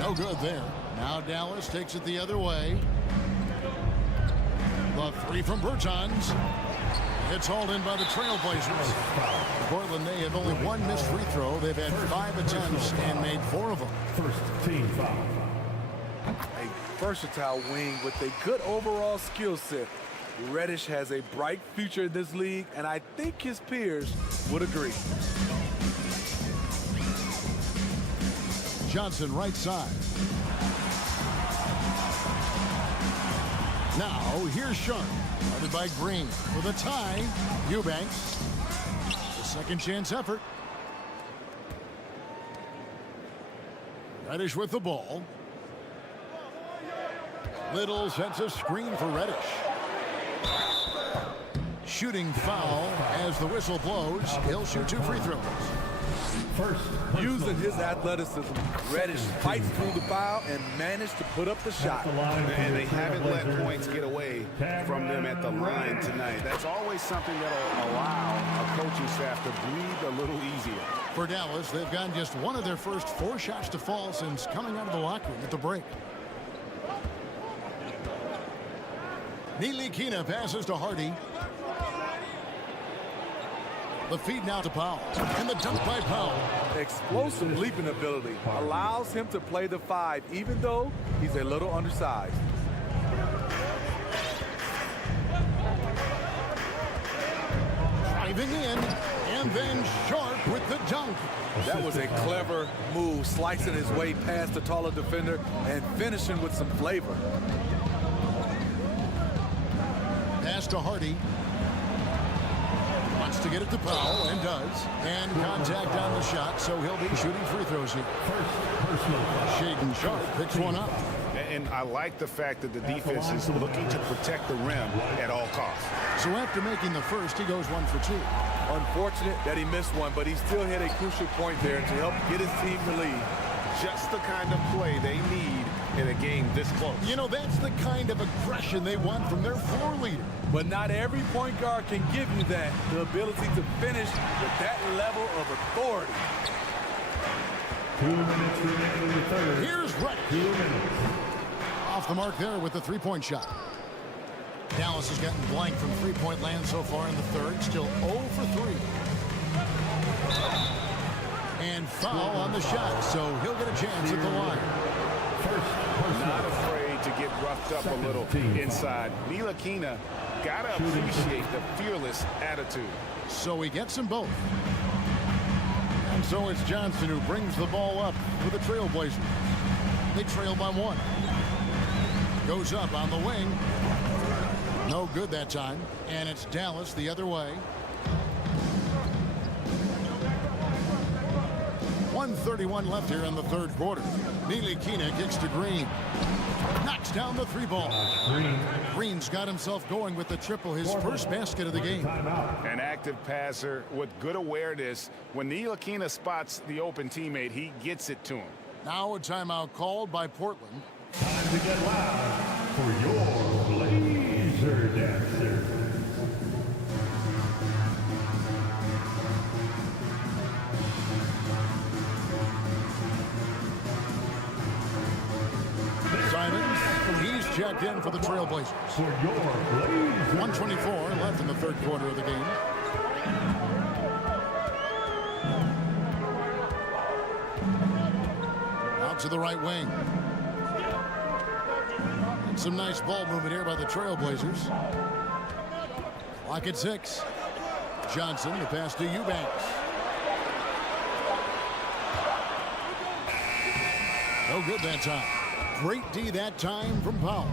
No good there. Now Dallas takes it the other way. The three from Bertans. It's hauled in by the Trailblazers. Portland, they have only one missed free throw. They've had 5 attempts and made 4 of them. First team foul. A versatile wing with a good overall skill set. Reddish has a bright future in this league, and I think his peers would agree. Johnson right side. Now here's Sharp. Guarded by Green. For the tie, Eubanks. The second chance effort. Reddish with the ball. Little sets a screen for Reddish. Shooting foul as the whistle blows. He'll shoot 2 free throws. First, using his athleticism, Reddish fights through the foul and managed to put up the shot. And they haven't let points get away from them at the line tonight. That's always something that'll allow a coaching staff to breathe a little easier. For Dallas, they've gotten just one of their first 4 shots to fall since coming out of the locker room at the break. Ntilikina passes to Hardy. The feed now to Powell. And the dunk by Powell. Explosive leaping ability allows him to play the 5, even though he's a little undersized. Driving in, and then Sharp with the dunk. That was a clever move, slicing his way past the taller defender and finishing with some flavor. Pass to Hardy. Wants to get it to Powell, and does. And contact on the shot, so he'll be shooting free throws here. Shaden Sharp picks one up. And I like the fact that the defense is looking to protect the rim at all costs. So after making the first, he goes 1 for 2. Unfortunate that he missed one, but he still hit a crucial point there to help get his team the lead. Just the kind of play they need in a game this close. You know, that's the kind of aggression they want from their floor leader. But not every point guard can give you that, the ability to finish with that level of authority. 2 minutes remaining in the third. Here's Reddish. 2 minutes. Off the mark there with the 3-point shot. Dallas has gotten blank from 3-point land so far in the third. Still 0 for 3. And foul on the shot, so he'll get a chance at the line. Not afraid to get roughed up a little inside. Ntilikina gotta appreciate the fearless attitude. So he gets them both. And so it's Johnson who brings the ball up for the Trailblazers. They trail by 1. Goes up on the wing. No good that time. And it's Dallas the other way. 1:31 left here in the third quarter. Ntilikina kicks to Green. Knocks down the 3-ball. Green's got himself going with the triple, his first basket of the game. An active passer with good awareness. When Ntilikina spots the open teammate, he gets it to him. Now a timeout called by Portland. Time to get loud for your Blazer dancers. Simons, he's checked in for the Trailblazers. For your Blazer. 1:24 left in the third quarter of the game. Out to the right wing. And some nice ball movement here by the Trailblazers. Clock at 6. Johnson, the pass to Eubanks. No good that time. Great D that time from Powell.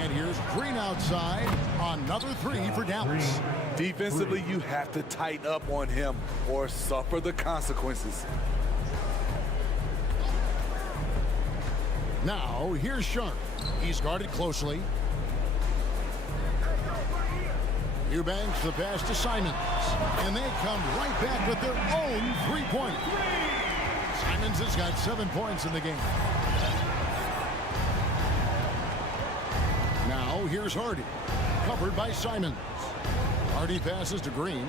And here's Green outside. Another 3 for Dallas. Defensively, you have to tighten up on him or suffer the consequences. Now, here's Sharp. He's guarded closely. Eubanks the pass to Simons. And they come right back with their own three-pointer. Simons has got 7 points in the game. Now, here's Hardy. Covered by Simons. Hardy passes to Green.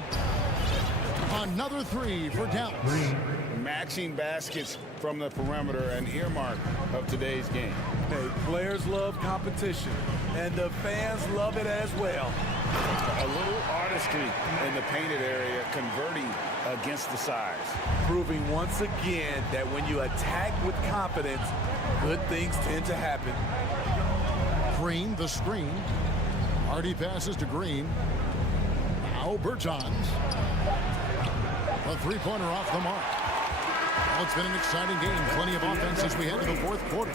Another three for Dallas. Matching baskets from the perimeter, an earmark of today's game. Hey, players love competition, and the fans love it as well. A little artistry in the painted area, converting against the size. Proving once again that when you attack with confidence, good things tend to happen. Green, the screen. Hardy passes to Green. Now Bertans. A three-pointer off the mark. Well, it's been an exciting game. Plenty of offense as we head to the fourth quarter.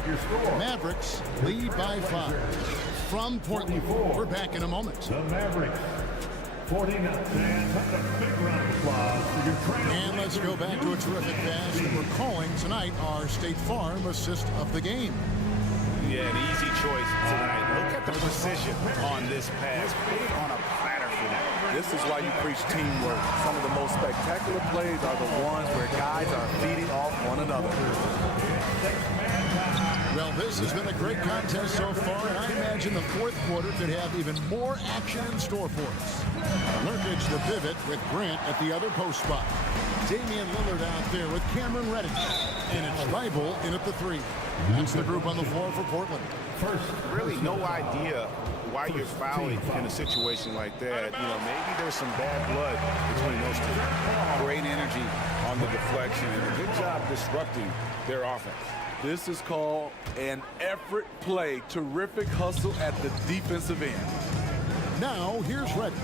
Mavericks lead by 5. From Portland, we're back in a moment. The Mavericks, 49 fans, have a big round of applause for your trail. And let's go back to a terrific pass. We're calling tonight our State Farm assist of the game. Yeah, an easy choice tonight. Look at the precision on this pass. Put it on a platter for them. This is why you preach teamwork. Some of the most spectacular plays are the ones where guys are feeding off one another. Well, this has been a great contest so far, and I imagine the fourth quarter could have even more action in store for us. Nurkic the pivot with Grant at the other post spot. Damian Lillard out there with Cameron Reddish. And it's Thibault in at the 3. That's the group on the floor for Portland. Really no idea why you're fouling in a situation like that. You know, maybe there's some bad blood between those two. Great energy on the deflection and a good job disrupting their offense. This is called an effort play. Terrific hustle at the defensive end. Now, here's Reddish.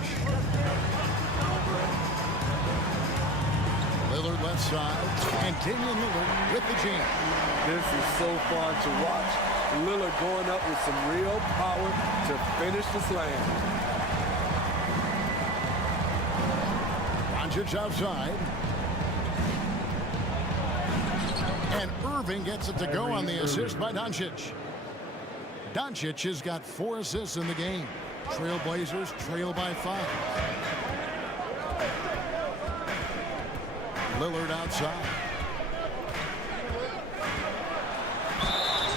Lillard left side, and Damian Lillard with the jam. This is so fun to watch. Lillard going up with some real power to finish the slam. Doncic outside. And Irving gets it to go on the assist by Doncic. Doncic has got 4 assists in the game. Trailblazers trail by 5. Lillard outside.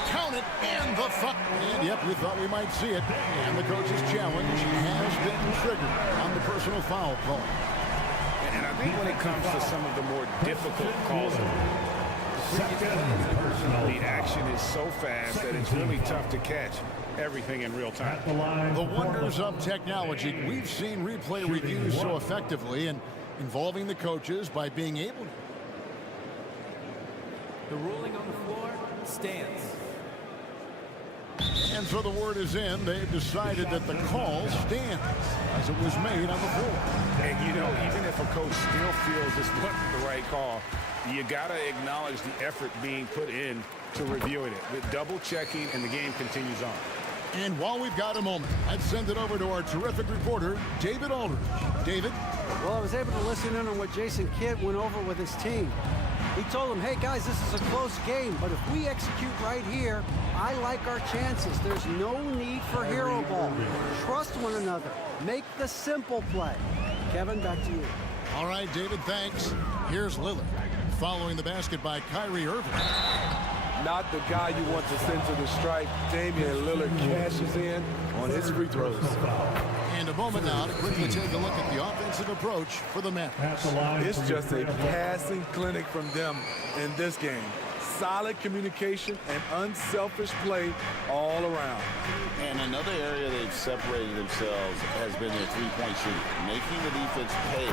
Count it, and the fuck. And yep, we thought we might see it. And the coach's challenge has been triggered on the personal foul call. And I think when it comes to some of the more difficult calls, the action is so fast that it's really tough to catch everything in real time. The wonders of technology. We've seen replay reviews so effectively and involving the coaches by being able to. The ruling on the floor stands. And so the word is in. They've decided that the call stands as it was made on the floor. And, you know, even if a coach still feels this wasn't the right call, you got to acknowledge the effort being put in to reviewing it. With double checking, and the game continues on. And while we've got a moment, let's send it over to our terrific reporter, David Aldridge. David? Well, I was able to listen in on what Jason Kidd went over with his team. He told them, hey, guys, this is a close game, but if we execute right here, I like our chances. There's no need for hero ball. Trust one another. Make the simple play. Kevin, back to you. All right, David, thanks. Here's Lillard. Following the basket by Kyrie Irving. Not the guy you want to send to the strike. Damian Lillard cashes in on his free throws. And a moment now to quickly take a look at the offensive approach for the Mavericks. It's just a passing clinic from them in this game. Solid communication and unselfish play all around. And another area they've separated themselves has been their three-point shooting, making the defense pay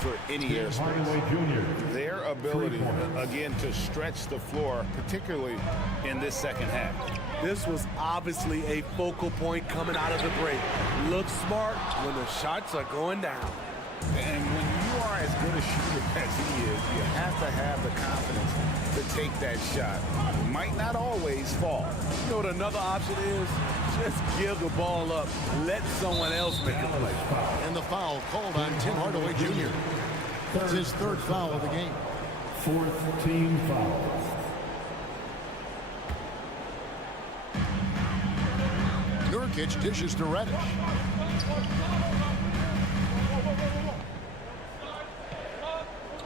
for any airspace. Their ability, again, to stretch the floor, particularly in this second half. This was obviously a focal point coming out of the break. Look smart when the shots are going down. And when you are as good a shooter as he is, you have to have the confidence to take that shot. It might not always fall. You know what another option is? Just give the ball up. Let someone else make a play. And the foul called on Tim Hardaway Jr. That's his 3rd foul of the game. 4th team foul. Nurkic dishes to Reddish.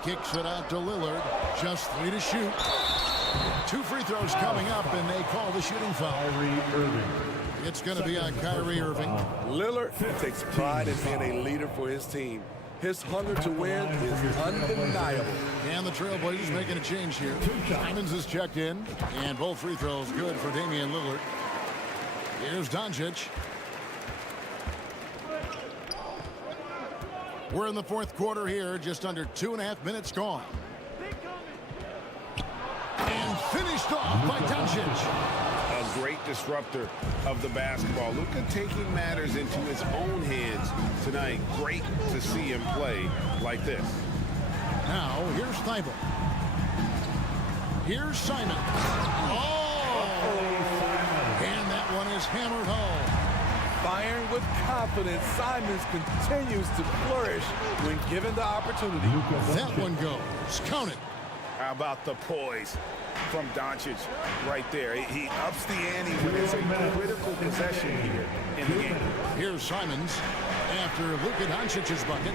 Kicks it out to Lillard. Just 3 to shoot. 2 free throws coming up, and they call the shooting foul. It's going to be on Kyrie Irving. Lillard takes pride in being a leader for his team. His hunger to win is undeniable. And the Trailblazers making a change here. Simons is checked in, and both free throws good for Damian Lillard. Here's Doncic. We're in the fourth quarter here, just under 2.5 minutes gone. And finished off by Doncic. A great disruptor of the basketball. Luka taking matters into his own hands tonight. Great to see him play like this. Now, here's Thibault. Here's Simon. Oh! And that one is hammered home. Firing with confidence, Simons continues to flourish when given the opportunity. That one goes. Count it. How about the poise from Doncic right there? He ups the ante when it's a critical possession here in the game. Here's Simons after Luka Doncic's bucket.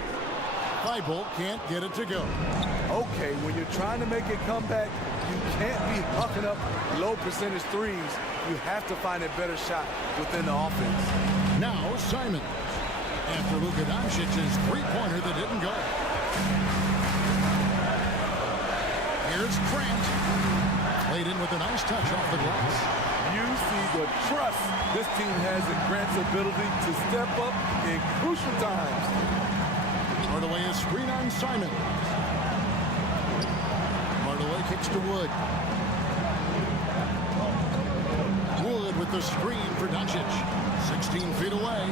Thibault can't get it to go. Okay, when you're trying to make a comeback, you can't be hucking up low percentage threes. You have to find a better shot within the offense. Now Simon after Luka Doncic's three-pointer that didn't go. Here's Grant. Played in with a nice touch off the glass. You see the trust this team has in Grant's ability to step up in crucial times. Hardaway is screen on Simon. Hardaway kicks to Wood. Wood with the screen for Doncic. 16 feet away.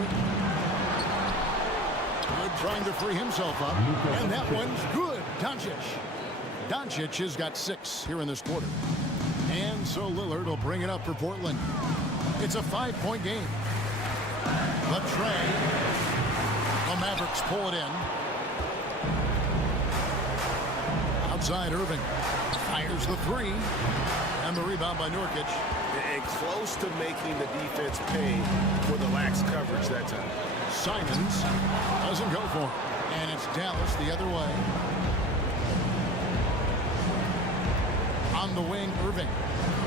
Wood trying to free himself up. And that one's good. Doncic has got 6 here in this quarter. And so Lillard will bring it up for Portland. It's a 5-point game. The tray. The Mavericks pull it in. Outside Irving. Fires the 3. And the rebound by Nurkic. And close to making the defense pay for the lax coverage that time. Simons doesn't go for him. And it's Dallas the other way. On the wing, Irving.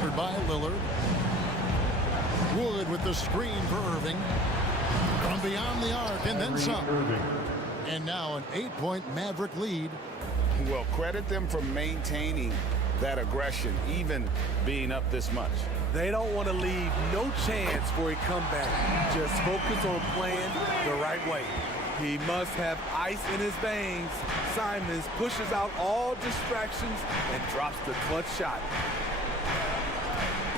Covered by Lillard. Wood with the screen for Irving. From beyond the arc and then some. And now an 8-point Maverick lead. Well, credit them for maintaining that aggression, even being up this much. They don't want to leave no chance for a comeback. Just focus on playing the right way. He must have ice in his veins. Simons pushes out all distractions and drops the clutch shot.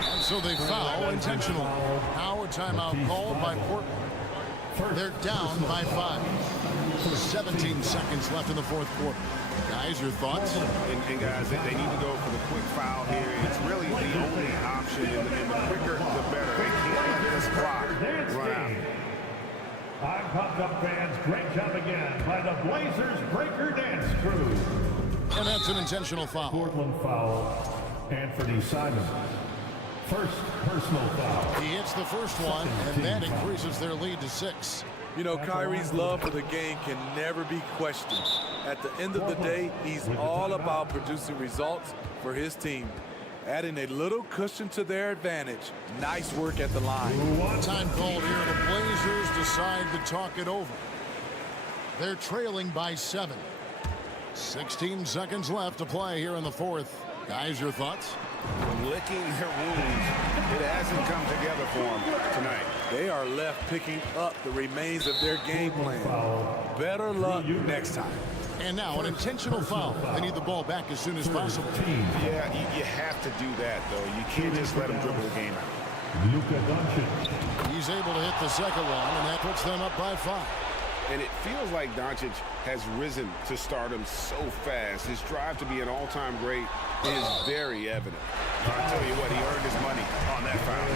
And so they foul intentional. Now a timeout called by Portland. They're down by 5. 17 seconds left in the fourth quarter. Guys, your thoughts? And guys, they need to go for the quick foul here. It's really the only option, and the quicker, the better. They can't let this clock run out. I'm pumped up, fans. Great job again by the Blazers Breaker Dance Crew. And that's an intentional foul. Portland foul. Anthony Simons. First personal foul. He hits the first one, and that increases their lead to 6. You know, Kyrie's love for the game can never be questioned. At the end of the day, he's all about producing results for his team, adding a little cushion to their advantage. Nice work at the line. Time called here. The Blazers decide to talk it over. They're trailing by 7. 16 seconds left to play here in the fourth. Guys, your thoughts? Licking their wounds. It hasn't come together for them tonight. They are left picking up the remains of their game plan. Better luck next time. And now an intentional foul. They need the ball back as soon as possible. Yeah, you have to do that, though. You can't just let them dribble the game out. Luka Doncic. He's able to hit the second one, and that puts them up by 5. And it feels like Doncic has risen to stardom so fast. His drive to be an all-time great is very evident. I'll tell you what, he earned his money on that foul.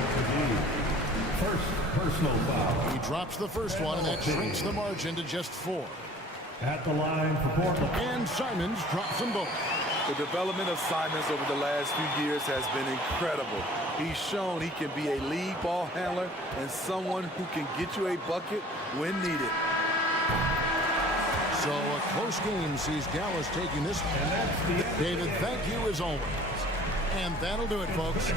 First personal foul. He drops the first one, and that shrinks the margin to just 4. At the line for Portland. And Simons drops them both. The development of Simons over the last few years has been incredible. He's shown he can be a lead ball handler and someone who can get you a bucket when needed. So a close game sees Dallas taking this one. David, thank you as always. And that'll do it, folks.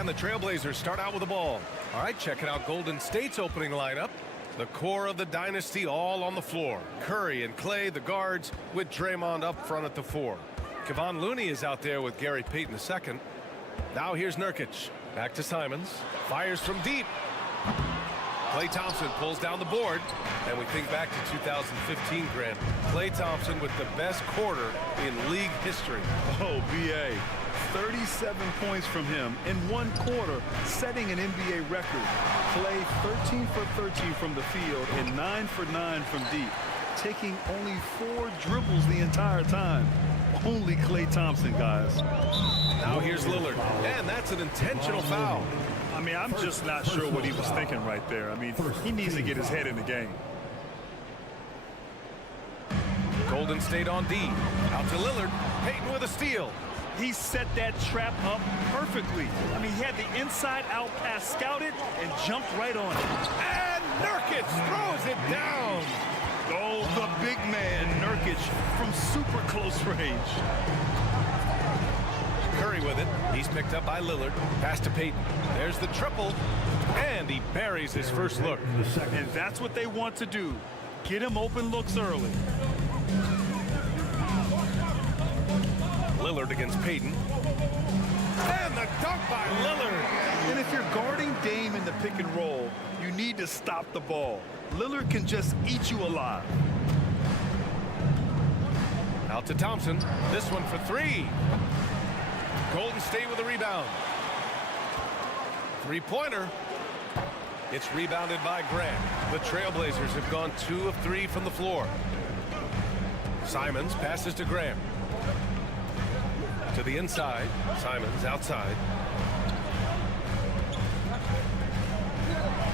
And the Trailblazers start out with the ball. All right, checking out Golden State's opening lineup. The core of the dynasty all on the floor. Curry and Clay, the guards, with Draymond up front at the 4. Kevon Looney is out there with Gary Payton II. Now here's Nurkic. Back to Simons. Fires from deep. Klay Thompson pulls down the board. And we think back to 2015, Grant. Klay Thompson with the best quarter in league history. Oh, B.A. 37 points from him in one quarter, setting an NBA record. Klay 13 for 13 from the field and 9 for 9 from deep, taking only 4 dribbles the entire time. Only Klay Thompson, guys. Now here's Lillard, and that's an intentional foul. I mean, I'm just not sure what he was thinking right there. I mean, he needs to get his head in the game. Golden State on D. Out to Lillard. Payton with a steal. He set that trap up perfectly. I mean, he had the inside-out pass scouted and jumped right on it. And Nurkic throws it down. Oh, the big man, Nurkic, from super close range. Curry with it. He's picked up by Lillard. Pass to Payton. There's the triple. And he buries his first look. And that's what they want to do. Get him open looks early. Lillard against Payton. And the dunk by Lillard. And if you're guarding Dame in the pick and roll, you need to stop the ball. Lillard can just eat you alive. Out to Thompson. This one for 3. Golden State with a rebound. 3-pointer. It's rebounded by Grant. The Trailblazers have gone 2 of 3 from the floor. Simons passes to Grant. To the inside. Simons outside.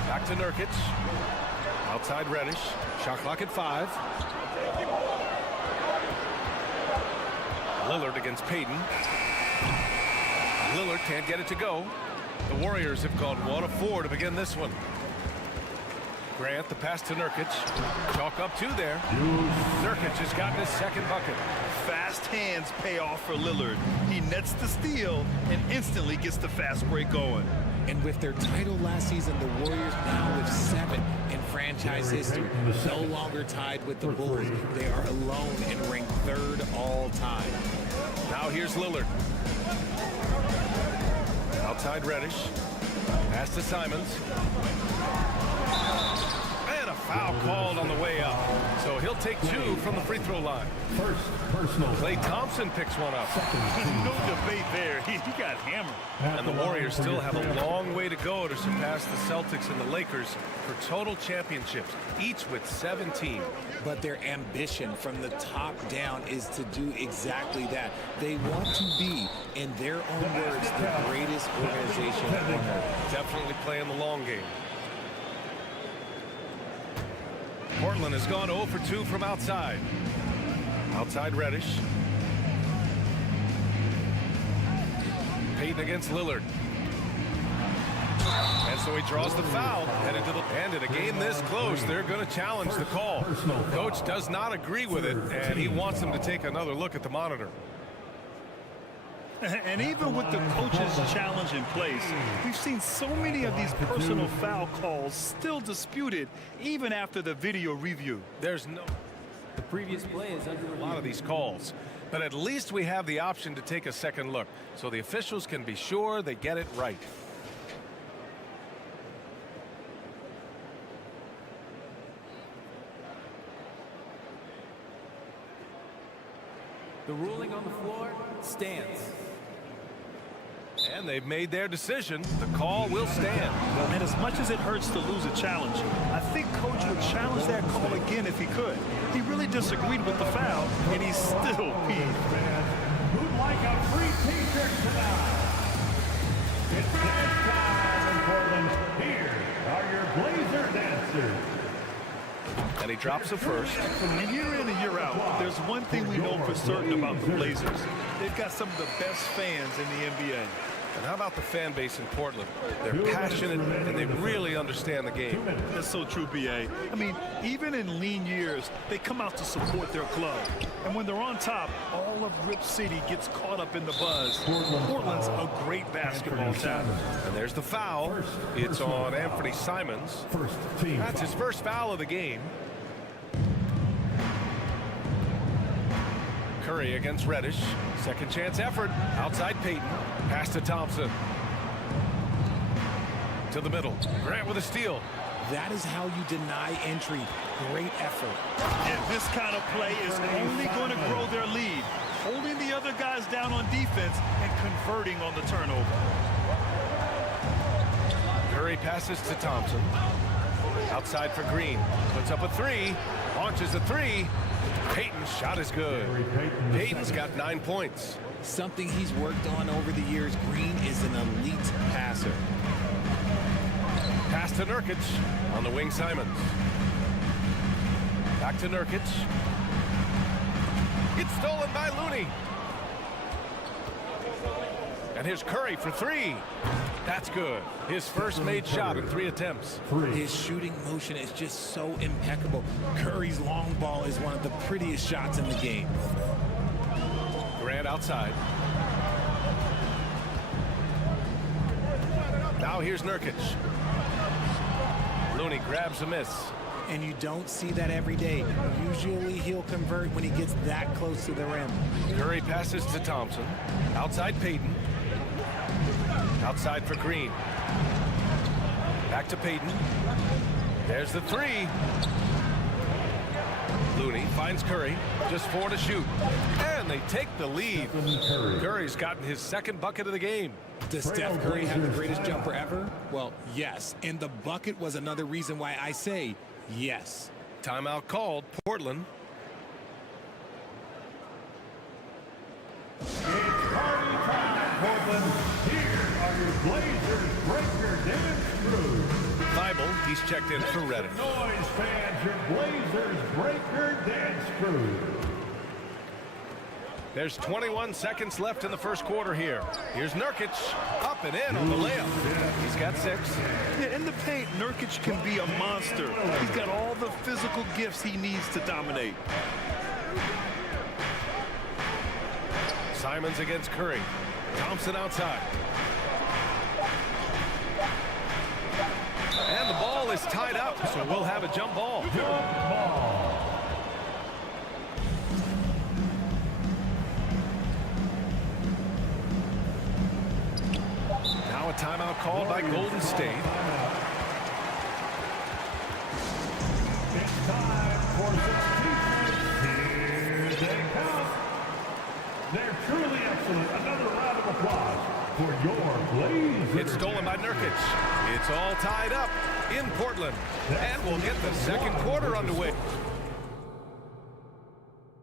Back to Nurkic. Outside Reddish. Shot clock at 5. Lillard against Payton. Lillard can't get it to go. The Warriors have gone 1 of 4 to begin this one. Grant, the pass to Nurkic. Chalk up 2 there. Nurkic has gotten his second bucket. Fast hands pay off for Lillard. He nets the steal and instantly gets the fast break going. And with their title last season, the Warriors now with 7 in franchise history. No longer tied with the Bulls. They are alone and ranked 3rd all time. Now here's Lillard. Outside Reddish. Pass to Simons. And a foul called on the way up. So he'll take 2 from the free throw line. First personal. Klay Thompson picks one up. No debate there. He got hammered. And the Warriors still have a long way to go to surpass the Celtics and the Lakers for total championships, each with 17. But their ambition from the top down is to do exactly that. They want to be, in their own words, the greatest organization on earth. Definitely playing the long game. Portland has gone 0 for 2 from outside. Outside Reddish. Payton against Lillard. And so he draws the foul. Headed to the end. In a game this close, they're going to challenge the call. Coach does not agree with it, and he wants them to take another look at the monitor. And even with the coach's challenge in place, we've seen so many of these personal foul calls still disputed even after the video review. There's no... The previous play is under a lot of these calls. But at least we have the option to take a second look, so the officials can be sure they get it right. The ruling on the floor stands. And they've made their decision. The call will stand. And as much as it hurts to lose a challenge, I think Coach would challenge that call again if he could. He really disagreed with the foul, and he's still peeved. Who'd like a free t-shirt tonight? It's dance time in Portland. Here are your Blazer dancers. And he drops the first. And year in and year out, there's one thing we know for certain about the Blazers. They've got some of the best fans in the NBA. And how about the fan base in Portland? They're passionate and they really understand the game. That's so true, B.A. I mean, even in lean years, they come out to support their club. And when they're on top, all of Rip City gets caught up in the buzz. Portland's a great basketball town. And there's the foul. It's on Anthony Simons. That's his first foul of the game. Curry against Reddish. Second chance effort. Outside Payton. Pass to Thompson. To the middle. Grant with a steal. That is how you deny entry. Great effort. And this kind of play is only going to grow their lead. Holding the other guys down on defense and converting on the turnover. Curry passes to Thompson. Outside for Green. Puts up a three. Launches a three. Payton's shot is good. Payton's got 9 points. Something he's worked on over the years. Green is an elite passer. Pass to Nurkic. On the wing, Simons. Back to Nurkic. It's stolen by Looney. And here's Curry for three. That's good. His first made shot in 3 attempts. His shooting motion is just so impeccable. Curry's long ball is one of the prettiest shots in the game. Grant outside. Now here's Nurkic. Looney grabs a miss. And you don't see that every day. Usually he'll convert when he gets that close to the rim. Curry passes to Thompson. Outside Payton. Outside for Green. Back to Payton. There's the three. Looney finds Curry. Just 4 to shoot. And they take the lead. Curry's gotten his second bucket of the game. Does Steph Curry have the greatest jumper ever? Well, yes. And the bucket was another reason why I say yes. Timeout called. Portland. It's party time, Portland. Here are your Blazers breakers and screws. Thibault, he's checked in for Reddish. Noise fans, your Blazers breakers and screws. There's 21 seconds left in the first quarter here. Here's Nurkic, up and in on the layup. He's got 6. Yeah, in the paint, Nurkic can be a monster. He's got all the physical gifts he needs to dominate. Simons against Curry. Thompson outside. And the ball is tied up, so we'll have a jump ball. Now a timeout called by Golden State. It's time for some Here they come. They're truly excellent. Another round of applause for your Blazers. It's stolen by Nurkic. It's all tied up in Portland. And we'll get the second quarter underway.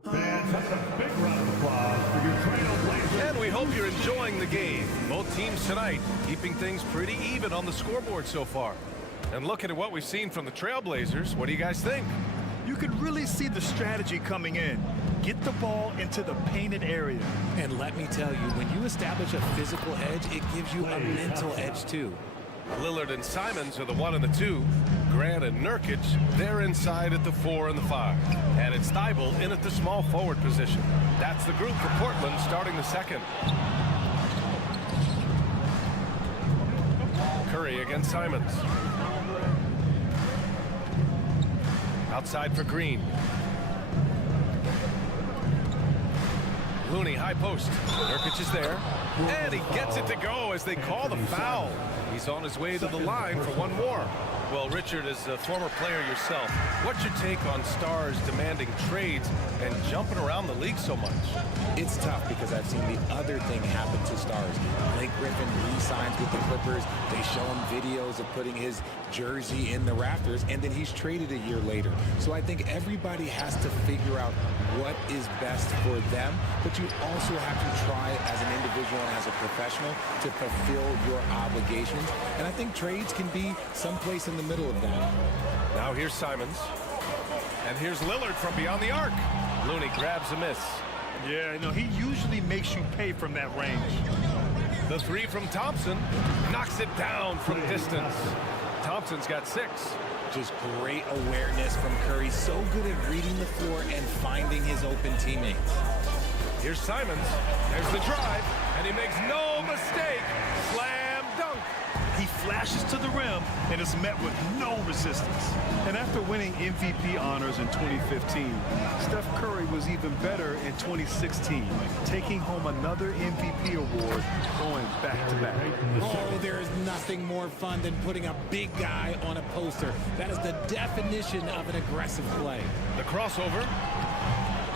Fans, that's a big round of applause for your Trailblazers. And we hope you're enjoying the game. Both teams tonight keeping things pretty even on the scoreboard so far. And looking at what we've seen from the Trailblazers, what do you guys think? You could really see the strategy coming in. Get the ball into the painted area. And let me tell you, when you establish a physical edge, it gives you a mental edge too. Lillard and Simons are the 1 and the 2. Grant and Nurkic, they're inside at the 4 and the 5. And it's Thibault in at the small forward position. That's the group for Portland starting the second. Curry against Simons. Outside for Green. Looney, high post. Nurkic is there. And he gets it to go as they call the foul. He's on his way to the line for one more. Well, Richard, as a former player yourself, what's your take on stars demanding trades and jumping around the league so much? It's tough because I've seen the other thing happen to stars. Blake Griffin re-signs with the Clippers. They show him videos of putting his jersey in the rafters, and then he's traded a year later. So I think everybody has to figure out what is best for them, but you also have to try as an individual and as a professional to fulfill your obligations. And I think trades can be someplace in the middle of that. Now here's Simons. And here's Lillard from beyond the arc. Looney grabs a miss. Yeah, he usually makes you pay from that range. The three from Thompson knocks it down from distance. Thompson's got 6. Just great awareness from Curry. So good at reading the floor and finding his open teammates. Here's Simons. There's the drive, and he makes no mistake. Slam dunk. He flashes to the rim and is met with no resistance. And after winning MVP honors in 2015, Steph Curry was even better in 2016, taking home another MVP award going back-to-back. Oh, there is nothing more fun than putting a big guy on a poster. That is the definition of an aggressive play. The crossover,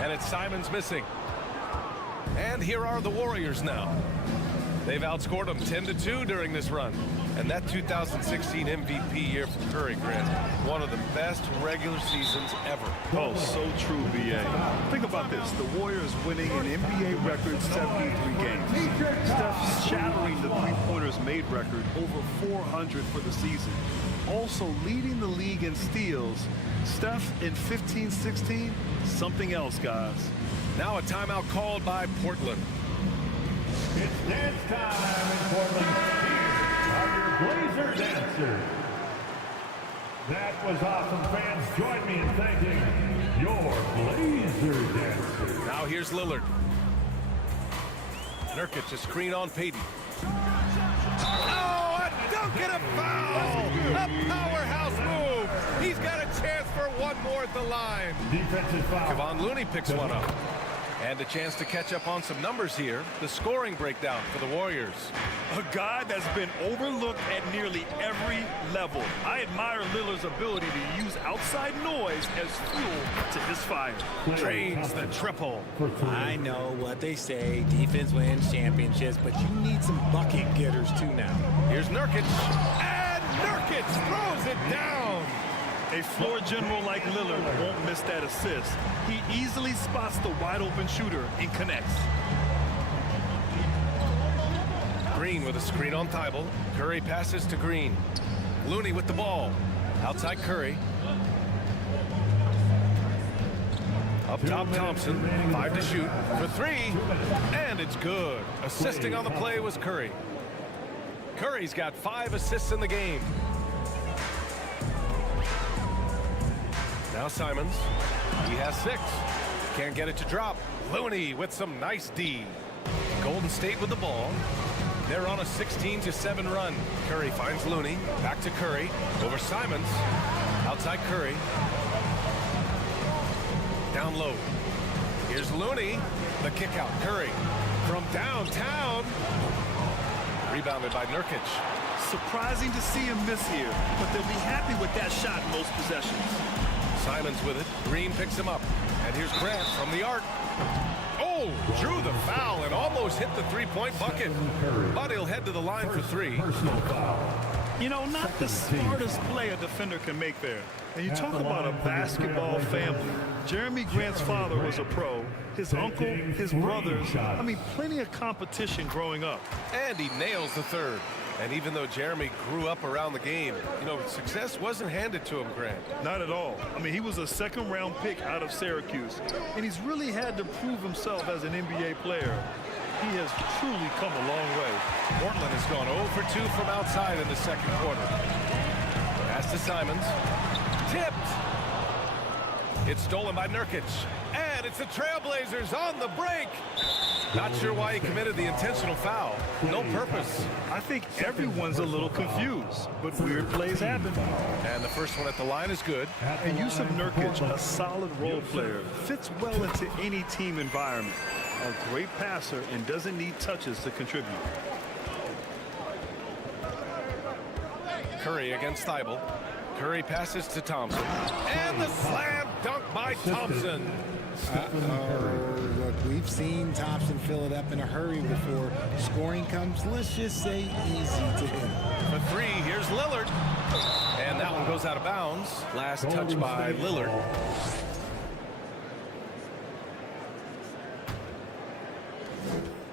and it's Simons missing. And here are the Warriors now. They've outscored them 10-2 during this run. And that 2016 MVP year for Curry, Grant, one of the best regular seasons ever. Oh, so true, B.A. Think about this. The Warriors winning an NBA record 73 games. Steph shattering the three-pointers made record, over 400 for the season. Also leading the league in steals. Steph in 15-16, something else, guys. Now a timeout called by Portland. It's dance time in Portland. Here are your Blazer dancers. That was awesome, fans. Join me in thanking your Blazer dancers. Now here's Lillard. Nurkic, a screen on Payton. Oh, a dunk and a foul! A powerhouse move. He's got a chance for one more at the line. Defensive foul. Kevon Looney picks one up. And a chance to catch up on some numbers here. The scoring breakdown for the Warriors. A guy that's been overlooked at nearly every level. I admire Lillard's ability to use outside noise as fuel to his fire. Drains the triple. I know what they say, defense wins championships, but you need some bucket getters too now. Here's Nurkic, and Nurkic throws it down. A floor general like Lillard won't miss that assist. He easily spots the wide open shooter and connects. Green with a screen on Thibault. Curry passes to Green. Looney with the ball. Outside Curry. Up top Thompson. 5 to shoot for 3. And it's good. Assisting on the play was Curry. Curry's got 5 assists in the game. Now Simons. He has 6. Can't get it to drop. Looney with some nice D. Golden State with the ball. They're on a 16-7 run. Curry finds Looney. Back to Curry. Over Simons. Outside Curry. Down low. Here's Looney. The kick out. Curry from downtown. Rebounded by Nurkic. Surprising to see him miss here, but they'll be happy with that shot most possessions. Simons with it. Green picks him up. And here's Grant from the arc. Oh, drew the foul and almost hit the three-point bucket. But he'll head to the line for 3. You know, not the smartest play a defender can make there. And you talk about a basketball family. Jeremy Grant's father was a pro. His uncle, his brothers. I mean, plenty of competition growing up. And he nails the 3rd. And even though Jeremy grew up around the game, you know, success wasn't handed to him, Grant. Not at all. I mean, he was a 2nd-round pick out of Syracuse. And he's really had to prove himself as an NBA player. He has truly come a long way. Portland has gone 0 for 2 from outside in the 2nd quarter. Pass to Simons. Tipped. It's stolen by Nurkic. And it's the Trailblazers on the break. Not sure why he committed the intentional foul. No purpose. I think everyone's a little confused, but weird plays happen. And the first one at the line is good. And Yusuf Nurkic, a solid role player, fits well into any team environment. A great passer and doesn't need touches to contribute. Curry against Thibault. Curry passes to Thompson. And the slam dunk by Thompson. Look, we've seen Thompson fill it up in a hurry before. Scoring comes, let's just say, easy to him. For 3, here's Lillard. And that one goes out of bounds. Last touch by Lillard.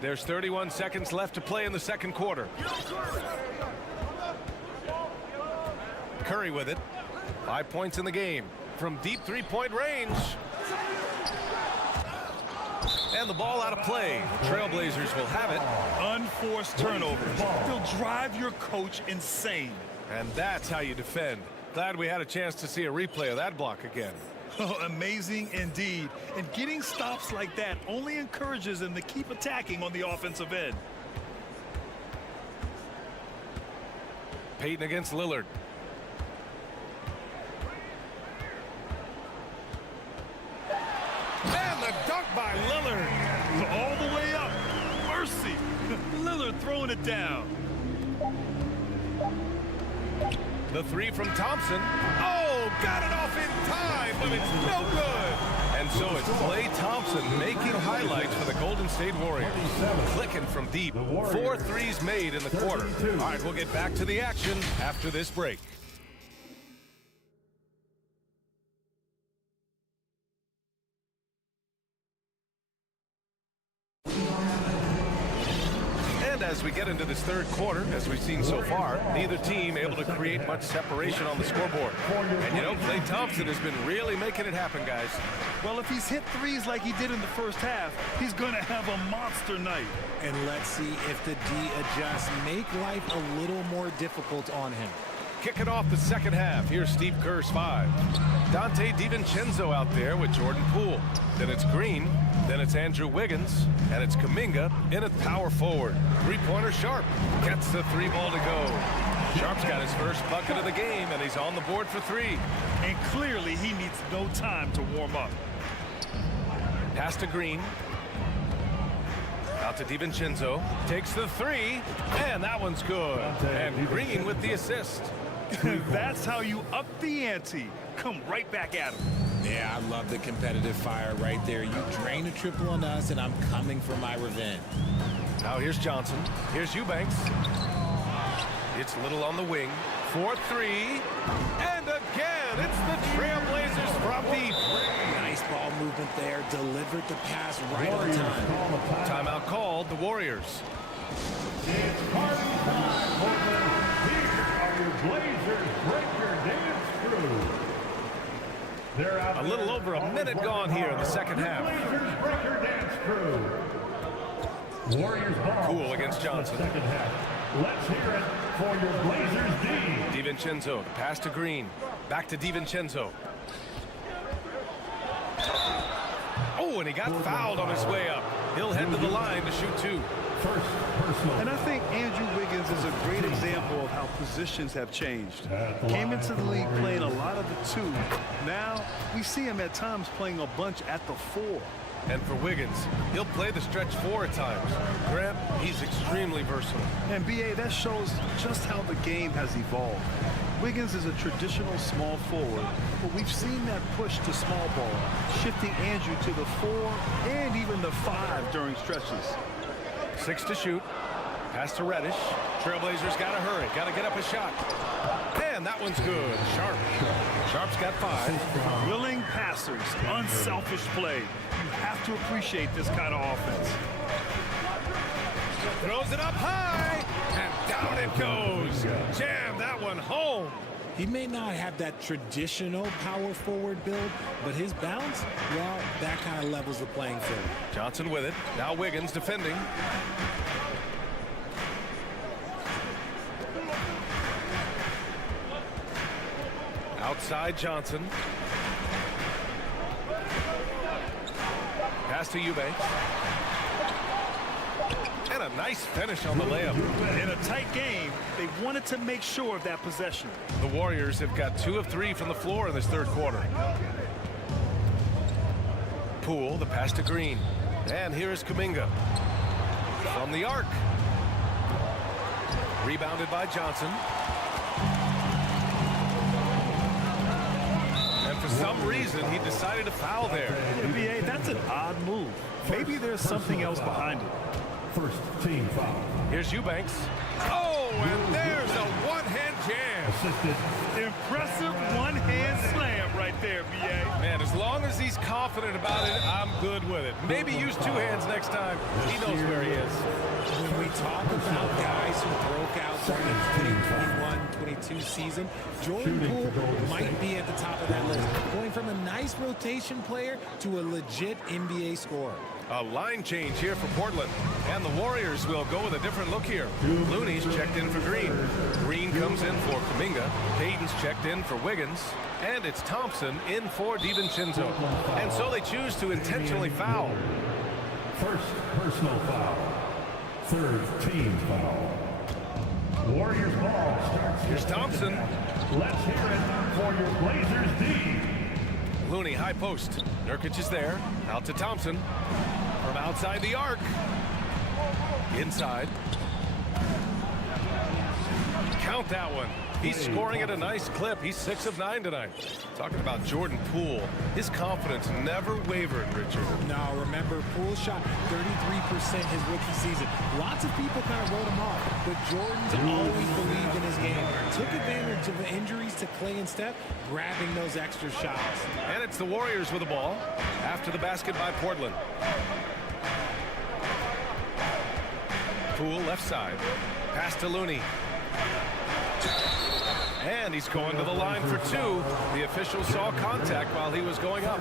There's 31 seconds left to play in the 2nd quarter. Curry with it. 5 points in the game from deep 3-point range. And the ball out of play. The Trailblazers will have it. Unforced turnovers. They'll drive your coach insane. And that's how you defend. Glad we had a chance to see a replay of that block again. Oh, amazing indeed. And getting stops like that only encourages them to keep attacking on the offensive end. Payton against Lillard. And the dunk by Lillard. All the way up. Mercy. Lillard throwing it down. The three from Thompson. Oh, got it off in time, but it's no good. And so it's Klay Thompson making highlights for the Golden State Warriors. Clicking from deep. 4 threes made in the quarter. All right, we'll get back to the action after this break. As we get into this third quarter, as we've seen so far, neither team able to create much separation on the scoreboard. And you know, Klay Thompson has been really making it happen, guys. Well, if he's hit threes like he did in the first half, he's going to have a monster night. And let's see if the D adjusts, make life a little more difficult on him. Kicking off the second half, here's Steve Kerr's 5. Dante DiVincenzo out there with Jordan Poole. Then it's Green, then it's Andrew Wiggins, and it's Kuminga in at power forward. Three-pointer Sharp gets the 3 ball to go. Sharp's got his first bucket of the game, and he's on the board for 3. And clearly he needs no time to warm up. Pass to Green. Out to DiVincenzo. Takes the 3, and that one's good. And Green with the assist. That's how you up the ante. Come right back at him. Yeah, I love the competitive fire right there. You drain a triple on us, and I'm coming for my revenge. Now here's Johnson. Here's Eubanks. It's Little on the wing. 4-3. And again, it's the Trailblazers from deep. Nice ball movement there. Delivered the pass right on time. Timeout called. The Warriors. It's party time, Portland. Here are your Blazers Breaker Dance Crew. They're out a little over a minute gone here in the second half. Blazers Breaker Dance Crew. Warriors ball. Cool against Johnson. Second half. Let's hear it for your Blazers D. DiVincenzo, pass to Green. Back to DiVincenzo. Oh, and he got fouled on his way up. He'll head to the line to shoot 2. And I think Andrew Wiggins is a great example of how positions have changed. Came into the league playing a lot of the 2. Now we see him at times playing a bunch at the 4. And for Wiggins, he'll play the stretch 4 at times. Graham, he's extremely versatile. And BA, that shows just how the game has evolved. Wiggins is a traditional small forward, but we've seen that push to small ball, shifting Andrew to the 4 and even the 5 during stretches. 6 to shoot. Pass to Reddish. Trailblazers got to hurry. Got to get up a shot. And that one's good. Sharp. Sharp's got 5. Willing passers. Unselfish play. You have to appreciate this kind of offense. Throws it up high. And down it goes. Jam that one home. He may not have that traditional power forward build, but his bounce, well, that kind of levels the playing field. Johnson with it. Now Wiggins defending. Outside Johnson. Pass to Eubanks. And a nice finish on the layup. In a tight game, they wanted to make sure of that possession. The Warriors have got 2 of 3 from the floor in this third quarter. Poole, the pass to Green. And here is Kuminga. From the arc. Rebounded by Johnson. And for some reason, he decided to foul there. Yeah, BA, that's an odd move. Maybe there's something else behind it. First team foul. Here's Eubanks. Oh, and there's a one-hand jam. Assisted. Impressive one-hand slam right there, BA. Man, as long as he's confident about it, I'm good with it. Maybe use 2 hands next time. He knows where he is. When we talk about guys who broke out during the 2021-22 season, Jordan Poole might be at the top of that list, going from a nice rotation player to a legit NBA scorer. A line change here for Portland. And the Warriors will go with a different look here. Looney's checked in for Green. Green comes in for Kuminga. Payton's checked in for Wiggins. And it's Thompson in for DiVincenzo. And so they choose to intentionally foul. First personal foul. Third team foul. Warriors ball starts. Here's Thompson. Let's hear it for your Blazers D. Looney high post. Nurkic is there. Out to Thompson. From outside the arc. Inside. Count that one. He's scoring at a nice clip. He's 6 of 9 tonight. Talking about Jordan Poole. His confidence never wavered, Richard. No, remember, Poole shot 33% his rookie season. Lots of people kind of wrote him off, but Jordan's always believed in his game. Took advantage of the injuries to Clay and Steph, grabbing those extra shots. And it's the Warriors with the ball after the basket by Portland. Poole left side. Pass to Looney. And he's going to the line for 2. The official saw contact while he was going up.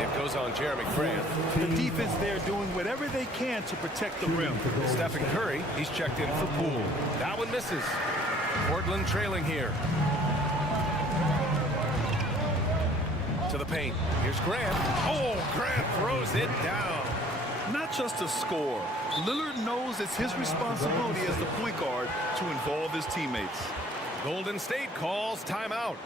It goes on Jeremy Grant. The defense there doing whatever they can to protect the rim. Stephen Curry, he's checked in for Poole. That one misses. Portland trailing here. To the paint. Here's Grant. Oh, Grant throws it down. Not just a score. Lillard knows it's his responsibility as the point guard to involve his teammates. Golden State calls timeout.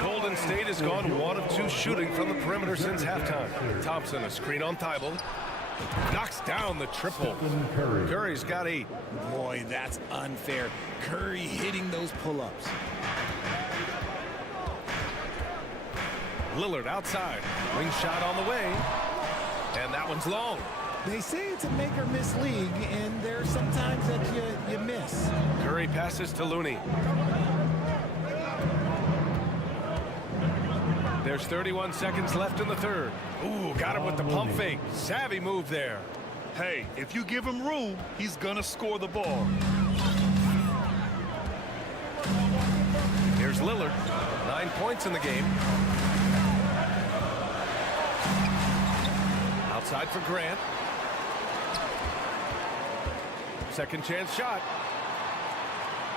Golden State has gone 1 of 2 shooting from the perimeter since halftime. Thompson, a screen on Thibault. Knocks down the triple. Curry's got 8. Boy, that's unfair. Curry hitting those pull-ups. Lillard outside. Wing shot on the way. And that one's long. They say it's a make-or-miss league, and there are some times that you miss. Curry passes to Looney. There's 31 seconds left in the third. Ooh, got him with the pump fake. Savvy move there. Hey, if you give him room, he's gonna score the ball. Here's Lillard. 9 points in the game. Outside for Grant. Second chance shot.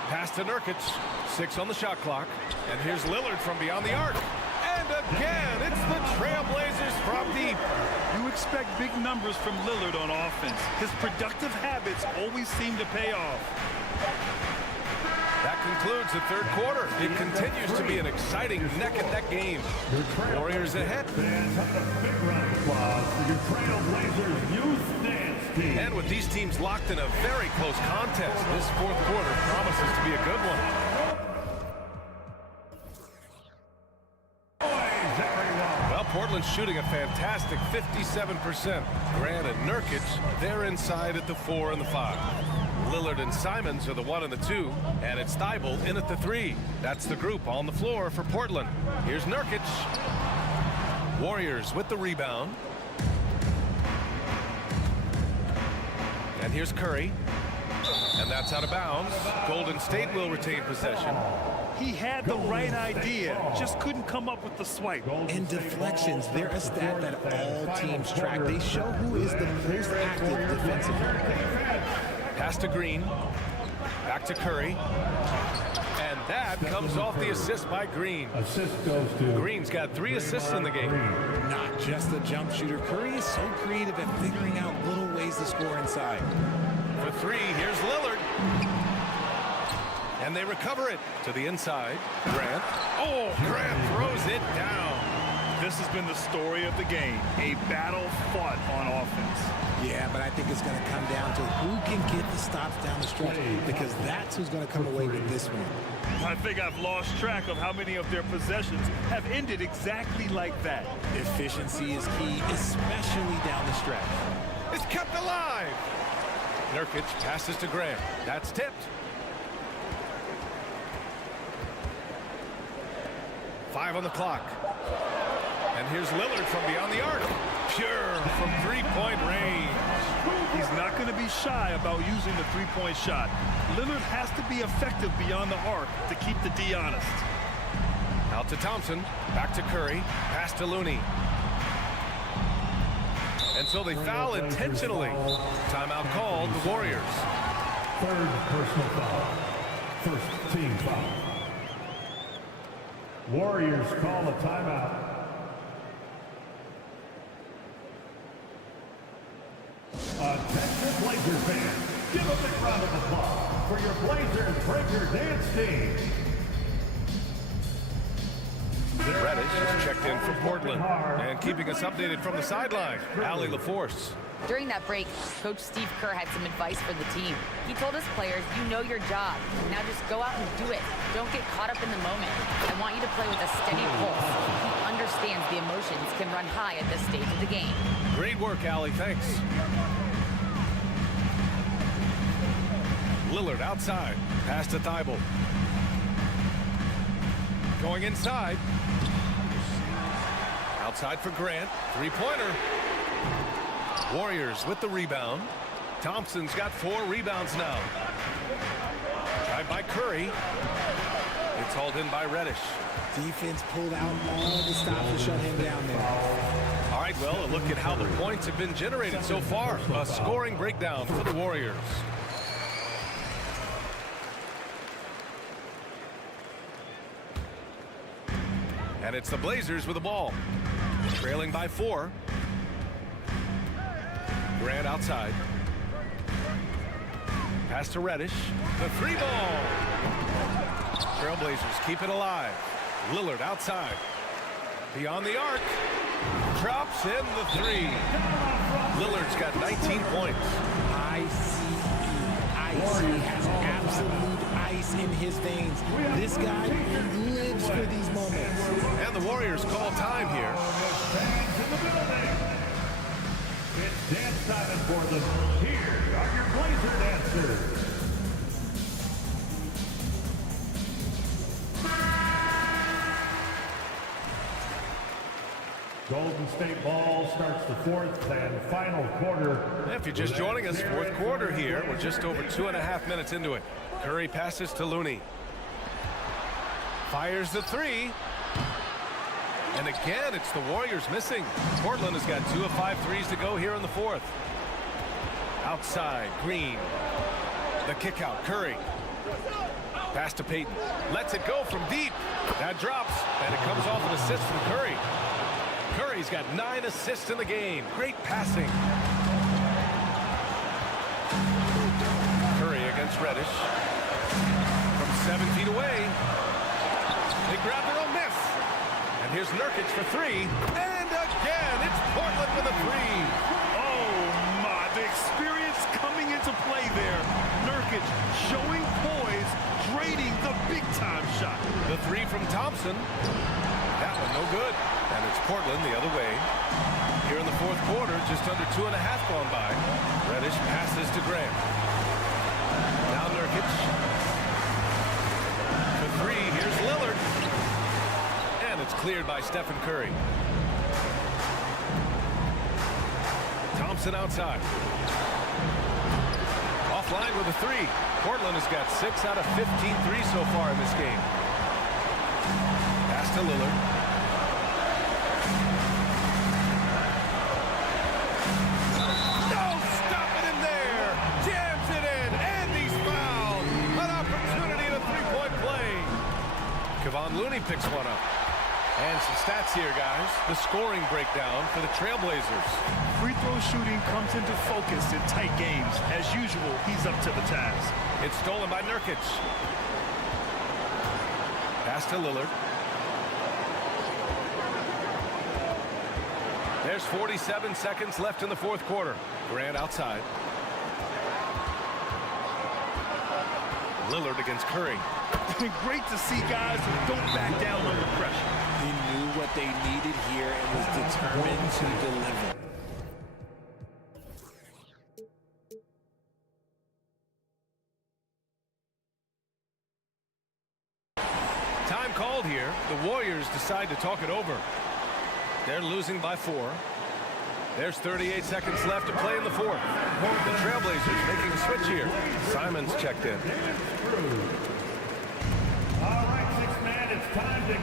Pass to Nurkic. 6 on the shot clock. And here's Lillard from beyond the arc. And again, it's the Trailblazers from deep. You expect big numbers from Lillard on offense. His productive habits always seem to pay off. That concludes the third quarter. It continues to be an exciting neck-and-neck game. Warriors ahead. And with these teams locked in a very close contest, this fourth quarter promises to be a good one. Portland's shooting a fantastic 57%. Grant and Nurkic, they're inside at the 4 and the 5. Lillard and Simons are the 1 and the 2, and it's Thibault in at the 3. That's the group on the floor for Portland. Here's Nurkic. Warriors with the rebound. And here's Curry. And that's out of bounds. Golden State will retain possession. He had the right idea, just couldn't come up with the swipe. And deflections, they're a stat that all teams track. They show who is the most active defensively. Pass to Green. Back to Curry. And that comes off the assist by Green. Assist goes to Green's got 3 assists in the game. Not just a jump shooter. Curry is so creative at figuring out little ways to score inside. For 3, here's Lillard. And they recover it to the inside. Grant. Oh, Grant throws it down. This has been the story of the game. A battle fought on offense. Yeah, but I think it's going to come down to who can get the stops down the stretch, because that's who's going to come away with this one. I think I've lost track of how many of their possessions have ended exactly like that. Efficiency is key, especially down the stretch. It's kept alive. Nurkic passes to Grant. That's tipped. 5 on the clock. And here's Lillard from beyond the arc. Pure from three-point range. He's not going to be shy about using the three-point shot. Lillard has to be effective beyond the arc to keep the D honest. Out to Thompson. Back to Curry. Pass to Looney. And so they foul intentionally. Timeout called, the Warriors. Third personal foul. First team foul. Warriors call a timeout. Attention Blazers fans, give a big round of applause for your Blazers Breaker Dance team. Reddish is checked in for Portland. And keeping us updated from the sideline, Allie LaForce. During that break, Coach Steve Kerr had some advice for the team. He told his players, you know your job. Now just go out and do it. Don't get caught up in the moment. I want you to play with a steady pulse. He understands the emotions can run high at this stage of the game. Great work, Allie. Thanks. Lillard outside. Pass to Thibault. Going inside. Outside for Grant. Three-pointer. Warriors with the rebound. Thompson's got 4 rebounds now. Tried by Curry. It's hauled in by Reddish. Defense pulled out all the stops to shut him down there. All right, well, a look at how the points have been generated so far. A scoring breakdown for the Warriors. And it's the Blazers with the ball. Trailing by 4. Grant outside. Pass to Reddish. The 3-ball. Trailblazers keep it alive. Lillard outside. Beyond the arc. Drops in the 3. Lillard's got 19 points. Ice. He has absolute ice in his veins. This guy lives for these moments. And the Warriors call time here. It's dance time for them. Here are your Blazer dancers. Golden State ball starts the fourth and final quarter. If you're just joining us, fourth quarter here. We're just over 2.5 minutes into it. Curry passes to Looney. Fires the 3. And again, it's the Warriors missing. Portland has got 2 of 5 threes to go here in the fourth. Outside, Green. The kick out, Curry. Pass to Payton. Lets it go from deep. That drops, and it comes off an assist from Curry. Curry's got 9 assists in the game. Great passing. Curry against Reddish. From 7 feet away. They grab their own miss. And here's Nurkic for 3. And again, it's Portland with a 3. Oh, my. The experience coming into play there. Nurkic showing poise, draining the big-time shot. The 3 from Thompson. That one no good. And it's Portland the other way. Here in the fourth quarter, just under 2.5 gone by. Reddish passes to Grant. Now Nurkic. For 3, here's Lillard. And it's cleared by Stephen Curry. Thompson outside. Offline with a 3. Portland has got 6 out of 15 threes so far in this game. Pass to Lillard. Looney picks one up. And some stats here, guys. The scoring breakdown for the Trailblazers. Free throw shooting comes into focus in tight games. As usual, he's up to the task. It's stolen by Nurkic. Pass to Lillard. There's 47 seconds left in the fourth quarter. Grant outside. Lillard against Curry. Great to see guys who don't back down under pressure. He knew what they needed here and was determined to deliver. Time called here. The Warriors decide to talk it over. They're losing by 4. There's 38 seconds left to play in the fourth. The Trailblazers making a switch here. Simons checked in.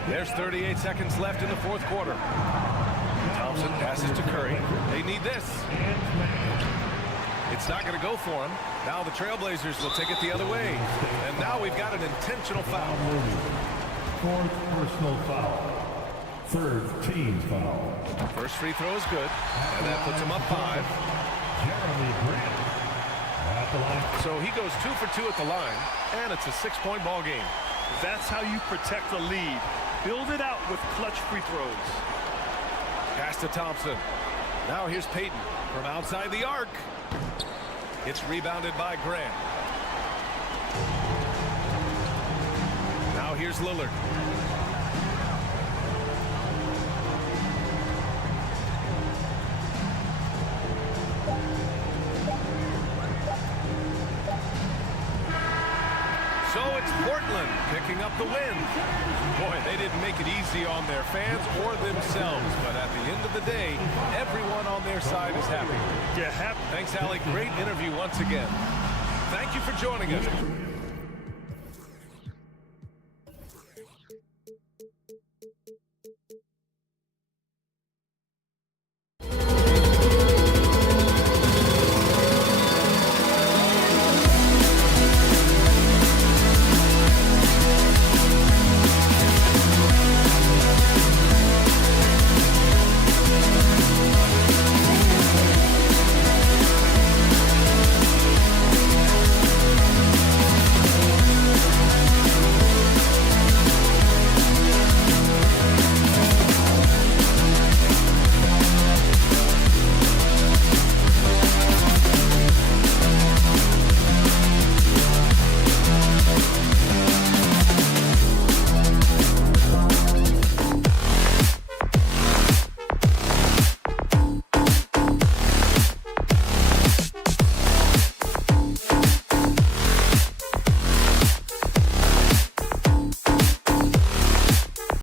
There's 38 seconds left in the fourth quarter. Thompson passes to Curry. They need this. It's not going to go for him. Now the Trailblazers will take it the other way. And now we've got an intentional foul. Fourth personal foul. Third team foul. First free throw is good. And that puts him up 5. Jeremy Grant at the line. So he goes 2 for 2 at the line. And it's a 6-point ball game. That's how you protect a lead. Build it out with clutch free throws. Pass to Thompson. Now here's Payton from outside the arc. It's rebounded by Grant. Now here's Lillard. So it's Portland picking up the win. Boy, they didn't make it easy on their fans or themselves, but at the end of the day, everyone on their side is happy. Yeah, happy. Thanks, Allie. Great interview once again. Thank you for joining us.